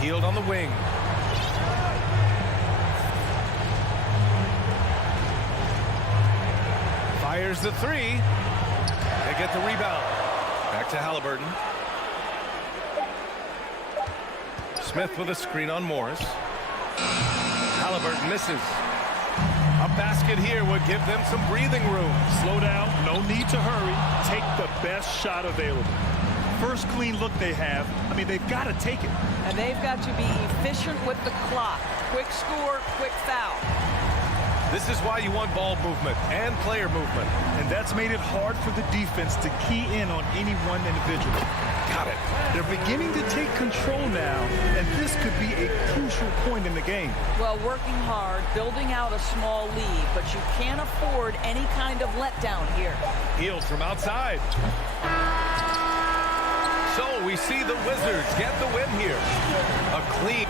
Healed on the wing. Fires the three. They get the rebound. Back to Halliburton. Smith with a screen on Morris. Halliburton misses. A basket here would give them some breathing room. Slow down, no need to hurry. Take the best shot available. First clean look they have, I mean, they've got to take it. And they've got to be efficient with the clock. Quick score, quick foul. This is why you want ball movement and player movement. And that's made it hard for the defense to key in on any one individual. Got it. They're beginning to take control now, and this could be a crucial point in the game. Well, working hard, building out a small lead, but you can't afford any kind of letdown here. Healed from outside. So we see the Wizards get the win here. A clean.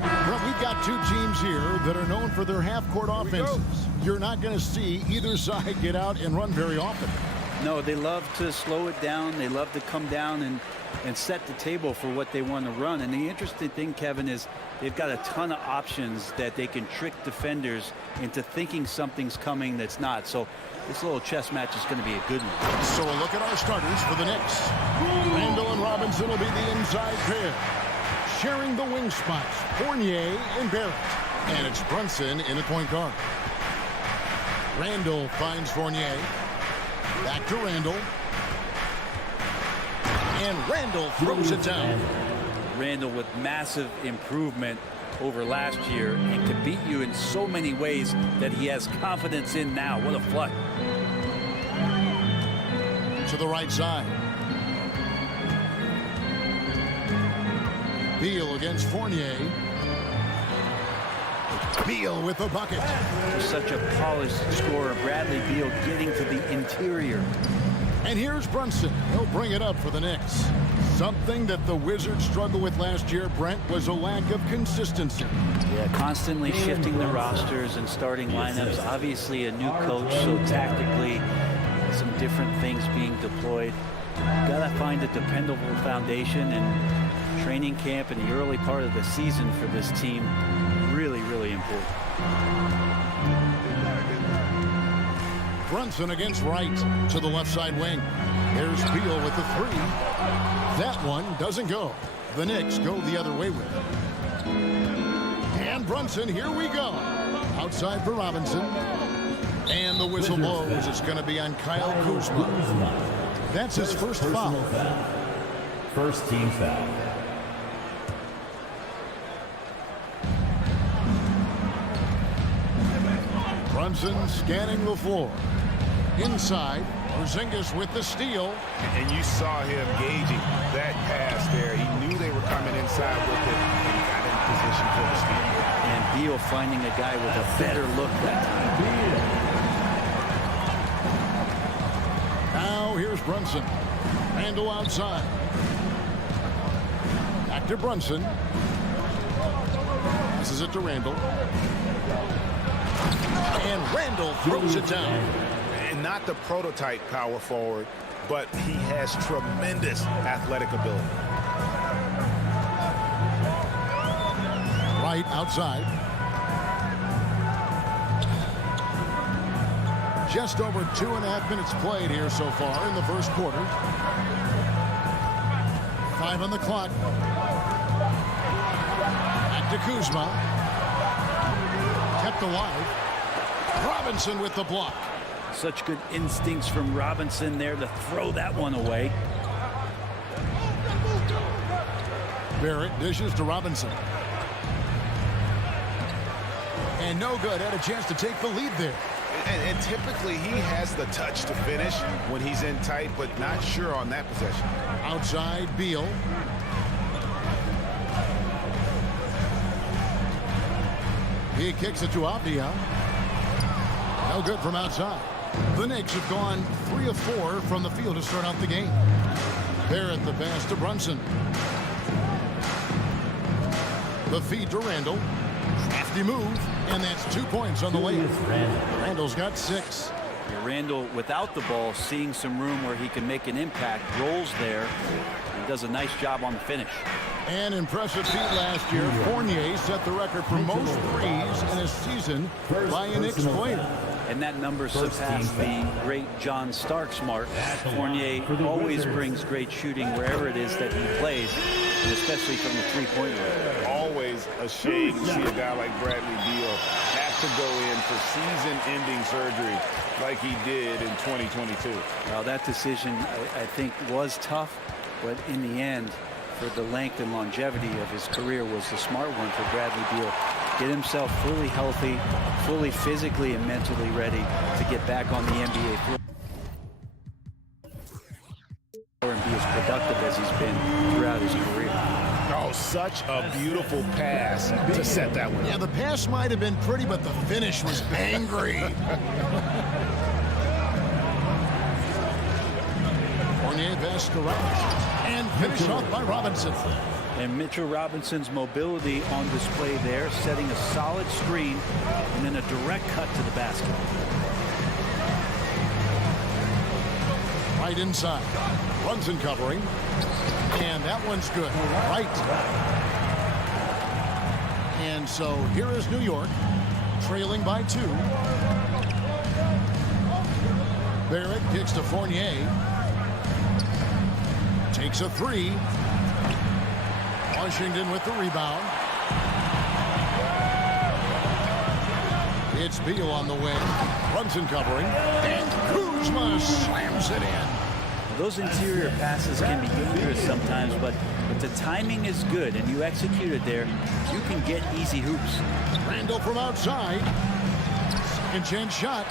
Well, we've got two teams here that are known for their half-court offenses. You're not going to see either side get out and run very often. No, they love to slow it down. They love to come down and set the table for what they want to run. And the interesting thing, Kevin, is they've got a ton of options that they can trick defenders into thinking something's coming that's not. So this little chess match is going to be a good one. So a look at our starters for the Knicks. Randall and Robinson will be the inside pair. Sharing the wing spots, Fournier and Barrett. And it's Brunson in at point guard. Randall finds Fournier. Back to Randall. And Randall throws it down. Randall with massive improvement over last year and can beat you in so many ways that he has confidence in now. What a flood. To the right side. Beal against Fournier. Beal with the bucket. Such a polished scorer. Bradley Beal getting to the interior. And here's Brunson. He'll bring it up for the Knicks. Something that the Wizards struggled with last year, Brent, was a lack of consistency. Yeah, constantly shifting the rosters and starting lineups. Obviously a new coach, so tactically some different things being deployed. Gotta find a dependable foundation, and training camp in the early part of the season for this team really, really important. Brunson against Wright to the left side wing. Here's Beal with the three. That one doesn't go. The Knicks go the other way with it. And Brunson, here we go. Outside for Robinson. And the whistle blows. It's going to be on Kyle Kuzma. That's his first foul. First team foul. Brunson scanning the floor. Inside, Porzingis with the steal. And you saw him gauging that pass there. He knew they were coming inside with it and got in position for the steal. And Beal finding a guy with a better look that time. Now here's Brunson. Randall outside. Back to Brunson. Passes it to Randall. And Randall throws it down. And not the prototype power forward, but he has tremendous athletic ability. Right outside. Just over 2.5 minutes played here so far in the first quarter. 5 on the clock. Back to Kuzma. Kept alive. Robinson with the block. Such good instincts from Robinson there to throw that one away. Barrett dishes to Robinson. And no good. Had a chance to take the lead there. And typically he has the touch to finish when he's in tight, but not sure on that possession. Outside, Beal. He kicks it to Avdia. No good from outside. The Knicks have gone 3 of 4 from the field to start out the game. Barrett the pass to Brunson. The feed to Randall. Crafty move, and that's 2 points on the way. Randall's got 6. Randall, without the ball, seeing some room where he can make an impact, rolls there, and does a nice job on the finish. An impressive feat last year. Fournier set the record for most threes in a season by a Knicks player. And that number surpassed the great John Starks mark. Fournier always brings great shooting wherever it is that he plays, and especially from the three-point line. Always a shame to see a guy like Bradley Beal have to go in for season-ending surgery like he did in 2022. Well, that decision, I think, was tough, but in the end, for the length and longevity of his career, was the smart one for Bradley Beal. Get himself fully healthy, fully physically and mentally ready to get back on the NBA floor and be as productive as he's been throughout his career. Oh, such a beautiful pass to set that one. Yeah, the pass might have been pretty, but the finish was angry. Fournier pass to Robinson. And finished off by Robinson. And Mitchell Robinson's mobility on display there, setting a solid screen and then a direct cut to the basket. Right inside. Brunson covering. And that one's good. Right. And so here is New York, trailing by 2. Barrett kicks to Fournier. Takes a 3. Washington with the rebound. It's Beal on the wing. Brunson covering. And Kuzma slams it in. Those interior passes can be dangerous sometimes, but if the timing is good and you execute it there, you can get easy hoops. Randall from outside. Second chance shot.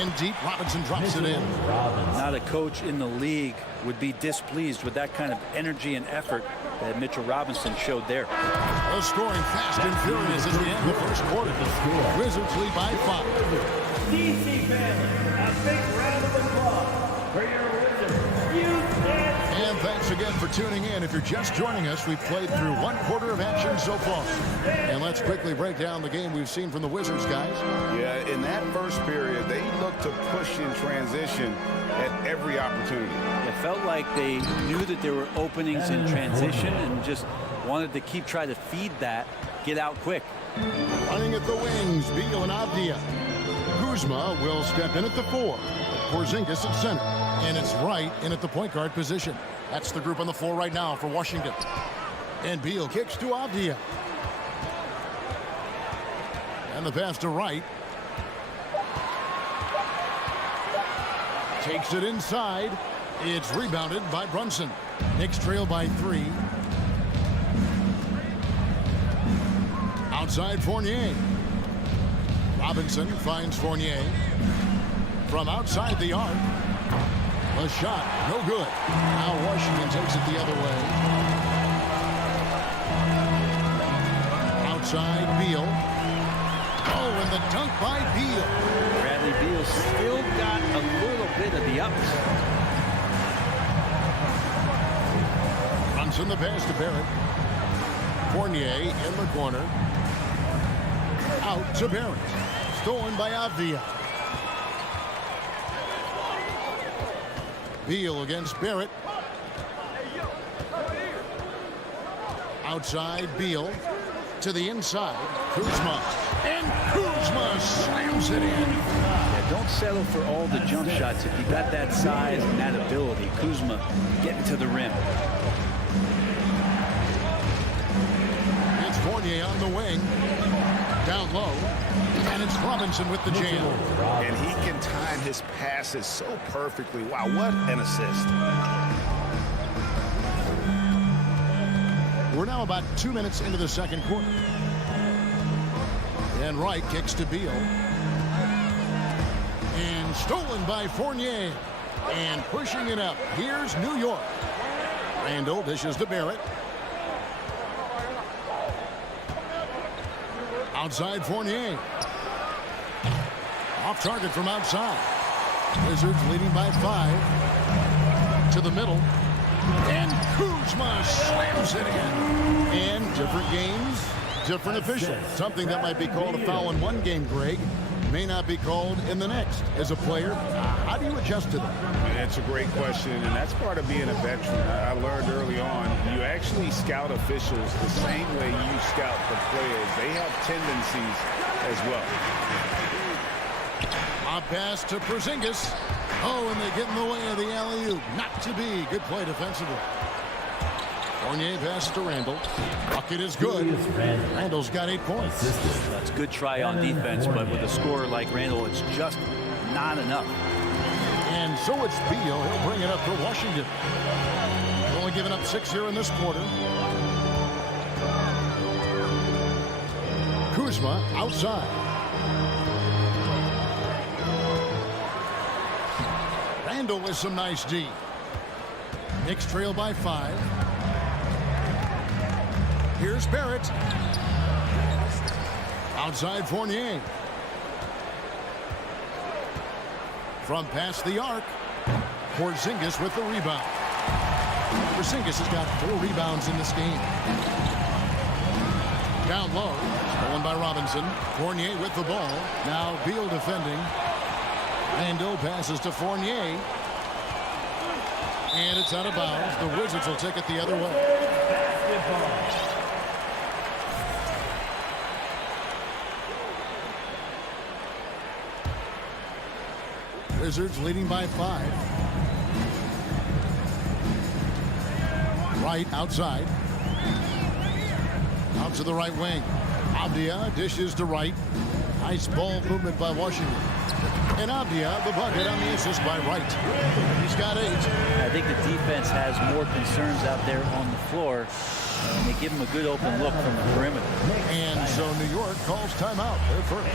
In deep, Robinson drops it in. Not a coach in the league would be displeased with that kind of energy and effort that Mitchell Robinson showed there. A scoring fast and furious as we end the first quarter. Wizards lead by 5. DC family, a big round of applause for your Wizards. And thanks again for tuning in. If you're just joining us, we've played through one quarter of action so far. And let's quickly break down the game we've seen from the Wizards, guys. Yeah, in that first period, they looked to push in transition at every opportunity. It felt like they knew that there were openings in transition and just wanted to keep trying to feed that, get out quick. Running at the wings, Beal and Avdia. Kuzma will step in at the 4. Porzingis at center. And it's Wright in at the point guard position. That's the group on the floor right now for Washington. And Beal kicks to Avdia. And the pass to Wright. Takes it inside. It's rebounded by Brunson. Knicks trail by 3. Outside Fournier. Robinson finds Fournier. From outside the arc. A shot, no good. Now Washington takes it the other way. Outside Beal. Oh, and the dunk by Beal. Bradley Beal still got a little bit of the ups. Brunson the pass to Barrett. Fournier in the corner. Out to Barrett. Stolen by Avdia. Beal against Barrett. Outside Beal to the inside. Kuzma. And Kuzma slams it in. Yeah, don't settle for all the jump shots if you got that size and that ability. Kuzma getting to the rim. It's Fournier on the wing. Down low. And it's Robinson with the jam. And he can time his passes so perfectly. Wow, what an assist. We're now about 2 minutes into the second quarter. And Wright kicks to Beal. And stolen by Fournier. And pushing it up. Here's New York. Randall dishes to Barrett. Outside Fournier. Off target from outside. Wizards leading by 5. To the middle. And Kuzma slams it in. And different games, different officials. Something that might be called a foul in one game, Greg, may not be called in the next. As a player, how do you adjust to that? That's a great question, and that's part of being a veteran. I learned early on, you actually scout officials the same way you scout the players. They have tendencies as well. A pass to Porzingis. Oh, and they get in the way of the alley-oop. Not to be. Good play defensively. Fournier passes to Randall. Bucket is good. Randall's got 8 points. That's a good try on defense, but with a scorer like Randall, it's just not enough. And so it's Beal. He'll bring it up for Washington. Only giving up 6 here in this quarter. Kuzma outside. Randall with some nice D. Knicks trail by 5. Here's Barrett. Outside Fournier. From past the arc. Porzingis with the rebound. Porzingis has got 4 rebounds in this game. Down low. Stolen by Robinson. Fournier with the ball. Now Beal defending. Randall passes to Fournier. And it's out of bounds. The Wizards will take it the other way. Wizards leading by 5. Wright outside. Out to the right wing. Avdia dishes to Wright. Nice ball movement by Washington. And Abdia, the bucket on the assist by Wright. He's got 8. I think the defense has more concerns out there on the floor, and they give him a good open look from the perimeter. And so New York calls timeout. They're first.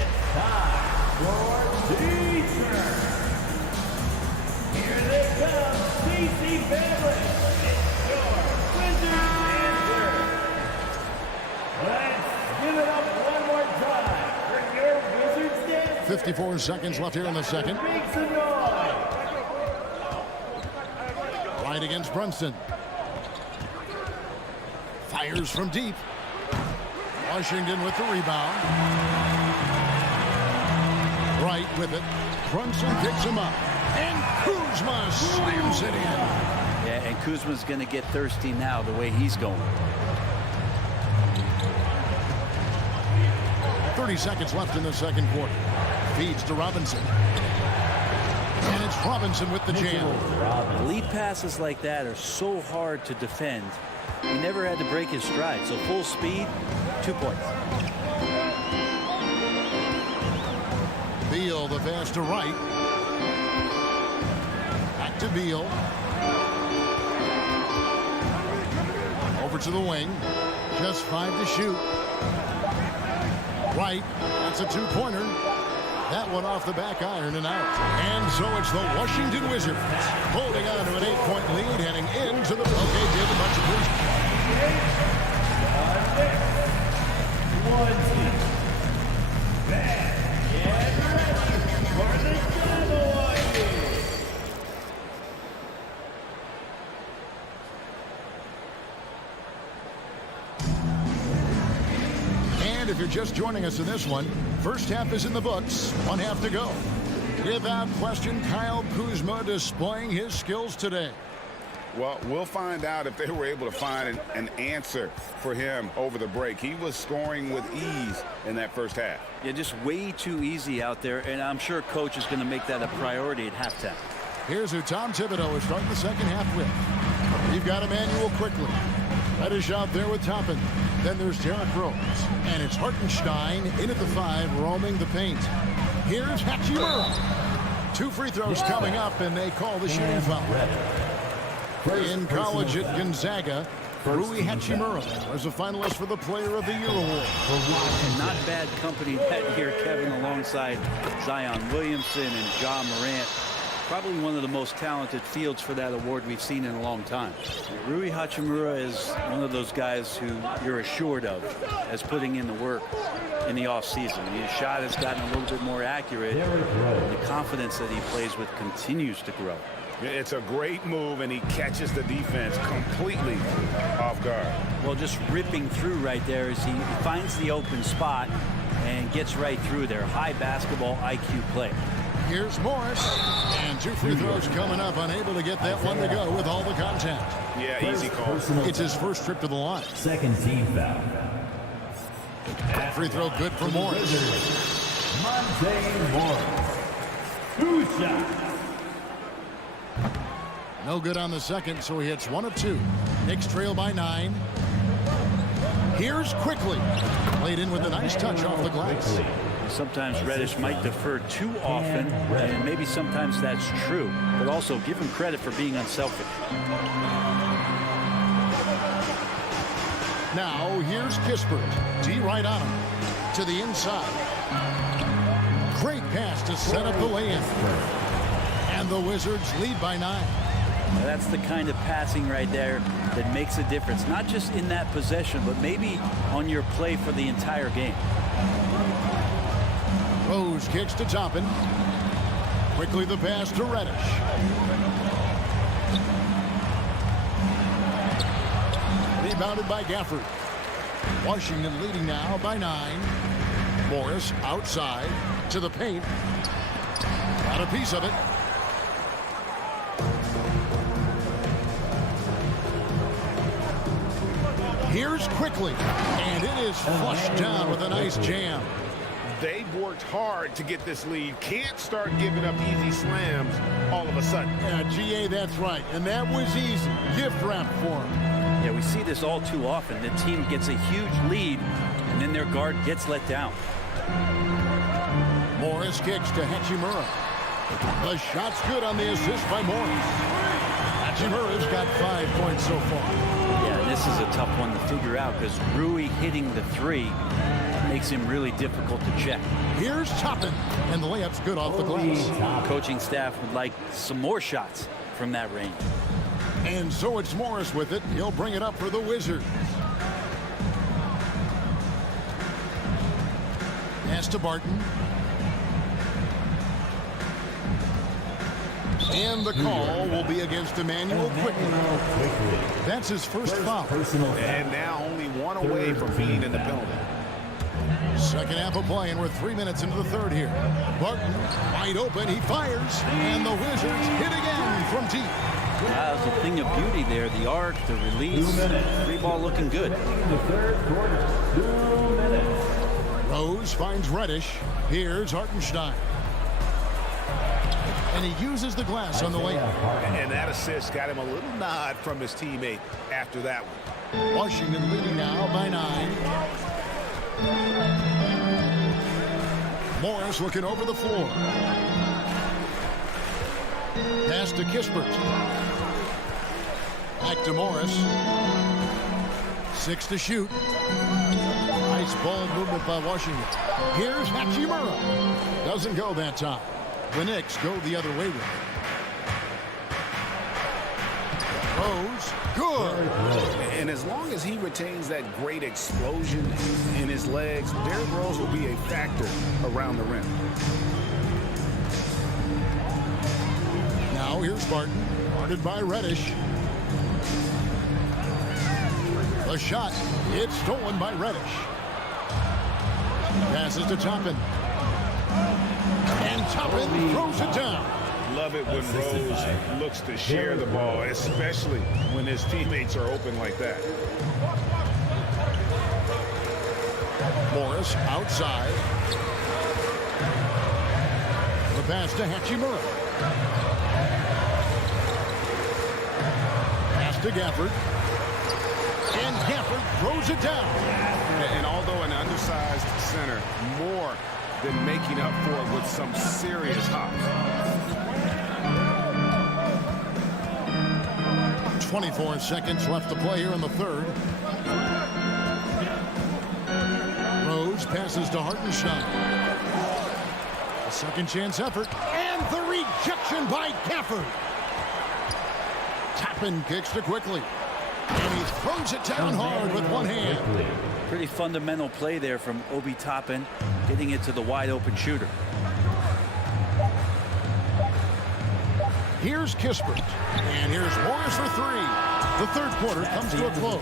Here they come, DC family. It's your Wizards answer. Let's give it up one more time for your Wizards answer. 54 seconds left here in the second. Make some noise. Right against Brunson. Fires from deep. Washington with the rebound. Right with it. Brunson picks him up. And Kuzma slams it in. Yeah, and Kuzma's going to get thirsty now the way he's going. 30 seconds left in the second quarter. Feeds to Robinson. And it's Robinson with the jam. Lead passes like that are so hard to defend. He never had to break his stride. So full speed, 2 points. Beal, the pass to Wright. Back to Beal. Over to the wing. Just 5 to shoot. Wright, that's a 2-pointer. That one off the back iron and out. And so it's the Washington Wizards holding on to an 8-point lead heading into the... Okay, David, much appreciated. One team. Back. Get ready for the double winding. And if you're just joining us in this one, first half is in the books. 1 half to go. Without question, Kyle Kuzma displaying his skills today. Well, we'll find out if they were able to find an answer for him over the break. He was scoring with ease in that first half. Yeah, just way too easy out there, and I'm sure coach is going to make that a priority at halftime. Here's who Tom Thibodeau is starting the second half with. You've got Emmanuel quickly. Reddish out there with Toppin. Then there's Derrick Rose. And it's Hartenstein in at the 5, roaming the paint. Here's Hachimura. 2 free throws coming up, and they call the shooting foul. In college at Gonzaga, Rui Hachimura was a finalist for the Player of the Year award. Not bad company that year, Kevin, alongside Zion Williamson and John Morant. Probably one of the most talented fields for that award we've seen in a long time. Rui Hachimura is one of those guys who you're assured of as putting in the work in the offseason. His shot has gotten a little bit more accurate. The confidence that he plays with continues to grow. It's a great move, and he catches the defense completely off guard. Well, just ripping through right there as he finds the open spot and gets right through there. High basketball IQ play. Here's Morris. And 2 free throws coming up. Unable to get that one to go with all the contact. Yeah, easy call. It's his first trip to the line. Second team foul. Free throw good for Morris. Monte Morris. 2 shots. No good on the second, so he hits 1 of 2. Knicks trail by 9. Here's quickly. Played in with a nice touch off the glass. Sometimes Reddish might defer too often, and maybe sometimes that's true, but also give him credit for being unselfish. Now here's Kispert. D right on him. To the inside. Great pass to set up the lay-in. And the Wizards lead by 9. Now that's the kind of passing right there that makes a difference, not just in that possession, but maybe on your play for the entire game. Rose kicks to Toppin. Quickly the pass to Reddish. Rebounded by Gafford. Washington leading now by 9. Morris outside to the paint. Got a piece of it. Here's quickly. And it is flushed down with a nice jam. They've worked hard to get this lead. Can't start giving up easy slams all of a sudden. Yeah, GA, that's right. And that was easy. Gift wrap for him. Yeah, we see this all too often. The team gets a huge lead, and then their guard gets let down. Morris kicks to Hachimura. The shot's good on the assist by Morris. Hachimura's got 5 points so far. Yeah, this is a tough one to figure out because Rui hitting the three makes him really difficult to check. Here's Toppin, and the layup's good off the glass. Coaching staff would like some more shots from that range. And so it's Morris with it. He'll bring it up for the Wizards. Pass to Barton. And the call will be against Emmanuel quickly. That's his first foul. And now only one away from being in the penalty. Second half of play, and we're 3 minutes into the third here. Barton, wide open, he fires, and the Wizards hit again from deep. That was a thing of beauty there. The arc, the release, free ball looking good. The third quarter, 2 minutes. Rose finds Reddish. Here's Hartenstein. And he uses the glass on the layup. And that assist got him a little nod from his teammate after that one. Washington leading now by 9. Morris looking over the floor. Pass to Kispert. Back to Morris. 6 to shoot. Nice ball movement by Washington. Here's Hachimura. Doesn't go that time. The Knicks go the other way with it. Rose, good. And as long as he retains that great explosion in his legs, Derrick Rose will be a factor around the rim. Now here's Barton, guarded by Reddish. The shot, it's stolen by Reddish. Passes to Toppin. And Toppin throws it down. Love it when Rose looks to share the ball, especially when his teammates are open like that. Morris outside. The pass to Hachimura. Pass to Gafford. And Gafford throws it down. And although an undersized center, more than making up for it with some serious hops. 24 seconds left to play here in the third. Rose passes to Hartenstein. A second chance effort. And the rejection by Gafford. Toppin kicks to quickly. And he throws it down hard with one hand. Pretty fundamental play there from Obi Toppin, getting it to the wide open shooter. Here's Kispert. And here's Morris for 3. The third quarter comes to a close.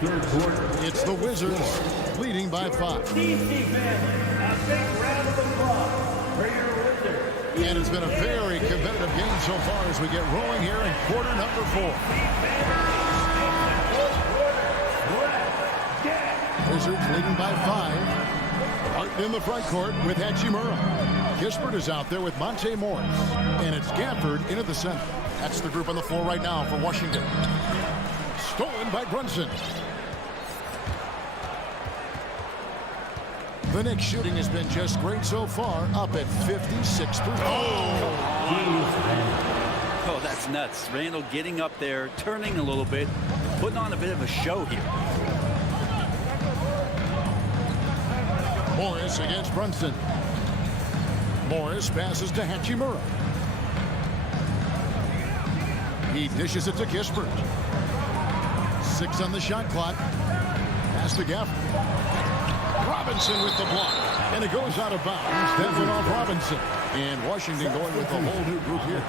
It's the Wizards leading by 5. DC fans, a big round of applause for your Wizards. And it's been a very competitive game so far as we get rolling here in quarter number 4. Wizards leading by 5. Barton in the front court with Hachimura. Kispert is out there with Monte Morris. And it's Gafford into the center. That's the group on the floor right now for Washington. Stolen by Brunson. The Knicks shooting has been just great so far, up at 56%. Oh, that's nuts. Randall getting up there, turning a little bit, putting on a bit of a show here. Morris against Brunson. Morris passes to Hachimura. He dishes it to Kispert. 6 on the shot clock. Pass to Gafford. Robinson with the block. And it goes out of bounds. Steps off Robinson. And Washington going with a whole new group here.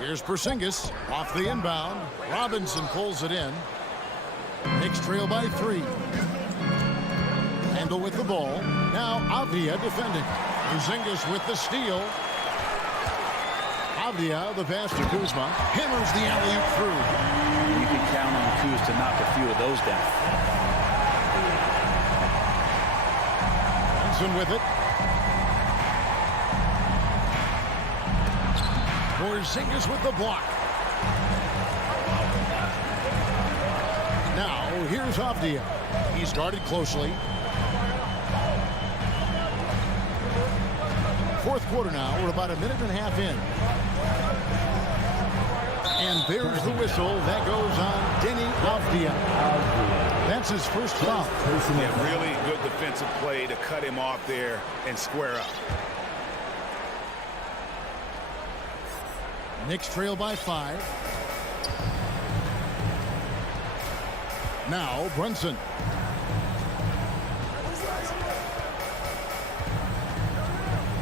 Here's Porzingis off the inbound. Robinson pulls it in. Knicks trail by 3. Handle with the ball. Now Avdia defending. Porzingis with the steal. Avdia, the pass to Kuzma. Hammers the alley-oop through. You can count on Kuz to knock a few of those down. Johnson with it. Porzingis with the block. Now, here's Avdia. He's guarded closely. fourth quarter now. We're about a minute and a half in. And there's the whistle. That goes on Denny Avdia. That's his first foul. Yeah, really good defensive play to cut him off there and square up. Knicks trail by 5. Now Brunson.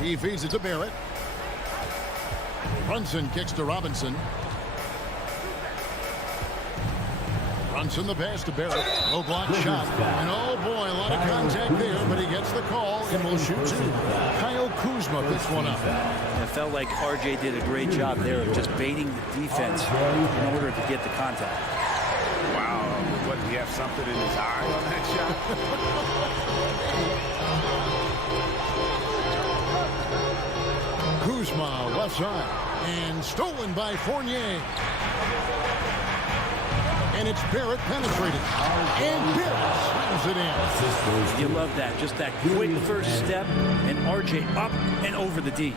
He feeds it to Barrett. Brunson kicks to Robinson. Brunson the pass to Barrett. Low block shot. And oh boy, a lot of contact there, but he gets the call and will shoot 2. Kyle Kuzma picks one up. It felt like RJ did a great job there of just baiting the defense in order to get the contact. Wow, what, did he have something in his eye on that shot? Kuzma left side. And stolen by Fournier. And it's Barrett penetrated. And Barrett slams it in. You love that. Just that quick first step. And RJ up and over the D.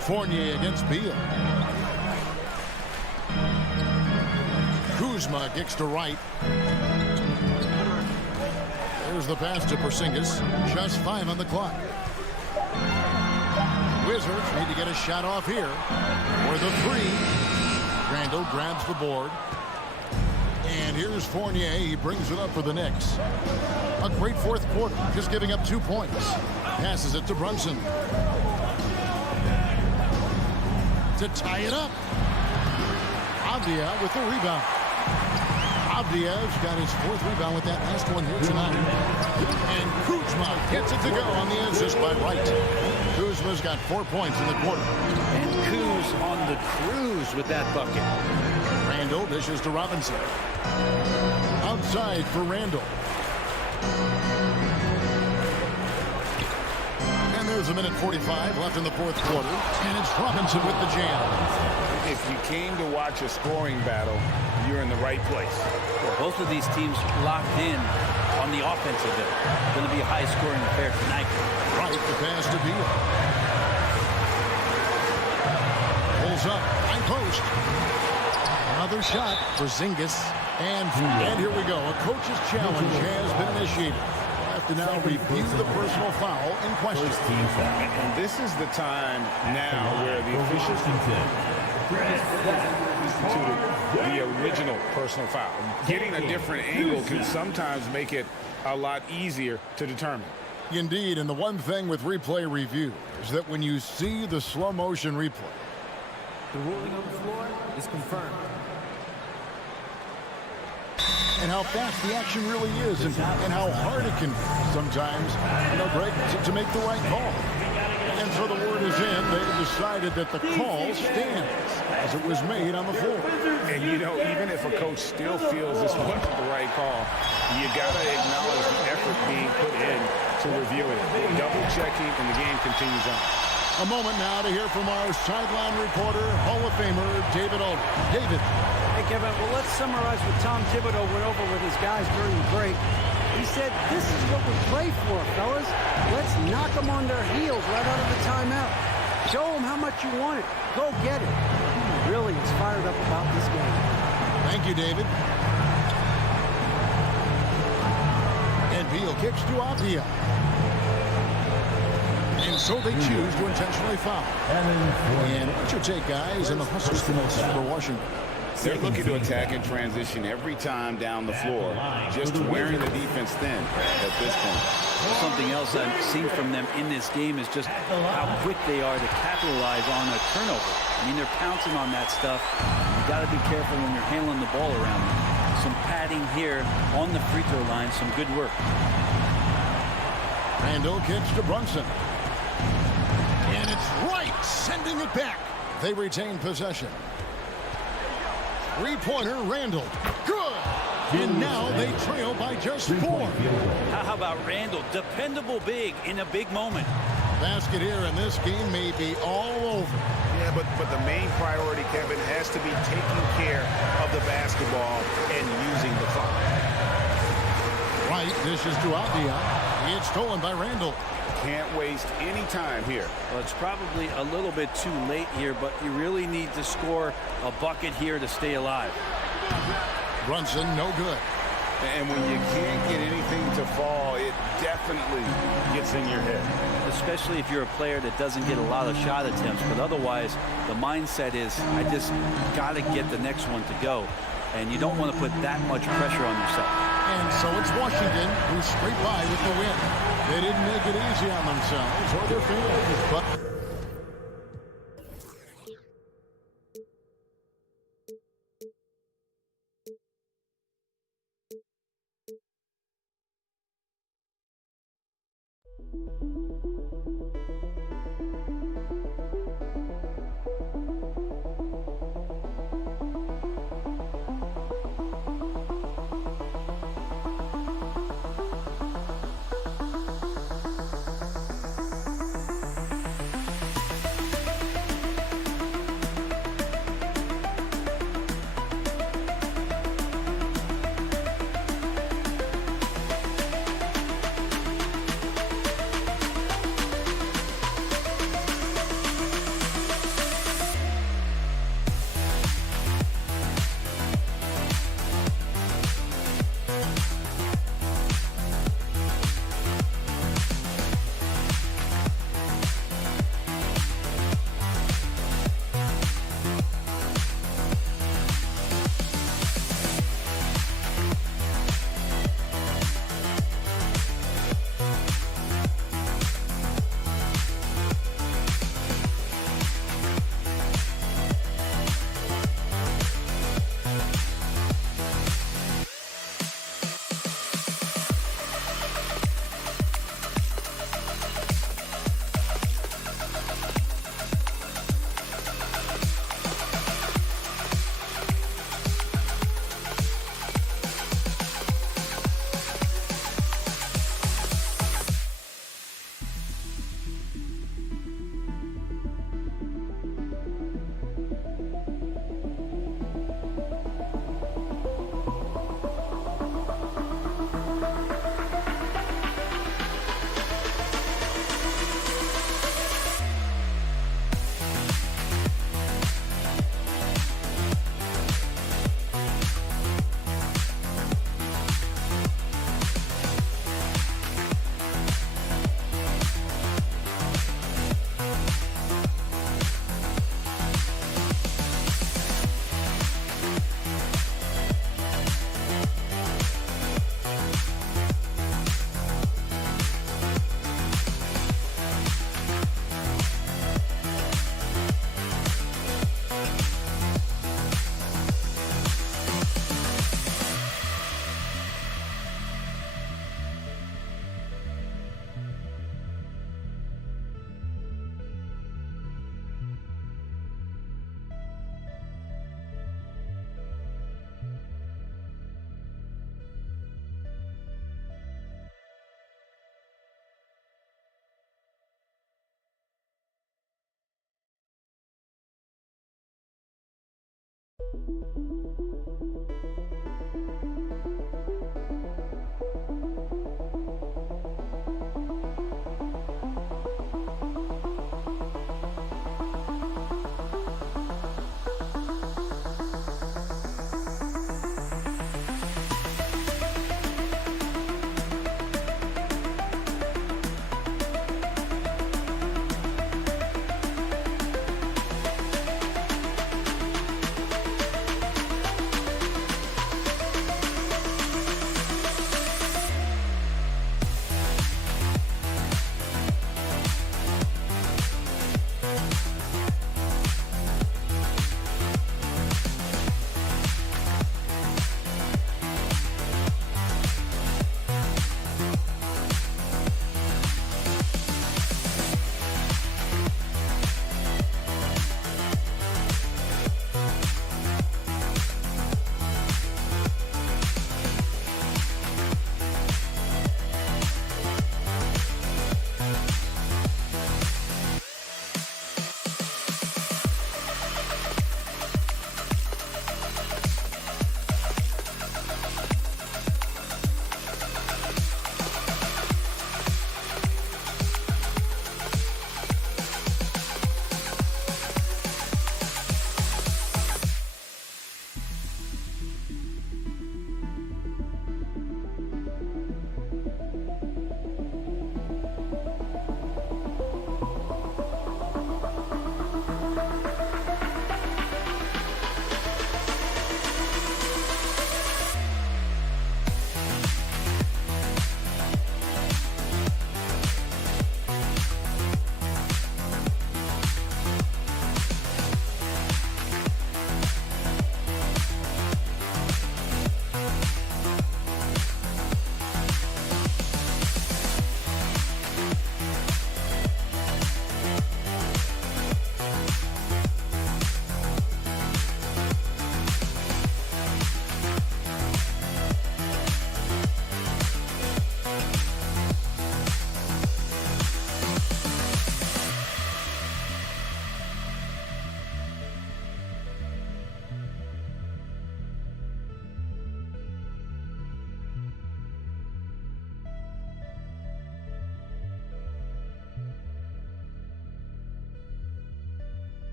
Fournier against Beal. Kuzma kicks to right. There's the pass to Porzingis. Just 5 on the clock. Wizards need to get a shot off here. For the 3. Randall grabs the board. And here's Fournier. He brings it up for the Knicks. A great fourth quarter. Just giving up 2 points. Passes it to Brunson. To tie it up. Avdia with the rebound. Avdia's got his 4th rebound with that last one here tonight. And Kuzma gets it to go on the assist by Wright. Kuzma's got 4 points in the quarter. And Kuz on the cruise with that bucket. Randall dishes to Robinson. Outside for Randall. And there's a minute 45 left in the fourth quarter. And it's Robinson with the jam. If you came to watch a scoring battle, you're in the right place. Well, both of these teams locked in on the offensive end. Going to be a high-scoring affair tonight. Right, the pass to Beal. Pulls up, high post. Another shot for Porzingis. And here we go. A coach's challenge has been initiated. Have to now review the personal foul in question. And this is the time now where the officials to the original personal foul. Getting a different angle can sometimes make it a lot easier to determine. Indeed, and the one thing with replay review is that when you see the slow motion replay, the ruling on the floor is confirmed. And how fast the action really is, and how hard it can sometimes, Greg, to make the right call. And so the word is in. They've decided that the call stands as it was made on the floor. And, even if a coach still feels this wasn't the right call, you got to acknowledge the effort being put in to review it. Double-checking, and the game continues on. A moment now to hear from our sideline reporter, Hall of Famer David Aldridge. David. Hey, Kevin, well, let's summarize what Tom Thibodeau went over with his guys during the break. He said, this is what we play for, fellas. Let's knock them on their heels right out of the timeout. Show them how much you want it. Go get it. He really is fired up about this game. Thank you, David. And Beal kicks to Avdia. And so they choose to intentionally foul. And what's your take, guys, in the hustle for Washington? They're looking to attack and transition every time down the floor, just wearing the defense thin at this point. Something else I've seen from them in this game is just how quick they are to capitalize on a turnover. I mean, they're pouncing on that stuff. You got to be careful when you're handling the ball around them. Some padding here on the free throw line, some good work. Randall kicks to Brunson. And it's Wright sending it back. They retain possession. Three-pointer, Randall. Good. And now they trail by just 4. How about Randall? Dependable big in a big moment. Basket here, and this game may be all over. Yeah, but the main priority, Kevin, has to be taking care of the basketball and using the clock. Wright dishes to Avdia. It's stolen by Randall. Can't waste any time here. Well, it's probably a little bit too late here, but you really need to score a bucket here to stay alive. Brunson, no good. And when you can't get anything to fall, it definitely gets in your head. Especially if you're a player that doesn't get a lot of shot attempts, but otherwise the mindset is, I just got to get the next one to go. And you don't want to put that much pressure on yourself. And so it's Washington who scraped by with the win. They didn't make it easy on themselves or their fans, but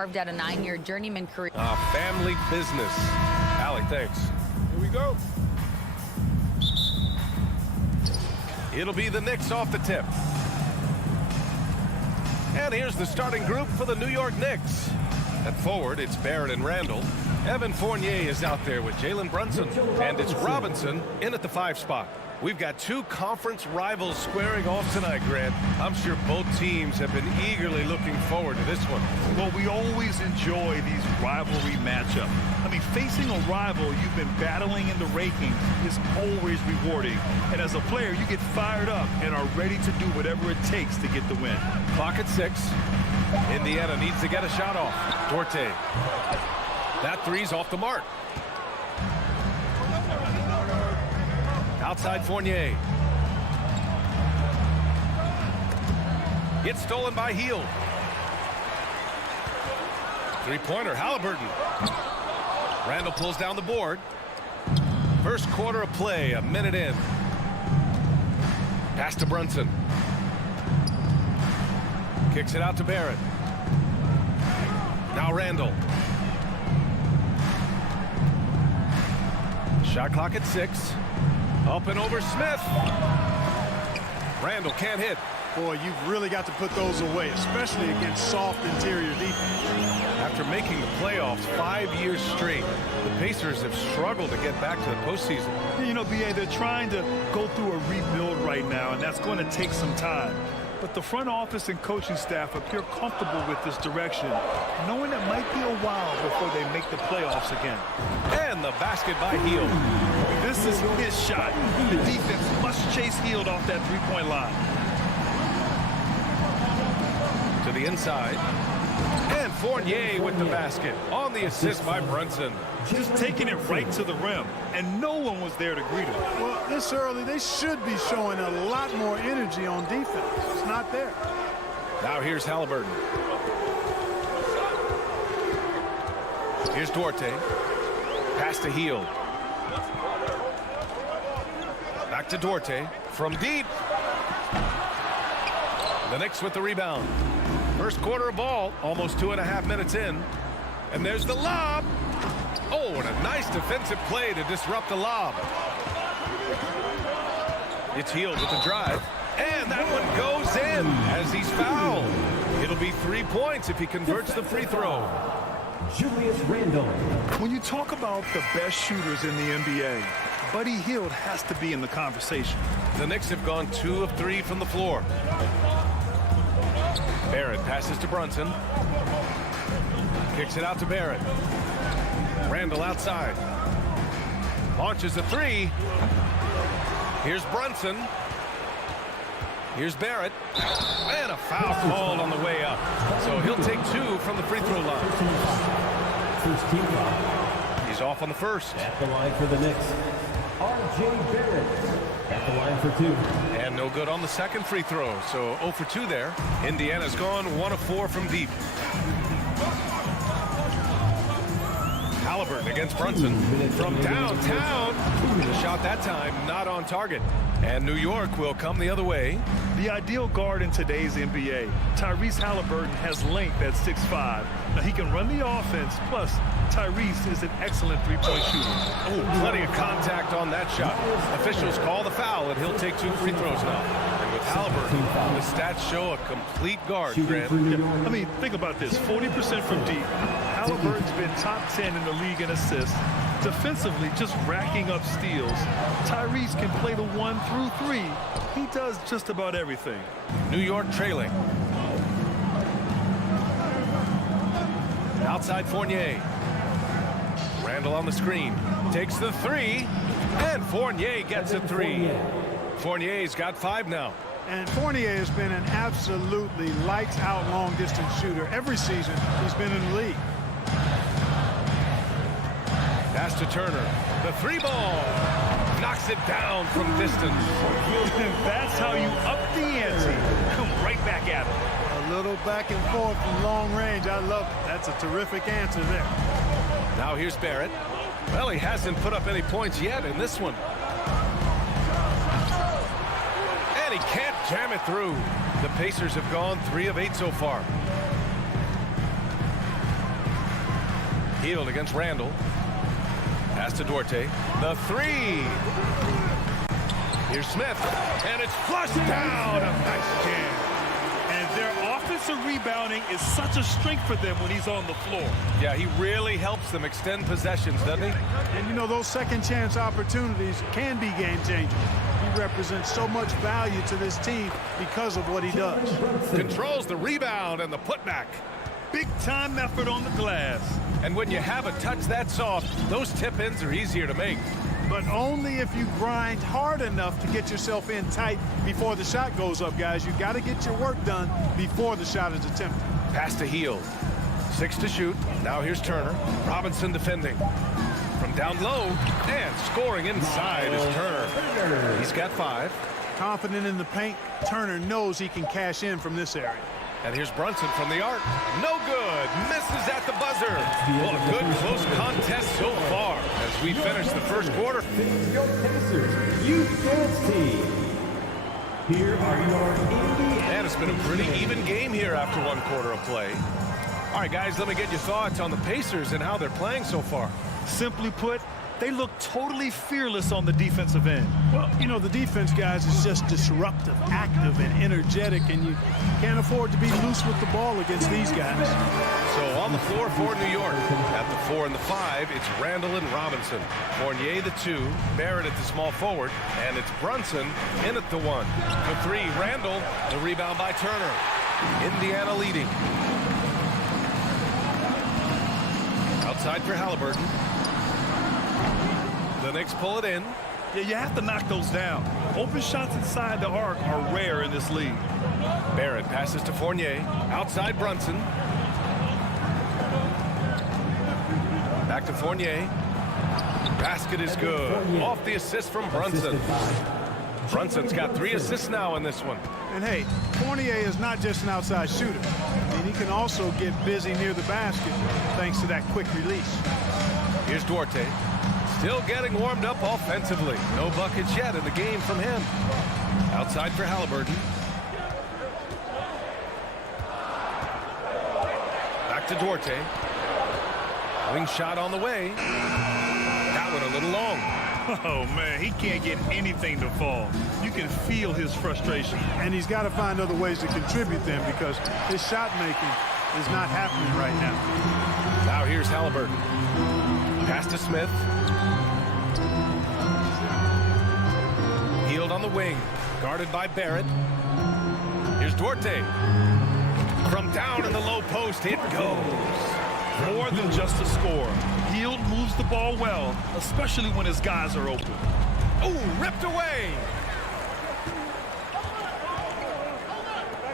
carved out a 9-year journeyman career. Family business. Allie, thanks. Here we go. It'll be the Knicks off the tip. And here's the starting group for the New York Knicks. At forward, it's Barrett and Randall. Evan Fournier is out there with Jalen Brunson. And it's Robinson in at the 5 spot. We've got 2 conference rivals squaring off tonight, Grant. I'm sure both teams have been eagerly looking forward to this one. Well, we always enjoy these rivalry matchups. I mean, facing a rival you've been battling in the rankings is always rewarding. And as a player, you get fired up and are ready to do whatever it takes to get the win. Clock at 6. Indiana needs to get a shot off. Duarte. That three's off the mark. Outside Fournier. Gets stolen by Hield. Three-pointer, Halliburton. Randall pulls down the board. First quarter of play, a minute in. Pass to Brunson. Kicks it out to Barrett. Now Randall. Shot clock at 6. Up and over Smith. Randall can't hit. Boy, you've really got to put those away, especially against soft interior defense. After making the playoffs 5 years straight, the Pacers have struggled to get back to the postseason. You know, B.A., they're trying to go through a rebuild right now, and that's going to take some time. But the front office and coaching staff appear comfortable with this direction, knowing it might be a while before they make the playoffs again. And the basket by Hield. This is his shot. The defense must chase Hield off that three-point line. To the inside. And Fournier with the basket on the assist by Brunson. Just taking it right to the rim, and no one was there to greet him. Well, this early, they should be showing a lot more energy on defense. It's not there. Now here's Halliburton. Here's Duarte. Pass to Hield. Back to Duarte from deep. The Knicks with the rebound. First quarter of ball, almost 2.5 minutes in. And there's the lob. Oh, and a nice defensive play to disrupt the lob. It's Hield with the drive. And that one goes in as he's fouled. It'll be 3 points if he converts the free throw. Julius Randle. When you talk about the best shooters in the NBA, Buddy Hield has to be in the conversation. The Knicks have gone 2 of 3 from the floor. Barrett passes to Brunson. Kicks it out to Barrett. Randall outside. Launches a 3. Here's Brunson. Here's Barrett. And a foul called on the way up. So he'll take 2 from the free throw line. First team foul. He's off on the first. At the line for the Knicks, R.J. Barrett. At the line for 2. And no good on the second free throw. So 0 for 2 there. Indiana's gone 1 of 4 from deep. Halliburton against Brunson from downtown. The shot that time not on target. And New York will come the other way. The ideal guard in today's NBA, Tyrese Halliburton, has length at 6'5". Now he can run the offense, plus Tyrese is an excellent three-point shooter. Oh, plenty of contact on that shot. Officials call the foul, and he'll take 2 free throws now. And with Halliburton, the stats show a complete guard, Grant. Yeah. I mean, think about this, 40% from deep. Halliburton's been top 10 in the league in assists. Defensively, just racking up steals. Tyrese can play the 1 through 3. He does just about everything. New York trailing. Outside Fournier. Randall on the screen. Takes the 3. And Fournier gets a 3. Fournier's got 5 now. And Fournier has been an absolutely lights-out long-distance shooter every season he's been in the league. Pass to Turner. The 3 ball. Knocks it down from distance. That's how you up the ante. Come right back at him. A little back and forth from long range. I love it. That's a terrific answer there. Now here's Barrett. Well, he hasn't put up any points yet in this one. And he can't jam it through. The Pacers have gone 3 of 8 so far. Hield against Randall. Pass to Duarte. The 3. Here's Smith. And it's flushed down. A nice jam. And their offensive rebounding is such a strength for them when he's on the floor. Yeah, he really helps them extend possessions, doesn't he? And you know, those second chance opportunities can be game changers. He represents so much value to this team because of what he does. Controls the rebound and the putback. Big time effort on the glass. And when you have a touch that soft, those tip-ins are easier to make. But only if you grind hard enough to get yourself in tight before the shot goes up, guys. You got to get your work done before the shot is attempted. Pass to Hield. 6 to shoot. Now here's Turner. Robinson defending. From down low and scoring inside is Turner. He's got 5. Confident in the paint, Turner knows he can cash in from this area. And here's Brunson from the arc. No good. Misses at the buzzer. Well, a good close contest so far as we finish the first quarter. Your Pacers Youth Dance Team. Here are your Indiana. And it's been a pretty even game here after one quarter of play. All right, guys, let me get your thoughts on the Pacers and how they're playing so far. Simply put, they look totally fearless on the defensive end. Well, you know, the defense, guys, is just disruptive, active, and energetic, and you can't afford to be loose with the ball against these guys. So on the floor for New York, at the 4 and the 5, it's Randall and Robinson. Fournier the 2, Barrett at the small forward, and it's Brunson in at the 1. The 3, Randall, the rebound by Turner. Indiana leading. Outside for Halliburton. The Knicks pull it in. Yeah, you have to knock those down. Open shots inside the arc are rare in this league. Barrett passes to Fournier. Outside Brunson. Back to Fournier. Basket is good. Off the assist from Brunson. Brunson's got 3 assists now in this one. And hey, Fournier is not just an outside shooter. I mean, he can also get busy near the basket thanks to that quick release. Here's Duarte. Still getting warmed up offensively. No buckets yet in the game from him. Outside for Halliburton. Back to Duarte. Wing shot on the way. That one a little long. Oh, man, he can't get anything to fall. You can feel his frustration. And he's got to find other ways to contribute them because his shot making is not happening right now. Now here's Halliburton. Pass to Smith. Healed on the wing. Guarded by Barrett. Here's Duarte. From down in the low post, it goes. More than just a score. Hield moves the ball well, especially when his guys are open. Oh, ripped away.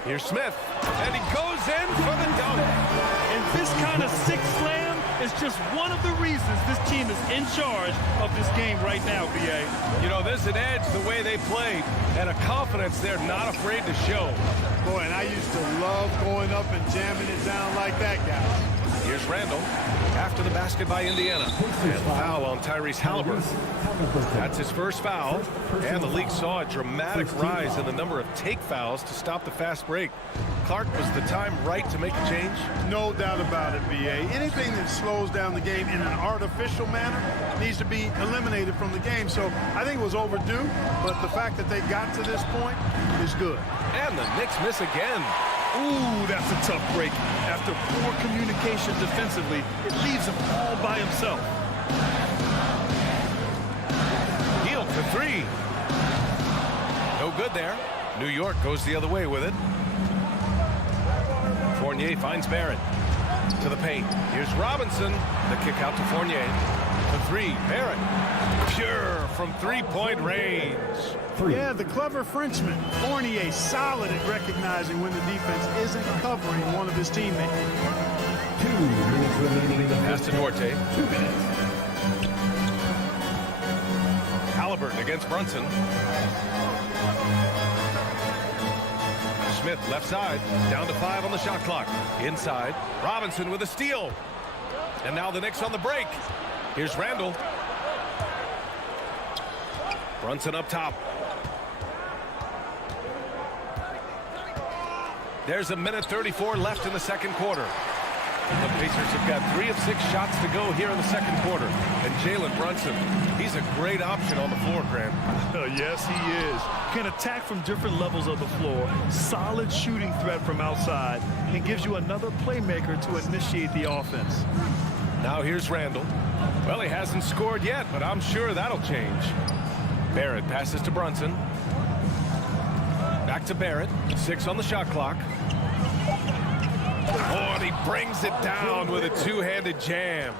Here's Smith, and he goes in for the dunk. And this kind of sick slam is just one of the reasons this team is in charge of this game right now, B.A. You know, there's an edge the way they played, and a confidence they're not afraid to show. Boy, and I used to love going up and jamming it down like that, guys. Here's Randall after the basket by Indiana. And foul on Tyrese Halliburton. That's his first foul. And the league saw a dramatic rise in the number of take fouls to stop the fast break. Clark, was the time right to make a change? No doubt about it, B.A. Anything that slows down the game in an artificial manner needs to be eliminated from the game. So I think it was overdue, but the fact that they got to this point is good. And the Knicks miss again. Ooh, that's a tough break. After poor communication defensively, it leaves him all by himself. Hield for 3. No good there. New York goes the other way with it. Fournier finds Barrett. To the paint. Here's Robinson. The kick out to Fournier. For 3. Barrett. Pure from three-point range. Yeah, the clever Frenchman. Fournier solid at recognizing when the defense isn't covering one of his teammates. 2 minutes remaining in the Pass to Duarte. 2 minutes. Halliburton against Brunson. Smith left side. Down to 5 on the shot clock. Inside. Robinson with a steal. And now the Knicks on the break. Here's Randall. Brunson up top. There's a minute 34 left in the second quarter. The Pacers have got 3 of 6 shots to go here in the second quarter. And Jalen Brunson, he's a great option on the floor, Grant. Yes, he is. Can attack from different levels of the floor. Solid shooting threat from outside. And gives you another playmaker to initiate the offense. Now here's Randall. Well, he hasn't scored yet, but I'm sure that'll change. Barrett passes to Brunson. Back to Barrett. 6 on the shot clock. Oh, and he brings it down with a two-handed jam.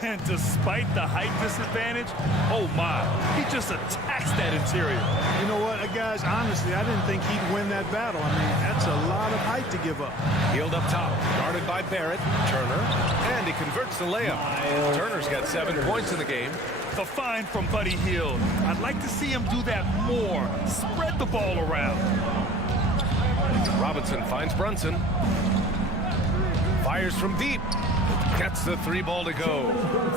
And despite the height disadvantage, oh my, he just attacks that interior. You know what, guys, honestly, I didn't think he'd win that battle. I mean, that's a lot of height to give up. Healed up top, guarded by Barrett, Turner, and he converts the layup. Turner's got 7 points in the game. The find from Buddy Hield. I'd like to see him do that more. Spread the ball around. Robinson finds Brunson. Fires from deep. Gets the 3 ball to go.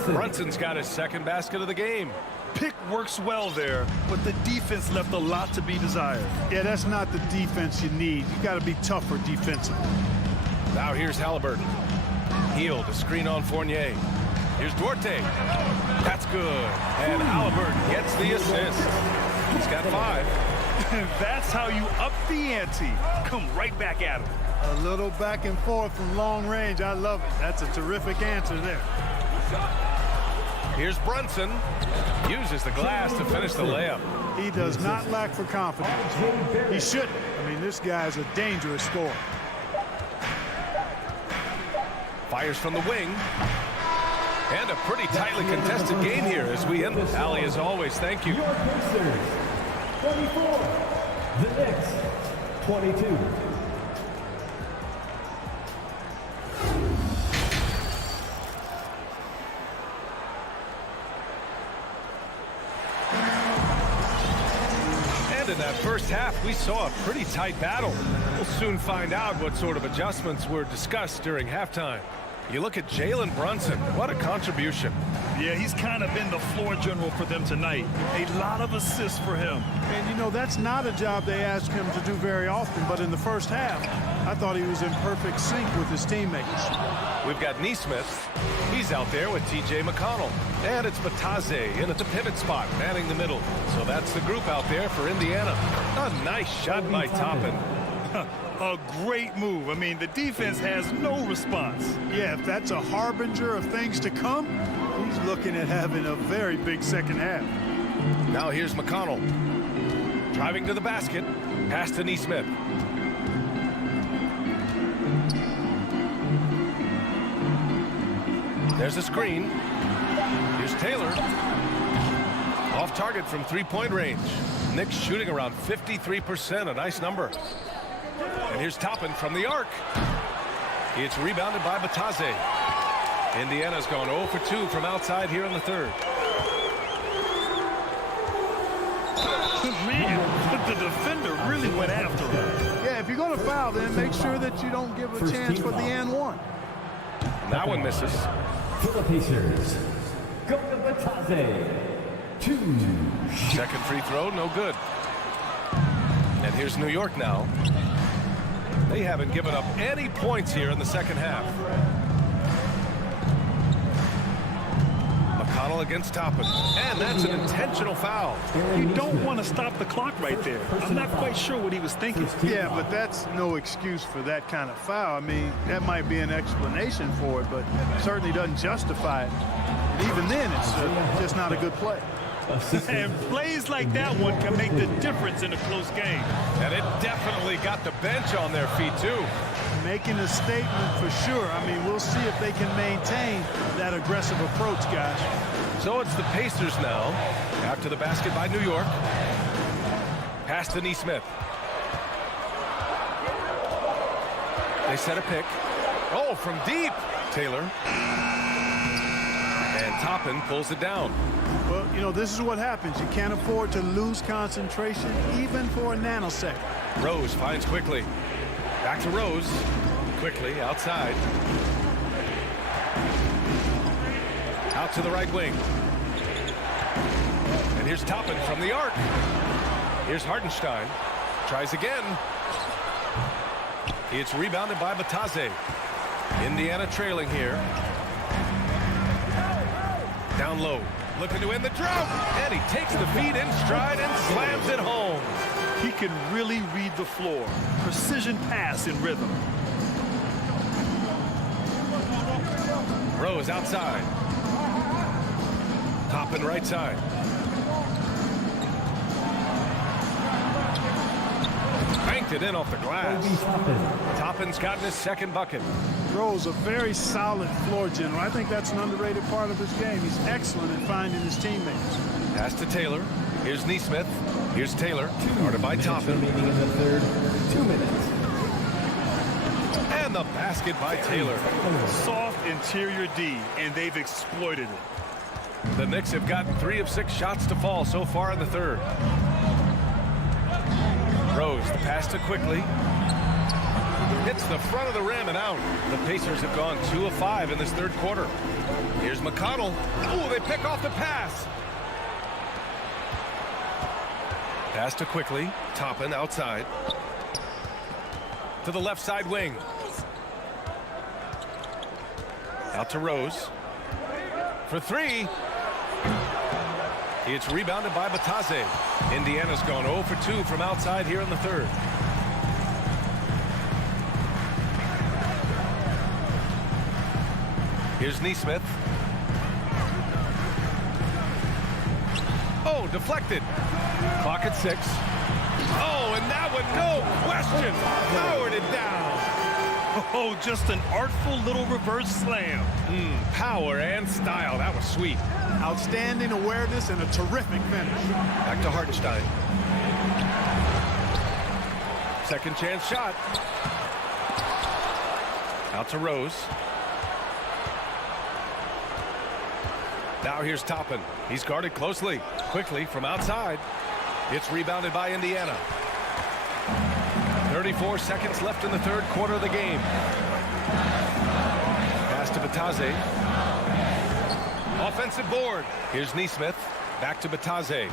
Brunson's got his second basket of the game. Pick works well there, but the defense left a lot to be desired. Yeah, that's not the defense you need. You got to be tougher defensively. Now here's Halliburton. Heel to screen on Fournier. Here's Duarte. That's good. And Halliburton gets the assist. He's got 5. And that's how you up the ante. Come right back at him. A little back and forth from long range. I love it. That's a terrific answer there. Here's Brunson. Uses the glass to finish the layup. He does not lack for confidence. He shouldn't. I mean, this guy's a dangerous scorer. Fires from the wing. And a pretty tightly contested game here as we end. Allie, as always, thank you. Your Pacers, 24. The Knicks, 22. And in that first half, we saw a pretty tight battle. We'll soon find out what sort of adjustments were discussed during halftime. You look at Jalen Brunson. What a contribution. Yeah, he's kind of been the floor general for them tonight. A lot of assists for him. And, you know, that's not a job they ask him to do very often. But in the first half, I thought he was in perfect sync with his teammates. We've got Nesmith. He's out there with T.J. McConnell. And it's Bataze in at the pivot spot, manning the middle. So that's the group out there for Indiana. A nice shot by Toppin. A great move. I mean, the defense has no response. Yeah, if that's a harbinger of things to come, he's looking at having a very big second half. Now here's McConnell. Driving to the basket. Pass to Nesmith. There's a screen. Here's Taylor. Off target from 3-point range. Knicks shooting around 53%, a nice number. And here's Toppin from the arc. It's rebounded by Bataze. Indiana's gone 0 for 2 from outside here in the third. Man, the defender really went after him. Yeah, if you're going to foul, then make sure that you don't give a chance for the and one. That one misses. For the Pacers, go to Bataze. 2. Second free throw, no good. And here's New York now. They haven't given up any points here in the second half. McConnell against Toppin. And that's an intentional foul. You don't want to stop the clock right there. I'm not quite sure what he was thinking. Yeah, but that's no excuse for that kind of foul. I mean, that might be an explanation for it, but certainly doesn't justify it. And even then, it's just not a good play. And plays like that one can make the difference in a close game. And it definitely got the bench on their feet, too. Making a statement for sure. I mean, we'll see if they can maintain that aggressive approach, guys. So it's the Pacers now. After the basket by New York. Pass to Nesmith. They set a pick. Oh, from deep. Taylor. And Toppin pulls it down. Well, you know, this is what happens. You can't afford to lose concentration, even for a nanosecond. Rose finds quickly. Back to Rose. Quickly, outside. Out to the right wing. And here's Toppin from the arc. Here's Hartenstein. Tries again. It's rebounded by Bataze. Indiana trailing here. Down low. Looking to end the drought. And he takes the feed in stride and slams it home. He can really read the floor. Precision pass in rhythm. Rose outside. Toppin right side. Banked it in off the glass. Toppin's gotten his second bucket. Rose, a very solid floor general. I think that's an underrated part of his game. He's excellent at finding his teammates. Pass to Taylor. Here's Nesmith. Here's Taylor. Guarded by Toppin. Remaining in the third. 2 minutes. And the basket by Taylor. Soft interior D, and they've exploited it. The Knicks have gotten 3 of 6 shots to fall so far in the third. Rose, the pass to quickly. Hits the front of the rim and out. The Pacers have gone 2 of 5 in this third quarter. Here's McConnell. Oh, they pick off the pass. Pass to Quickly. Toppin outside. To the left side wing. Out to Rose. For 3. It's rebounded by Batase. Indiana's gone 0 for 2 from outside here in the third. Here's Nesmith. Oh, deflected. Clock at 6. Oh, and that one, no question. Powered it down. Oh, just an artful little reverse slam. Power and style. That was sweet. Outstanding awareness and a terrific finish. Back to Hartenstein. Second chance shot. Out to Rose. Now here's Toppin. He's guarded closely. Quickly from outside. It's rebounded by Indiana. 34 seconds left in the third quarter of the game. Pass to Batase. Offensive board. Here's Nesmith. Back to Batase.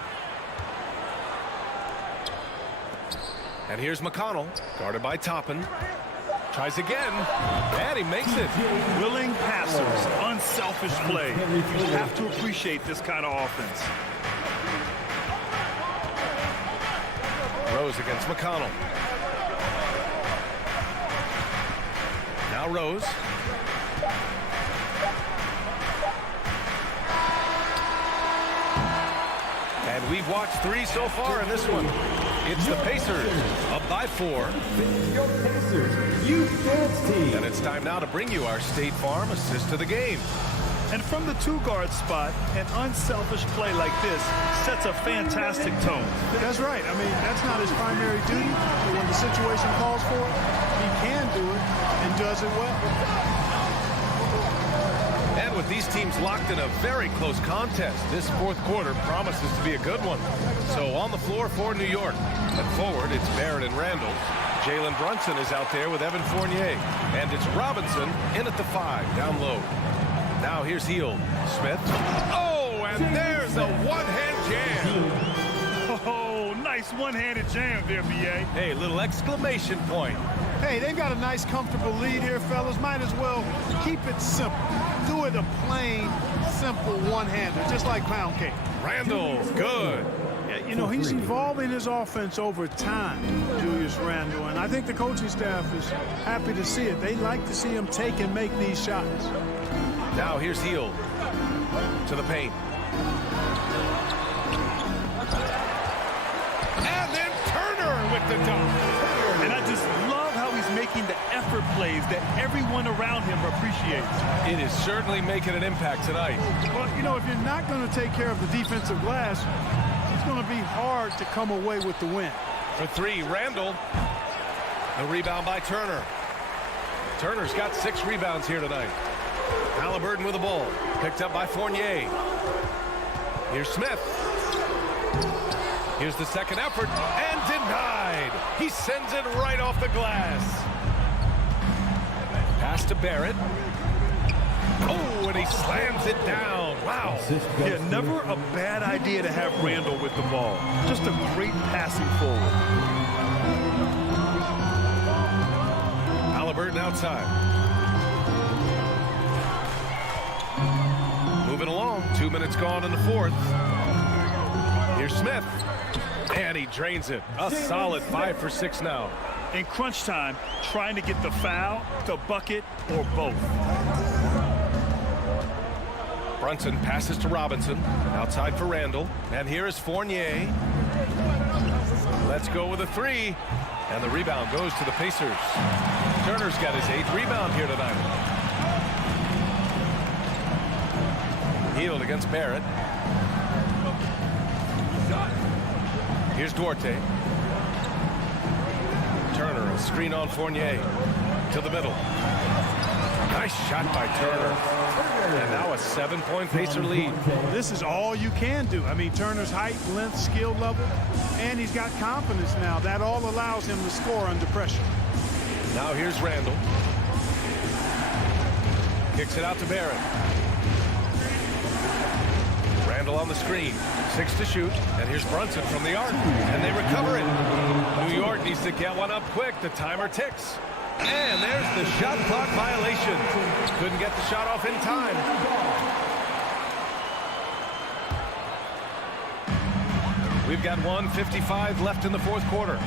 And here's McConnell. Guarded by Toppin. Tries again. And he makes it. Willing passers. Unselfish play. You have to appreciate this kind of offense. Rose against McConnell. Now Rose. And we've watched 3 so far in this one. It's the Pacers up by 4. Your Pacers Youth Dance Team. And it's time now to bring you our State Farm assist to the game. And from the 2-guard spot, an unselfish play like this sets a fantastic tone. That's right. I mean, that's not his primary duty. But when the situation calls for it, he can do it and does it well. And with these teams locked in a very close contest, this fourth quarter promises to be a good one. So on the floor for New York. And forward, it's Barrett and Randall. Jalen Brunson is out there with Evan Fournier. And it's Robinson in at the 5, down low. Now here's Hield. Smith. Oh, and there's a one-hand jam. Oh, nice one-handed jam there, B.A. Hey, little exclamation point. Hey, they've got a nice, comfortable lead here, fellas. Might as well keep it simple. Do it a plain, simple one-hander, just like pound cake. Randall, good. Yeah, you know, he's evolving his offense over time, Julius Randall, and I think the coaching staff is happy to see it. They like to see him take and make these shots. Now here's Hield to the paint. And then Turner with the dunk. And I just love how he's making the effort plays that everyone around him appreciates. It is certainly making an impact tonight. Well, you know, if you're not going to take care of the defensive glass, it's going to be hard to come away with the win. For 3, Randall. The rebound by Turner. Turner's got 6 rebounds here tonight. Halliburton with the ball. Picked up by Fournier. Here's Smith. Here's the second effort. And denied. He sends it right off the glass. Pass to Barrett. Oh, and he slams it down. Wow. Yeah, never a bad idea to have Randall with the ball. Just a great passing forward. Halliburton outside. Moving along. 2 minutes gone in the fourth. Here's Smith. And he drains it. A solid 5 for 6 now. In crunch time, trying to get the foul, the bucket, or both. Brunson passes to Robinson. Outside for Randall. And here is Fournier. Let's go with a 3. And the rebound goes to the Pacers. Turner's got his 8th rebound here tonight. Hield against Barrett. Here's Duarte. Turner, a screen on Fournier. To the middle. Nice shot by Turner. And now a 7-point Pacer lead. This is all you can do. I mean, Turner's height, length, skill level, and he's got confidence now. That all allows him to score under pressure. Now here's Randall. Kicks it out to Barrett. Randall on the screen. 6 to shoot. And here's Brunson from the arc. And they recover it. New York needs to get one up quick. The timer ticks. And there's the shot clock violation. Couldn't get the shot off in time. We've got 1:55 left in the fourth quarter.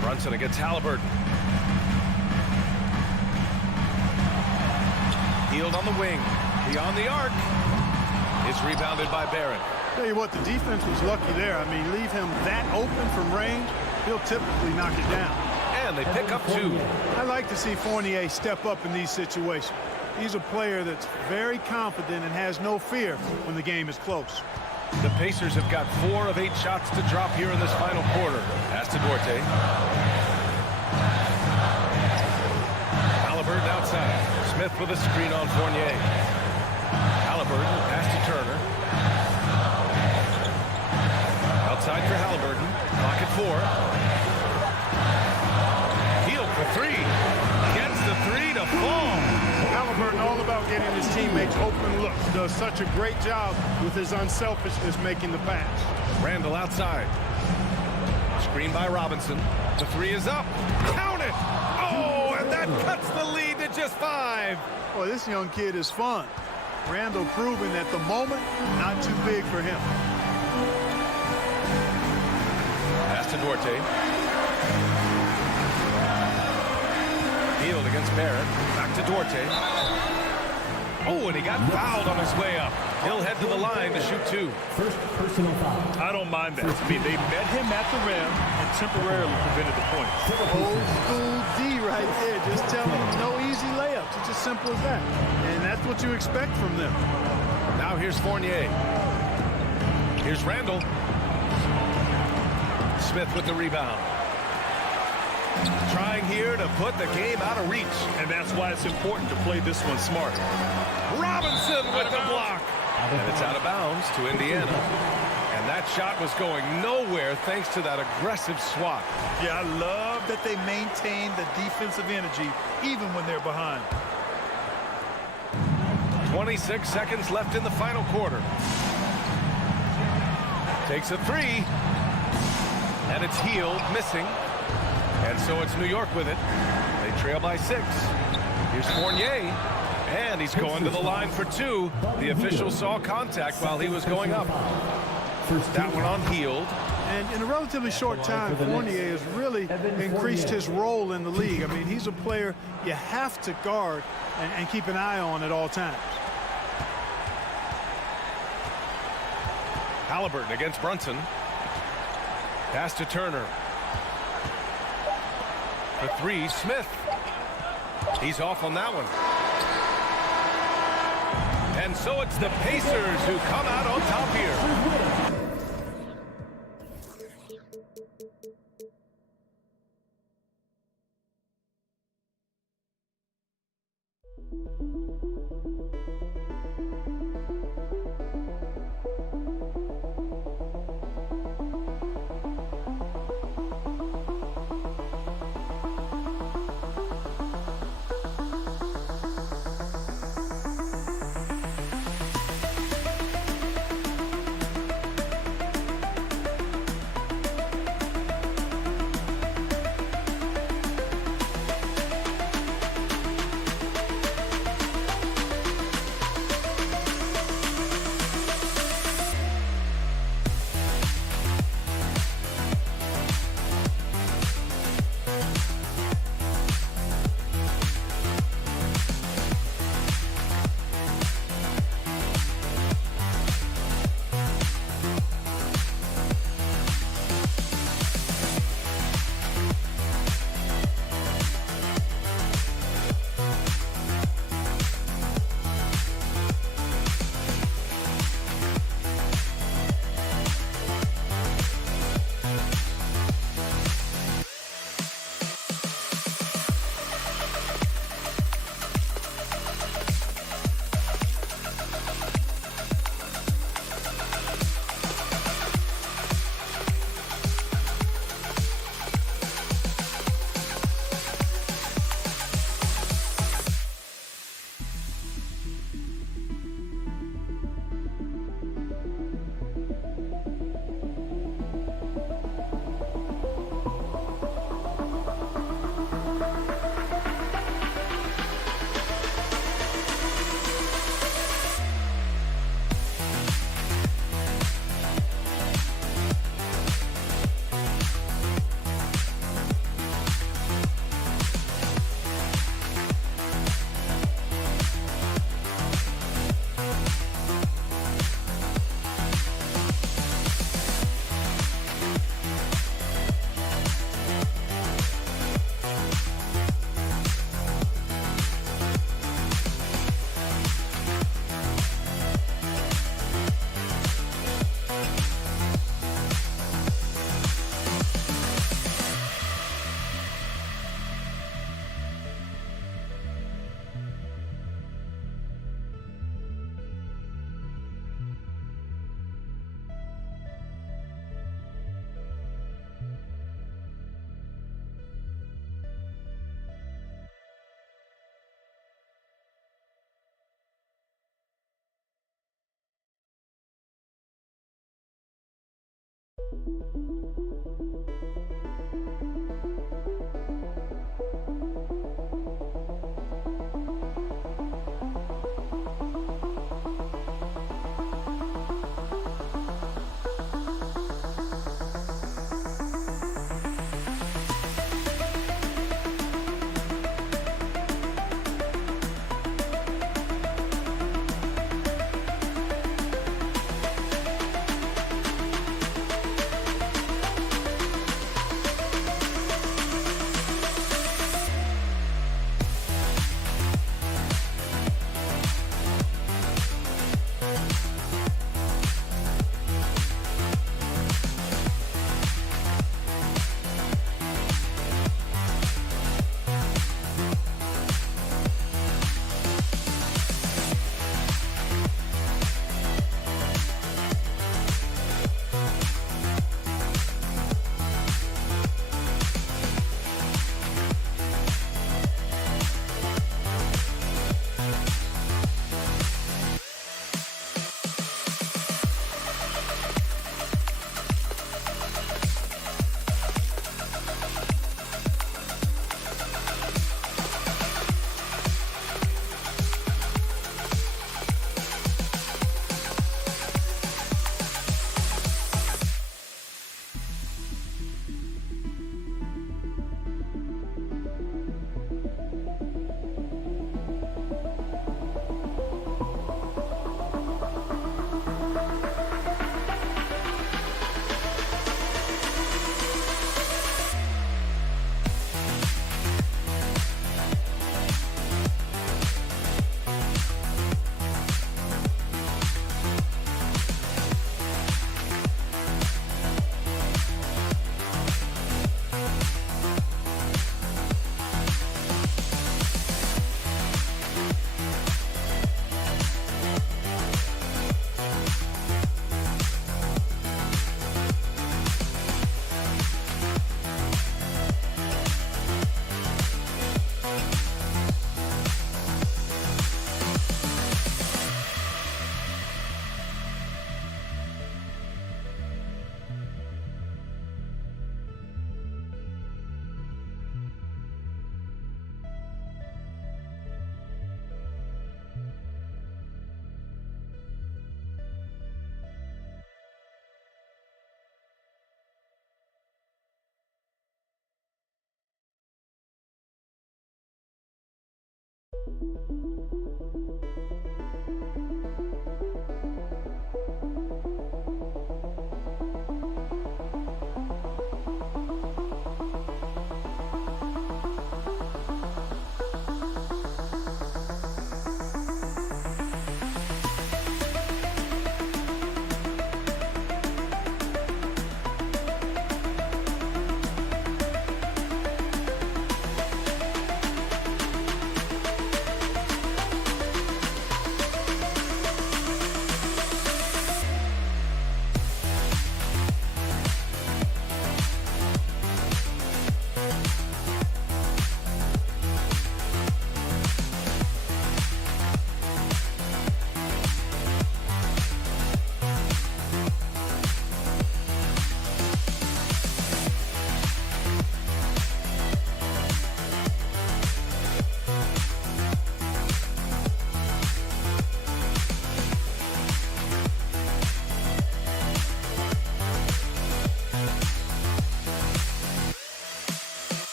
Brunson against Halliburton. Healed on the wing. Beyond the arc. It's rebounded by Barrett. Tell you what, the defense was lucky there. I mean, leave him that open from range, he'll typically knock it down. And they pick up 2. I like to see Fournier step up in these situations. He's a player that's very confident and has no fear when the game is close. The Pacers have got 4 of 8 shots to drop here in this final quarter. Pass to Duarte. Halliburton outside. Smith with a screen on Fournier. Halliburton pass to Turner. Outside for Halliburton. Clock at 4. Healed for 3. Gets the 3 to fall. Halliburton all about getting his teammates open looks. Does such a great job with his unselfishness making the pass. Randall outside. Screen by Robinson. The 3 is up. Count it! Oh, and that cuts the lead to just 5. Boy, this young kid is fun. Randall proving that the moment, not too big for him. Pass to Duarte. Healed against Barrett. Back to Duarte. Oh, and he got fouled on his way up. He'll head to the line to shoot 2. First personal foul. I don't mind that. I mean, they met him at the rim and temporarily prevented the point. Old school D right there. Just tell him no easy layups. It's as simple as that. And that's what you expect from them. Now here's Fournier. Here's Randall. Smith with the rebound. Trying here to put the game out of reach. And that's why it's important to play this one smart. Robinson with the block. And it's out of bounds to Indiana. And that shot was going nowhere thanks to that aggressive swat. Yeah, I love that they maintain the defensive energy even when they're behind. 26 seconds left in the final quarter. Takes a 3. And it's Healed, missing. And so it's New York with it. They trail by 6. Here's Fournier. And he's going to the line for 2. The official saw contact while he was going up. That one on Healed. And in a relatively short time, Fournier has really increased his role in the league. I mean, he's a player you have to guard and keep an eye on at all times. Halliburton against Brunson. Pass to Turner. For 3, Smith. He's off on that one. And so it's the Pacers who come out on top here.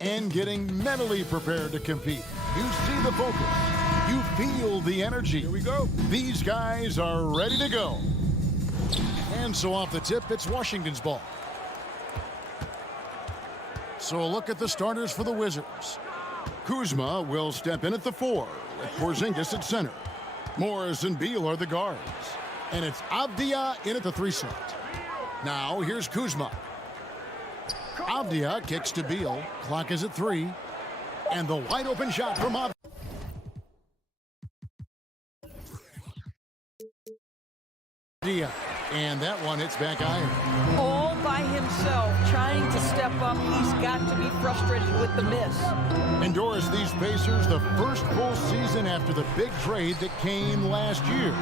And getting mentally prepared to compete. You see the focus. You feel the energy. Here we go. These guys are ready to go. And so off the tip, it's Washington's ball. So a look at the starters for the Wizards. Kuzma will step in at the 4 with Porzingis at center. Morris and Beal are the guards. And it's Avdia in at the 3 slot. Now here's Kuzma. Avdia kicks to Beal. Clock is at 3. And the wide open shot from Avdia. And that one hits back iron. All by himself, trying to step up. He's got to be frustrated with the miss. And Doris, these Pacers, the first full season after the big trade that came last year.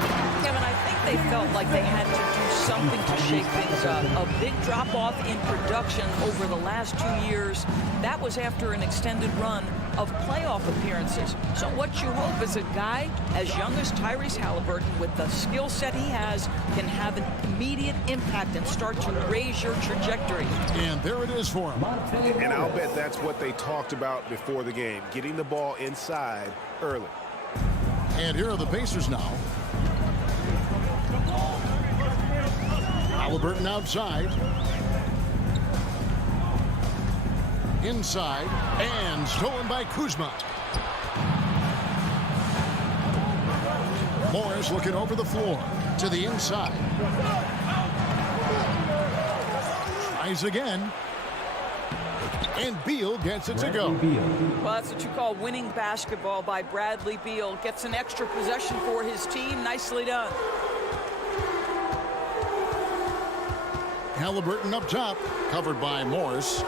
Kevin, I think they felt like they had to do something to shake things up. A big drop-off in production over the last 2 years. That was after an extended run of playoff appearances. So what you hope is a guy as young as Tyrese Halliburton, with the skill set he has, can have an immediate impact and start to raise your trajectory. And there it is for him. And I'll bet that's what they talked about before the game, getting the ball inside early. And here are the Pacers now. Halliburton outside. Inside, and stolen by Kuzma. Morris looking over the floor to the inside. Tries again. And Beal gets it to go. Well, that's what you call winning basketball by Bradley Beal. Gets an extra possession for his team. Nicely done. Haliburton up top, covered by Morris.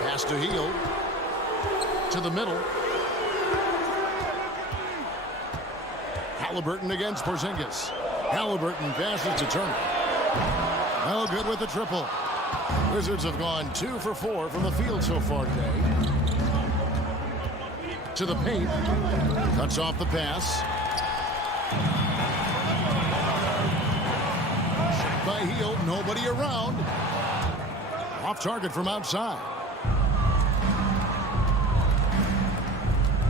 Pass to Hield. To the middle. Haliburton against Porzingis. Haliburton passes to Turner. Well, good with the triple. Wizards have gone 2 for 4 from the field so far today. To the paint. Cuts off the pass. Shot by Hield. Nobody around. Off target from outside.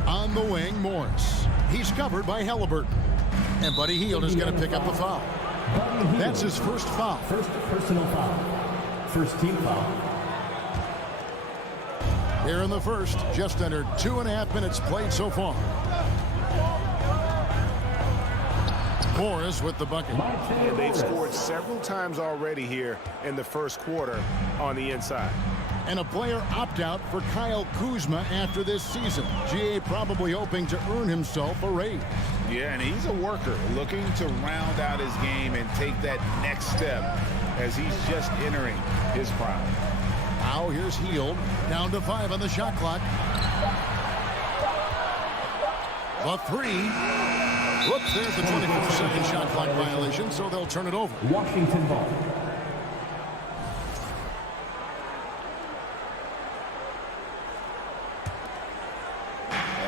On the wing, Morris. He's covered by Haliburton. And Buddy Hield is going to pick up the foul. That's his first foul. First personal foul. First team foul. Here in the first, just under 2.5 minutes played so far. Morris with the bucket. And they've scored several times already here in the first quarter on the inside. And a player opt-out for Kyle Kuzma after this season. GA probably hoping to earn himself a raise. Yeah, and he's a worker looking to round out his game and take that next step as he's just entering his prime. Now here's Hield, down to 5 on the shot clock. The 3. Whoops, there's the 24-second shot clock violation, so they'll turn it over. Washington ball.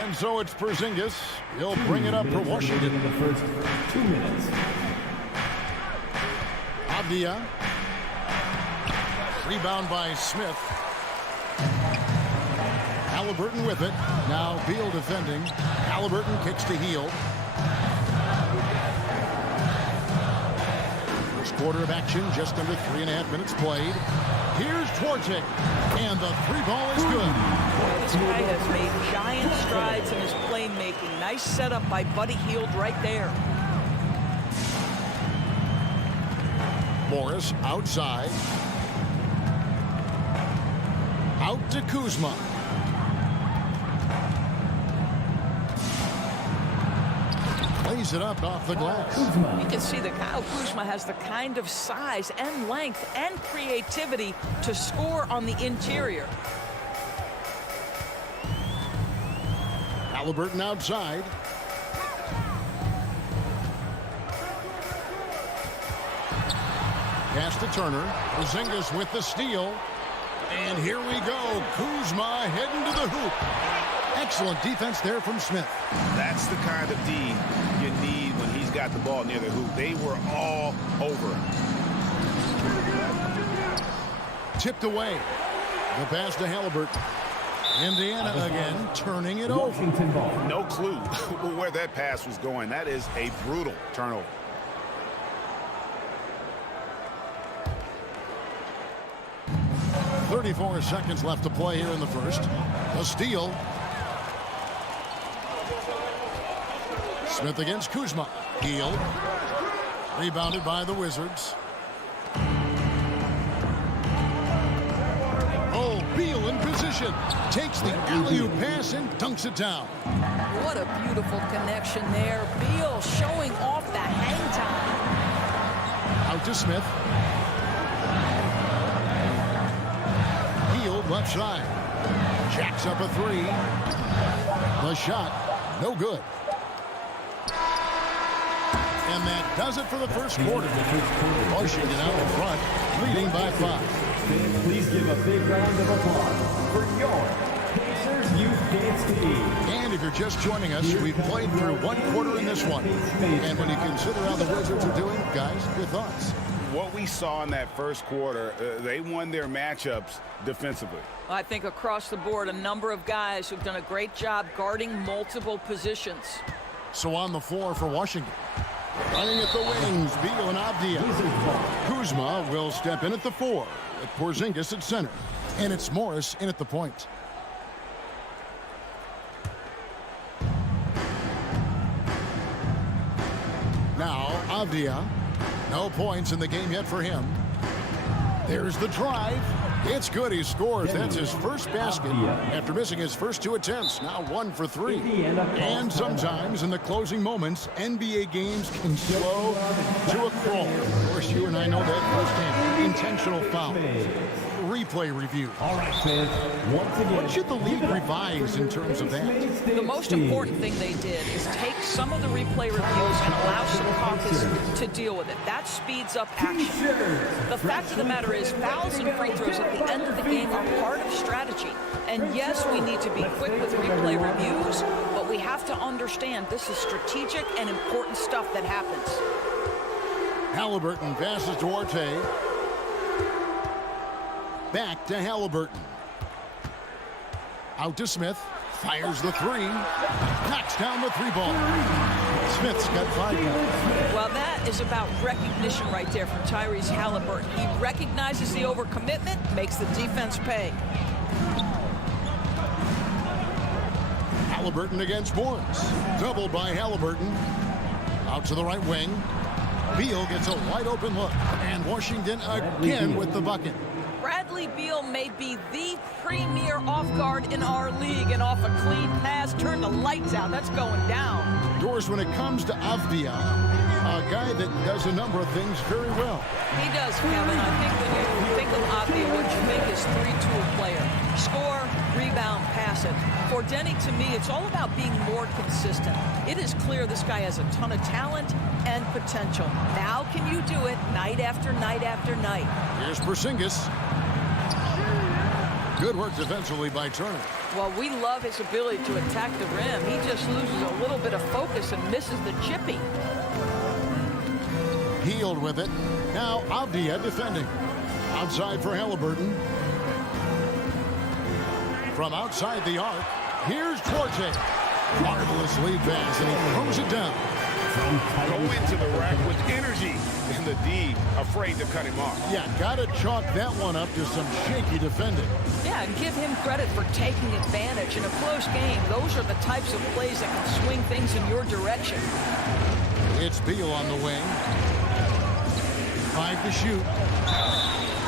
And so it's Porzingis. He'll bring it up for Washington. In the first 2 minutes. Avdia. Rebound by Smith. Haliburton with it. Now Beal defending. Haliburton kicks to Hield. First quarter of action, just under 3.5 minutes played. Here's Dvorak, and the 3-ball is good. This guy has made giant strides in his playmaking. Nice setup by Buddy Hield right there. Morris outside. Out to Kuzma. Lays it up off the glass. You can see that Kyle Kuzma has the kind of size and length and creativity to score on the interior. Haliburton outside. Pass to Turner. Porzingis with the steal. And here we go. Kuzma heading to the hoop. Excellent defense there from Smith. That's the kind of D you need when he's got the ball near the hoop. They were all over him. Tipped away. The pass to Haliburton. Indiana again turning it over. Washington ball. No clue where that pass was going. That is a brutal turnover. .34 seconds left to play here in the first. A steal. Smith against Kuzma. Hield. Rebounded by the Wizards. Oh, Beal in position. Takes the alley-oop pass and dunks it down. What a beautiful connection there. Beal showing off the hang time. Out to Smith. Hield left side. Jacks up a 3. The shot, no good. And that does it for the first quarter. Washington out in front, leading by 5. Please give a big round of applause for your Pacers Youth Dance Team. And if you're just joining us, we've played through 1 quarter in this one. And when you consider how the Wizards are doing, guys, your thoughts? What we saw in that first quarter, they won their matchups defensively. I think across the board, a number of guys who've done a great job guarding multiple positions. So on the floor for Washington. Running at the wings, Beal and Avdia. Kuzma will step in at the 4, with Porzingis at center. And it's Morris in at the point. Now, Avdia. No points in the game yet for him. There's the drive. It's good. He scores. That's his first basket after missing his first 2 attempts. Now 1 for 3. And sometimes in the closing moments, NBA games can slow to a crawl. Of course, you and I know that firsthand. Intentional foul. Replay review. All right, fans. Once again, what should the league revise in terms of that? The most important thing they did is take some of the replay reviews and allow some caucus to deal with it. That speeds up action. The fact of the matter is, fouls and free throws at the end of the game are part of strategy. And yes, we need to be quick with replay reviews, but we have to understand this is strategic and important stuff that happens. Halliburton passes to Duarte. Back to Halliburton. Out to Smith. Fires the 3. Knocks down the 3 ball. Smith's got 5 points. Well, that is about recognition right there from Tyrese Halliburton. He recognizes the overcommitment, makes the defense pay. Halliburton against Morris. Doubled by Halliburton. Out to the right wing. Beal gets a wide open look. And Washington again with the bucket. Bradley Beal may be the premier off guard in our league, and off a clean pass, turn the lights out. That's going down. Doors, when it comes to Avdia, a guy that does a number of things very well. He does, Kevin. I think when you think of Avdia, what you think is 3-tool player. Score, rebound, pass it. For Denny, to me, it's all about being more consistent. It is clear this guy has a ton of talent and potential. Now can you do it night after night after night? Here's Porzingis. Good work defensively by Turner. Well, we love his ability to attack the rim. He just loses a little bit of focus and misses the chippy. Healed with it. Now Avdia defending. Outside for Halliburton. From outside the arc, here's Duarte. Marvelous lead pass, and he throws it down. Go into the rack with energy, and the D afraid to cut him off. Yeah, gotta chalk that one up to some shaky defending. Yeah, and give him credit for taking advantage. In a close game, those are the types of plays that can swing things in your direction. It's Beal on the wing. 5 to shoot.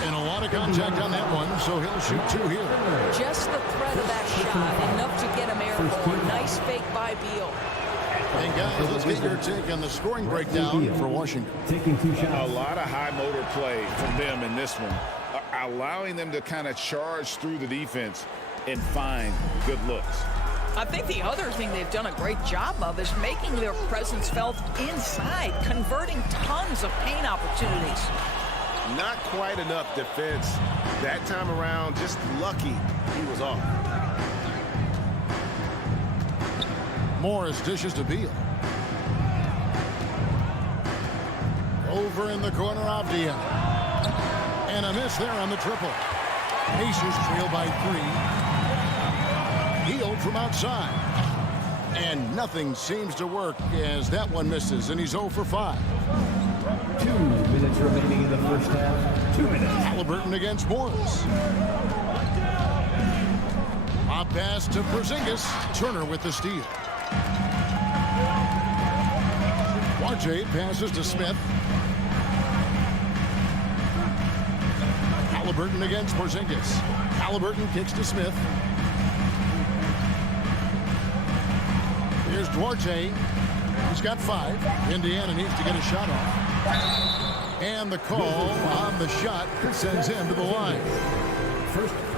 And a lot of contact on that one, so he'll shoot 2 here. Just the threat of that shot, enough to get him airborne. Nice fake by Beal. And guys, let's get your take on the scoring breakdown for Washington. taking 2 shots. A lot of high motor play from them in this one, allowing them to kind of charge through the defense and find good looks. I think the other thing they've done a great job of is making their presence felt inside, converting tons of paint opportunities. Not quite enough defense that time around. Just lucky he was off. Morris dishes to Beal. Over in the corner, Avdia. And a miss there on the triple. Pacers trail by 3. Healed from outside. And nothing seems to work as that one misses, and he's 0 for 5. 2 minutes remaining in the first half. 2 minutes. Halliburton against Morris. Hop pass to Porzingis. Turner with the steal. Duarte passes to Smith. Halliburton against Porzingis. Halliburton kicks to Smith. Here's Duarte. He's got 5. Indiana needs to get a shot off. And the call on the shot sends him to the line.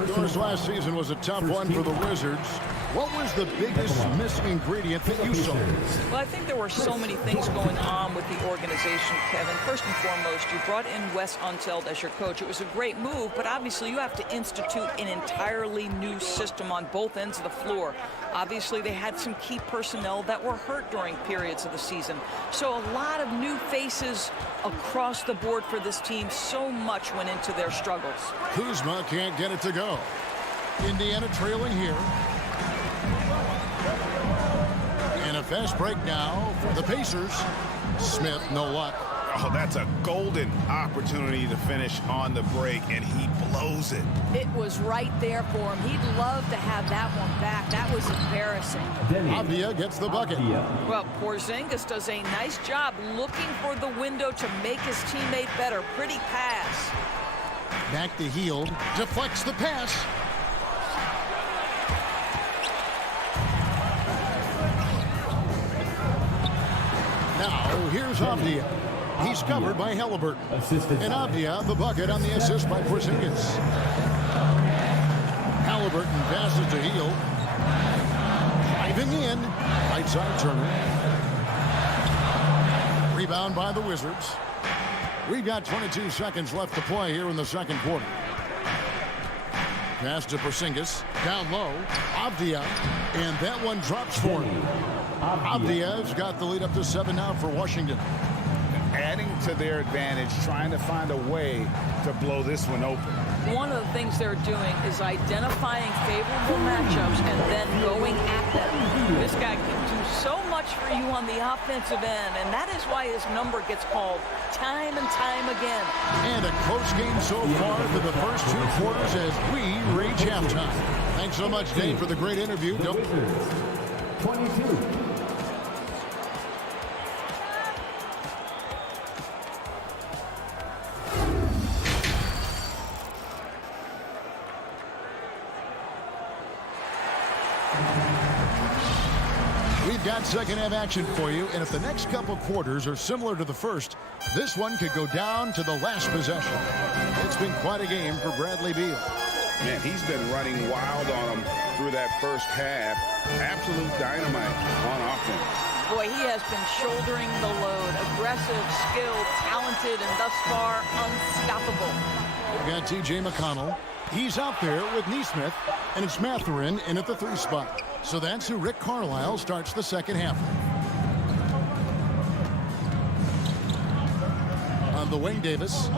Doris, last season was a tough one for the Wizards. What was the biggest missing ingredient that you saw? Well, I think there were so many things going on with the organization, Kevin. First and foremost, you brought in Wes Unseld as your coach. It was a great move, but obviously you have to institute an entirely new system on both ends of the floor. Obviously, they had some key personnel that were hurt during periods of the season. So a lot of new faces across the board for this team. So much went into their struggles. Kuzma can't get it to go. Indiana trailing here. And a fast break now for the Pacers. Smith, no luck. Oh, that's a golden opportunity to finish on the break, and he blows it. It was right there for him. He'd love to have that one back. That was embarrassing. Avdia gets the bucket. Well, Porzingis does a nice job looking for the window to make his teammate better. Pretty pass. Back to Hield. Deflects the pass. Now, here's Avdia. He's covered by Halliburton. And Avdia, the bucket on the assist by Porzingis. Halliburton passes to Hield. Driving in. Right side Turner. Rebound by the Wizards. We've got 22 seconds left to play here in the second quarter. Pass to Porzingis. Down low. Avdia. And that one drops for him. Avdia's got the lead up to 7 now for Washington. Adding to their advantage, trying to find a way to blow this one open. One of the things they're doing is identifying favorable matchups and then going at them. This guy can do so much for you on the offensive end, and that is why his number gets called time and time again. And a close game so far for the first 2 quarters as we reach halftime. Thanks so much, Dave, for the great interview. 22. Got second half action for you, and if the next couple quarters are similar to the first, this one could go down to the last possession. It's been quite a game for Bradley Beal. Man, he's been running wild on them through that first half. Absolute dynamite on offense. Boy, he has been shouldering the load. Aggressive, skilled, talented, and thus far unstoppable. We got T.J. McConnell. He's out there with Nesmith, and it's Mathurin in at the 3 spot. So that's who Rick Carlisle starts the second half. On the wing, Davis.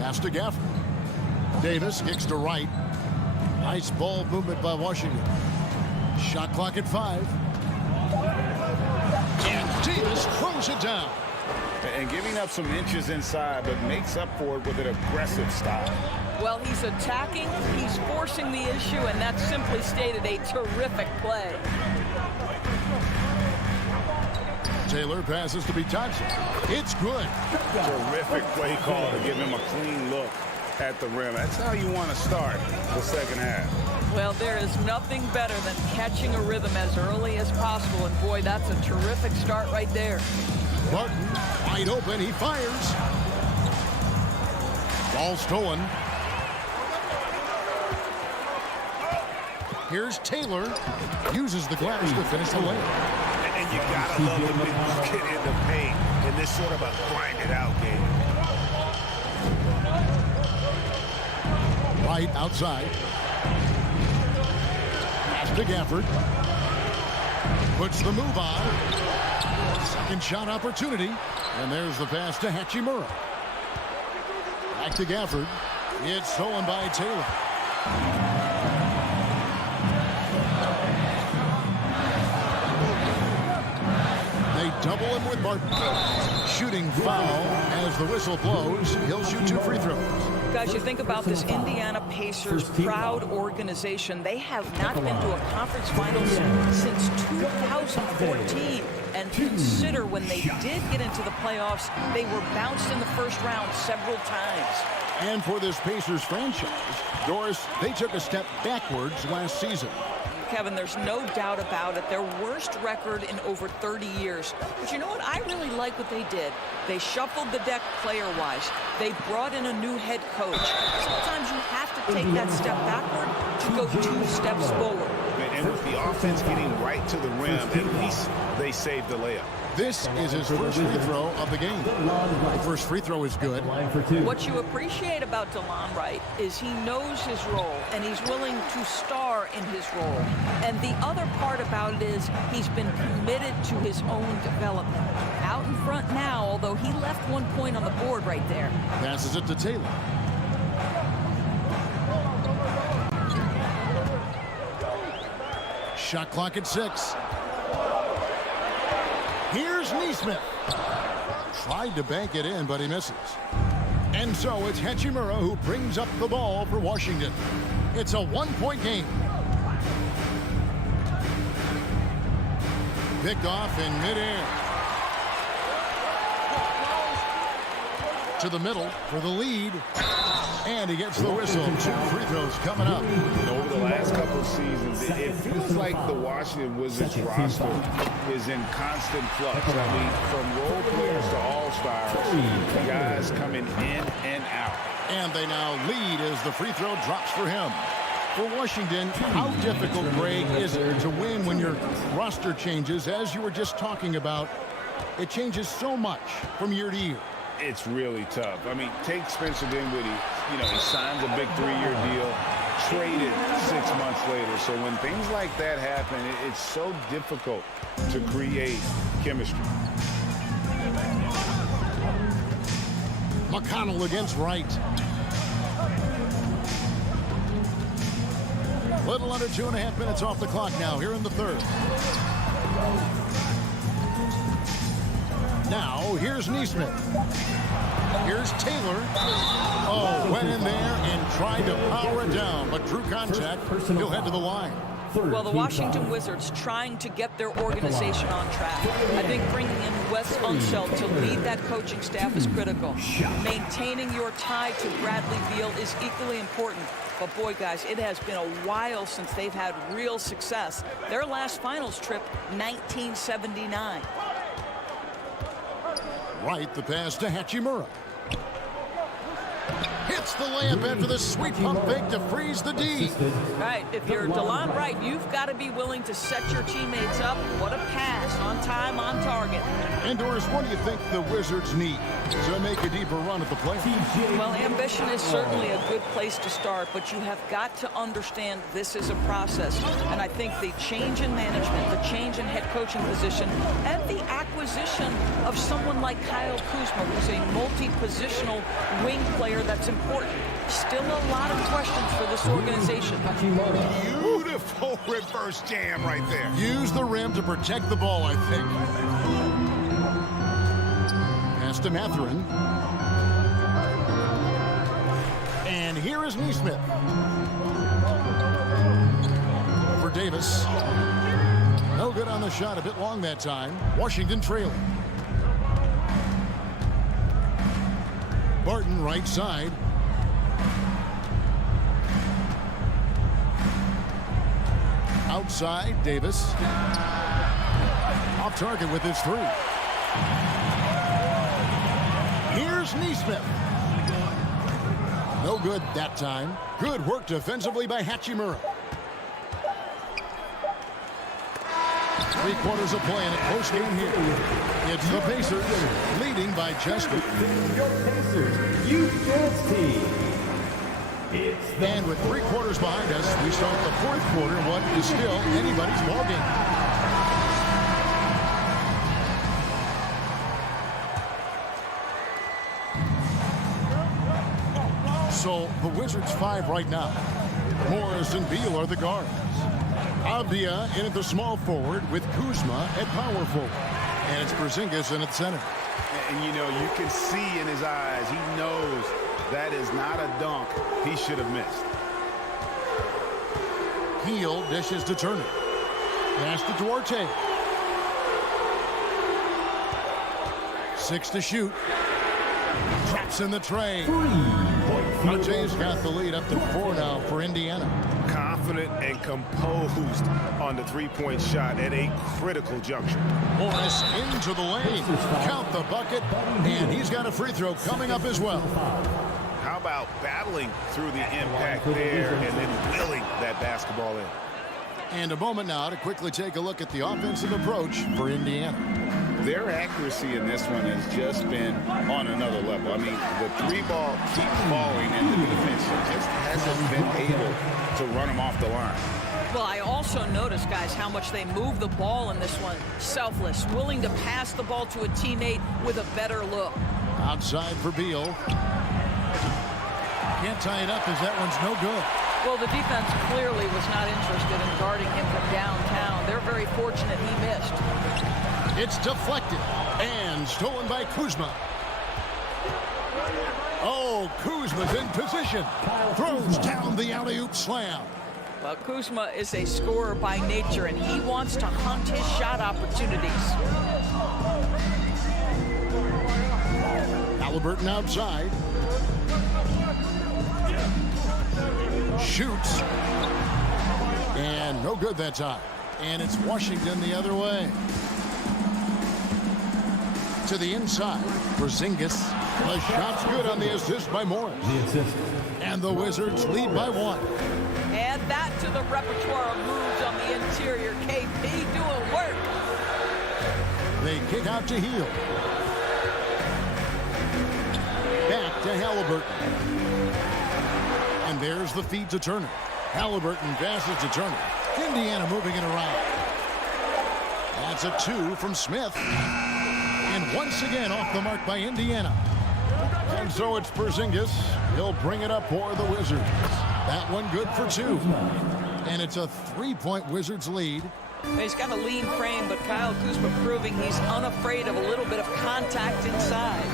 Pass to Gafford. Davis kicks to right. Nice ball movement by Washington. Shot clock at 5. And Davis throws it down. And giving up some inches inside, but makes up for it with an aggressive style. Well, he's attacking, he's forcing the issue, and that's simply stated a terrific play. Taylor passes to be Thompson. It's good. Terrific play call to give him a clean look at the rim. That's how you want to start the second half. Well, there is nothing better than catching a rhythm as early as possible, and boy, that's a terrific start right there. Barton, wide open, he fires. Ball stolen. Here's Taylor. Uses the glass to finish the layup. And you gotta love the big bucket in the paint in this sort of a grinded out game. Right outside. Pass to Gafford. Puts the move on. Second shot opportunity. And there's the pass to Hachimura. Back to Gafford. It's stolen by Taylor. They double him with Barton. Shooting foul as the whistle blows. He'll shoot 2 free throws. Guys, you think about this Indiana Pacers proud organization. They have not been to a conference finals since 2014. And consider when they did get into the playoffs, they were bounced in the first round several times. And for this Pacers franchise, Doris, they took a step backwards last season. Kevin, there's no doubt about it. Their worst record in over 30 years. But you know what? I really like what they did. They shuffled the deck player-wise. They brought in a new head coach. Sometimes you have to take that step backward to go 2 steps forward. And with the offense getting right to the rim, at least they saved the layup. This is his first free throw of the game. The first free throw is good. What you appreciate about DeLon Wright is he knows his role, and he's willing to star in his role. And the other part about it is he's been committed to his own development. Out in front now, although he left 1 point on the board right there. Passes it to Taylor. Shot clock at 6. Here's Nesmith. Tried to bank it in, but he misses. And so it's Hachimura who brings up the ball for Washington. It's a 1-point game. Picked off in midair. to the middle for the lead. And he gets the whistle. 2 free throws coming up. Over the last couple of seasons, it feels like the Washington Wizards roster is in constant flux. I mean, from role players to all-stars, guys coming in and out. And they now lead as the free throw drops for him. For Washington, how difficult, Greg, is it to win when your roster changes, as you were just talking about? It changes so much from year to year. It's really tough. I mean, take Spencer Dinwiddie. You know, he signs a big 3-year deal, traded 6 months later. So when things like that happen, it's so difficult to create chemistry. McConnell against Wright. Little under 2.5 minutes off the clock now here in the third. Now, here's Neesmith. Here's Taylor. Oh, went in there and tried to power it down, but drew contact. He'll head to the line. Well, the Washington Wizards trying to get their organization on track. I think bringing in Wes Unseld to lead that coaching staff is critical. Maintaining your tie to Bradley Beal is equally important. But boy, guys, it has been a while since they've had real success. Their last finals trip, 1979. Right, the pass to Hachimura. Hits the layup after the sweet pump fake to freeze the D. Right, if you're DeLon Wright, you've got to be willing to set your teammates up. What a pass, on time, on target. And Doris, what do you think the Wizards need to make a deeper run at the playoffs? Well, ambition is certainly a good place to start, but you have got to understand this is a process. And I think the change in management, the change in head coaching position, and the acquisition of someone like Kyle Kuzma, who's a multi-positional wing player that's important. Still a lot of questions for this organization. Beautiful reverse jam right there. Use the rim to protect the ball, I think. Pass to Mathurin. And here is Neesmith. For Davis. No good on the shot, a bit long that time. Washington trailing. Barton right side. Outside, Davis. Off target with his 3. Here's Neesmith. No good that time. Good work defensively by Hachimura. 3 quarters of play in a close game here. It's the Pacers leading by just a Your Pacers Youth Dance Team. And with 3 quarters behind us, we start the 4th quarter in what is still anybody's ballgame. So the Wizards 5 right now. Morris and Beal are the guards. Avdia in at the small forward with Kuzma at power forward. And it's Porzingis in at center. And, you know, you can see in his eyes, he knows that is not a dunk he should have missed. Heel dishes to Turner. Pass to Duarte. 6 to shoot. Traps in the tray. Duarte's got the lead up to 4 now for Indiana. Confident and composed on the three-point shot at a critical juncture. Morris into the lane. Count the bucket. And he's got a free throw coming up as well. How about battling through the impact there and then willing that basketball in? And a moment now to quickly take a look at the offensive approach for Indiana. Their accuracy in this one has just been on another level. I mean, the 3-ball keeps falling and the defense just hasn't been able to run them off the line. Well, I also noticed, guys, how much they move the ball in this one. Selfless, willing to pass the ball to a teammate with a better look. Outside for Beal. Can't tie it up as that one's no good. Well, the defense clearly was not interested in guarding him from downtown. They're very fortunate he missed. It's deflected and stolen by Kuzma. Oh, Kuzma's in position. Throws down the alley-oop slam. Well, Kuzma is a scorer by nature, and he wants to hunt his shot opportunities. Halliburton outside. Shoots. And no good that time. And it's Washington the other way. To the inside. Porzingis. The shot's good on the assist by Morris. And the Wizards lead by 1. Add that to the repertoire of moves on the interior. KP doing work. They kick out to Hield. Back to Halliburton. And there's the feed to Turner. Halliburton passes to Turner. Indiana moving it around. That's a 2 from Smith. And once again off the mark by Indiana. And so it's Porzingis. He'll bring it up for the Wizards. That one good for 2. And it's a 3-point Wizards lead. He's got a lean frame, but Kyle Kuzma proving he's unafraid of a little bit of contact inside.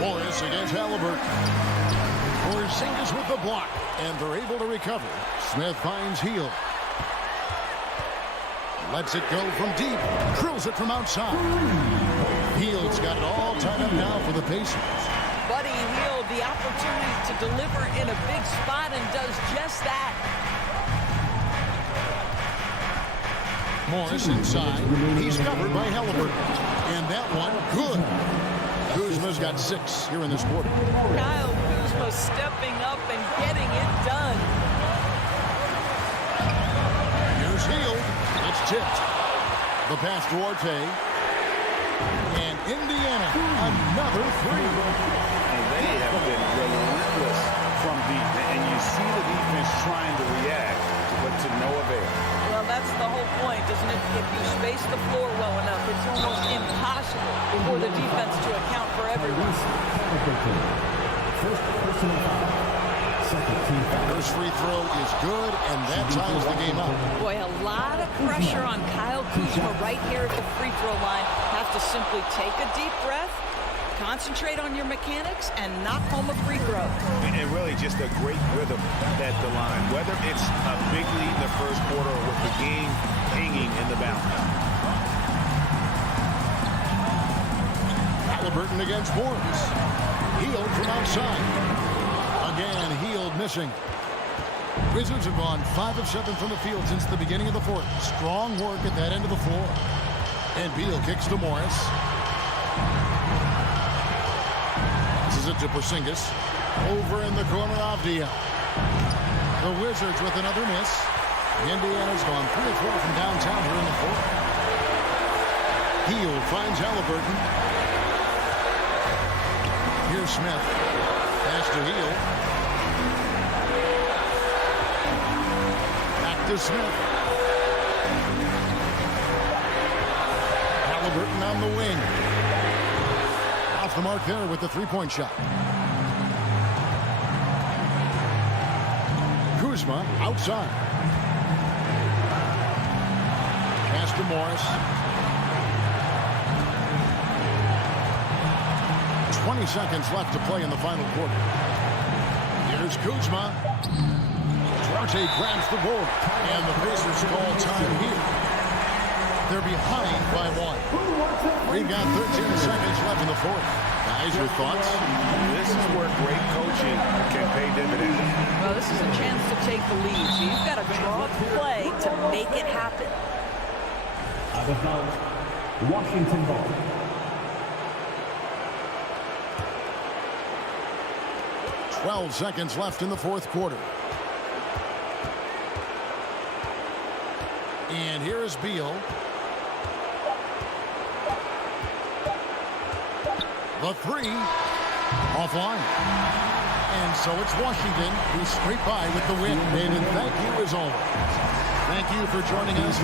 Morris against Halliburton. Porzingis with the block. And they're able to recover. Smith finds Hield. Lets it go from deep. Drills it from outside. Hield's got it all tied up now for the Pacers. Buddy Hield, the opportunity to deliver in a big spot, and does just that. Morris inside. He's covered by Halliburton. And that one, good. Kuzma's got 6 here in this quarter. Kyle Kuzma stepping up and getting it done. Here's Hield. It's tipped. The pass to Orte. And Indiana, another 3. And they have been relentless from deep. And you see the defense trying to react, but to no avail. Well, that's the whole point, isn't it? If you space the floor well enough, it's almost impossible for the defense to account for everyone. First free throw is good, and that ties the game up. Boy, a lot of pressure on Kyle Kuzma right here at the free throw line. Have to simply take a deep breath, concentrate on your mechanics, and knock home a free throw. And really just a great rhythm at the line, whether it's a big lead in the first quarter or with the game hanging in the balance. Halliburton against Morris. Hield from outside. Again, Hield missing. Wizards have gone 5 of 7 from the field since the beginning of the fourth. Strong work at that end of the floor. And Beal kicks to Morris. Passes it to Porzingis. Over in the corner, Avdia. The Wizards with another miss. Indiana's gone 3 of 4 from downtown here in the fourth. Hield finds Halliburton. Here's Smith. Pass to Hield. Back to Smith. Halliburton on the wing. Off the mark there with the 3-point shot. Kuzma outside. Pass to Morris. 20 seconds left to play in the final quarter. Here's Kuzma. Duarte grabs the board. And the Pacers call time here. They're behind by 1. We've got 13 seconds left in the fourth. Guys, your thoughts? This is where great coaching can pay dividends. Well, this is a chance to take the lead. So you've got to draw a play to make it happen. Out of bounds, Washington ball. Twelve seconds left in the fourth quarter. And here is Beal. The 3 offline. And so it's Washington who scraped by with the win. David, thank you as always. Thank you for joining us.